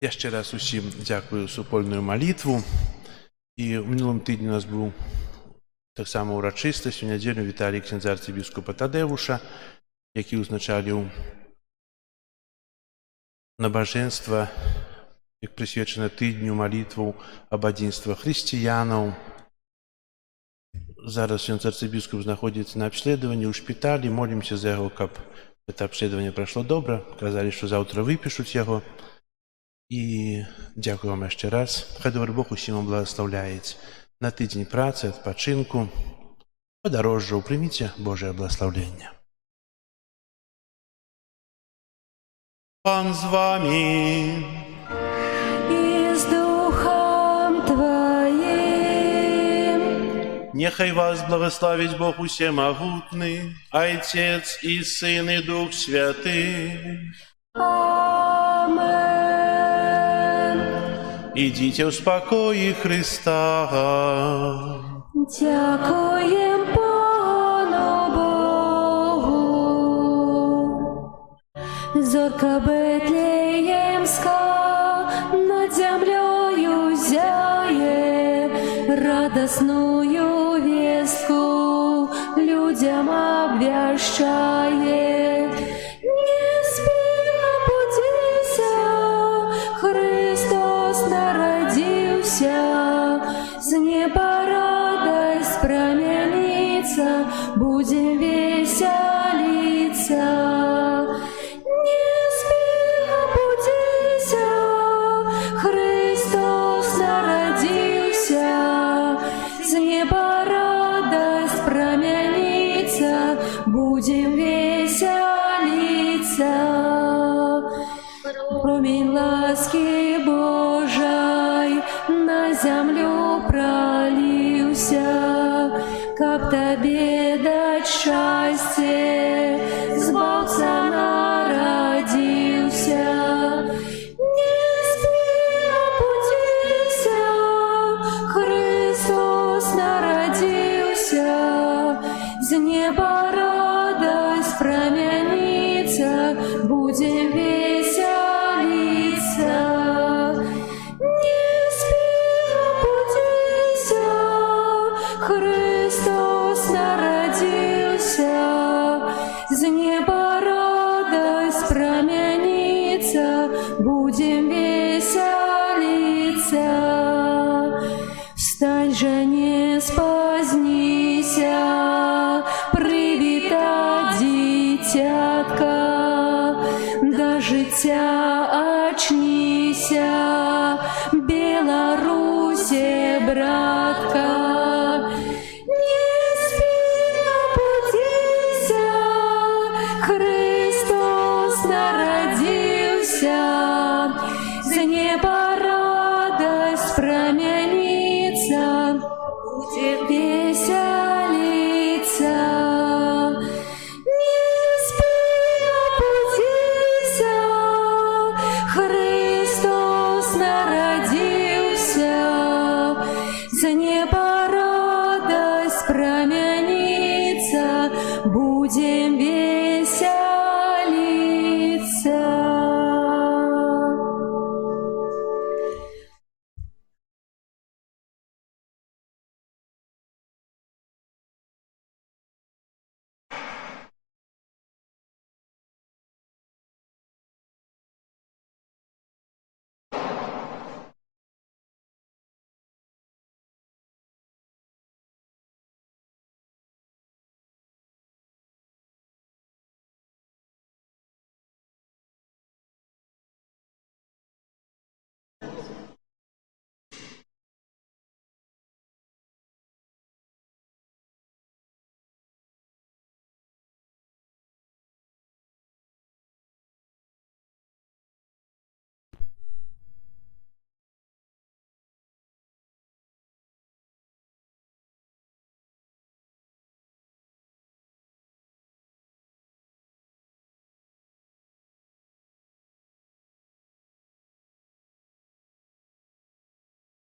Яшчэ раз усім дзякую супольную малітву. І ў мінулым тыдні у нас быў таксама ўрачыстасць. У нядзелю віталі ксяндза арцыбіскупа Тадэвуша, які ўзначаліў набажэнства, як прысвечана тыдню малітваў аб адзінстве хрысціянаў. Зараз ксяндз арцыбіскуп знаходзіцца на абследаванні ў шпіталі. Молімся за яго, каб гэта абследаванне прайшло добра. Казалі, што заўтра выпішуць яго. І дзякую вам яшчэ раз. Хай добры Бог усім вам благаслаўляець. На тыдзень працы, адпачынку, падарожжаў прыміце Божае благаслаўленне. Пан з вамі. И с Духом Твоим. Нехай вас благословить Бог усемогутный, Отец и Сын и Дух Святый. Амен. Идите в спокое Христа. Дякуем Пану Богу. Зорка Бетлеемска над землею зяе, радостную вестку людям обвящает. Не спи, будися, Христос народился, с неба радость променится, будем веселиться. Не спи, будися, Христос народился, с неба радость променится, будем веселиться. Промень ласки Божией на землю пролился, как тебе дать счастье, сбылся народился. Не спи, будися, Христос народился, с неба радость променится, будем веселиться. Не спи, будися, Христос народился, с неба радость променится, будем веселиться. Встань же, не спозднися, привита дитятка, очніся, Беларусе, братка, не спи, обудися, Христос народился, з неба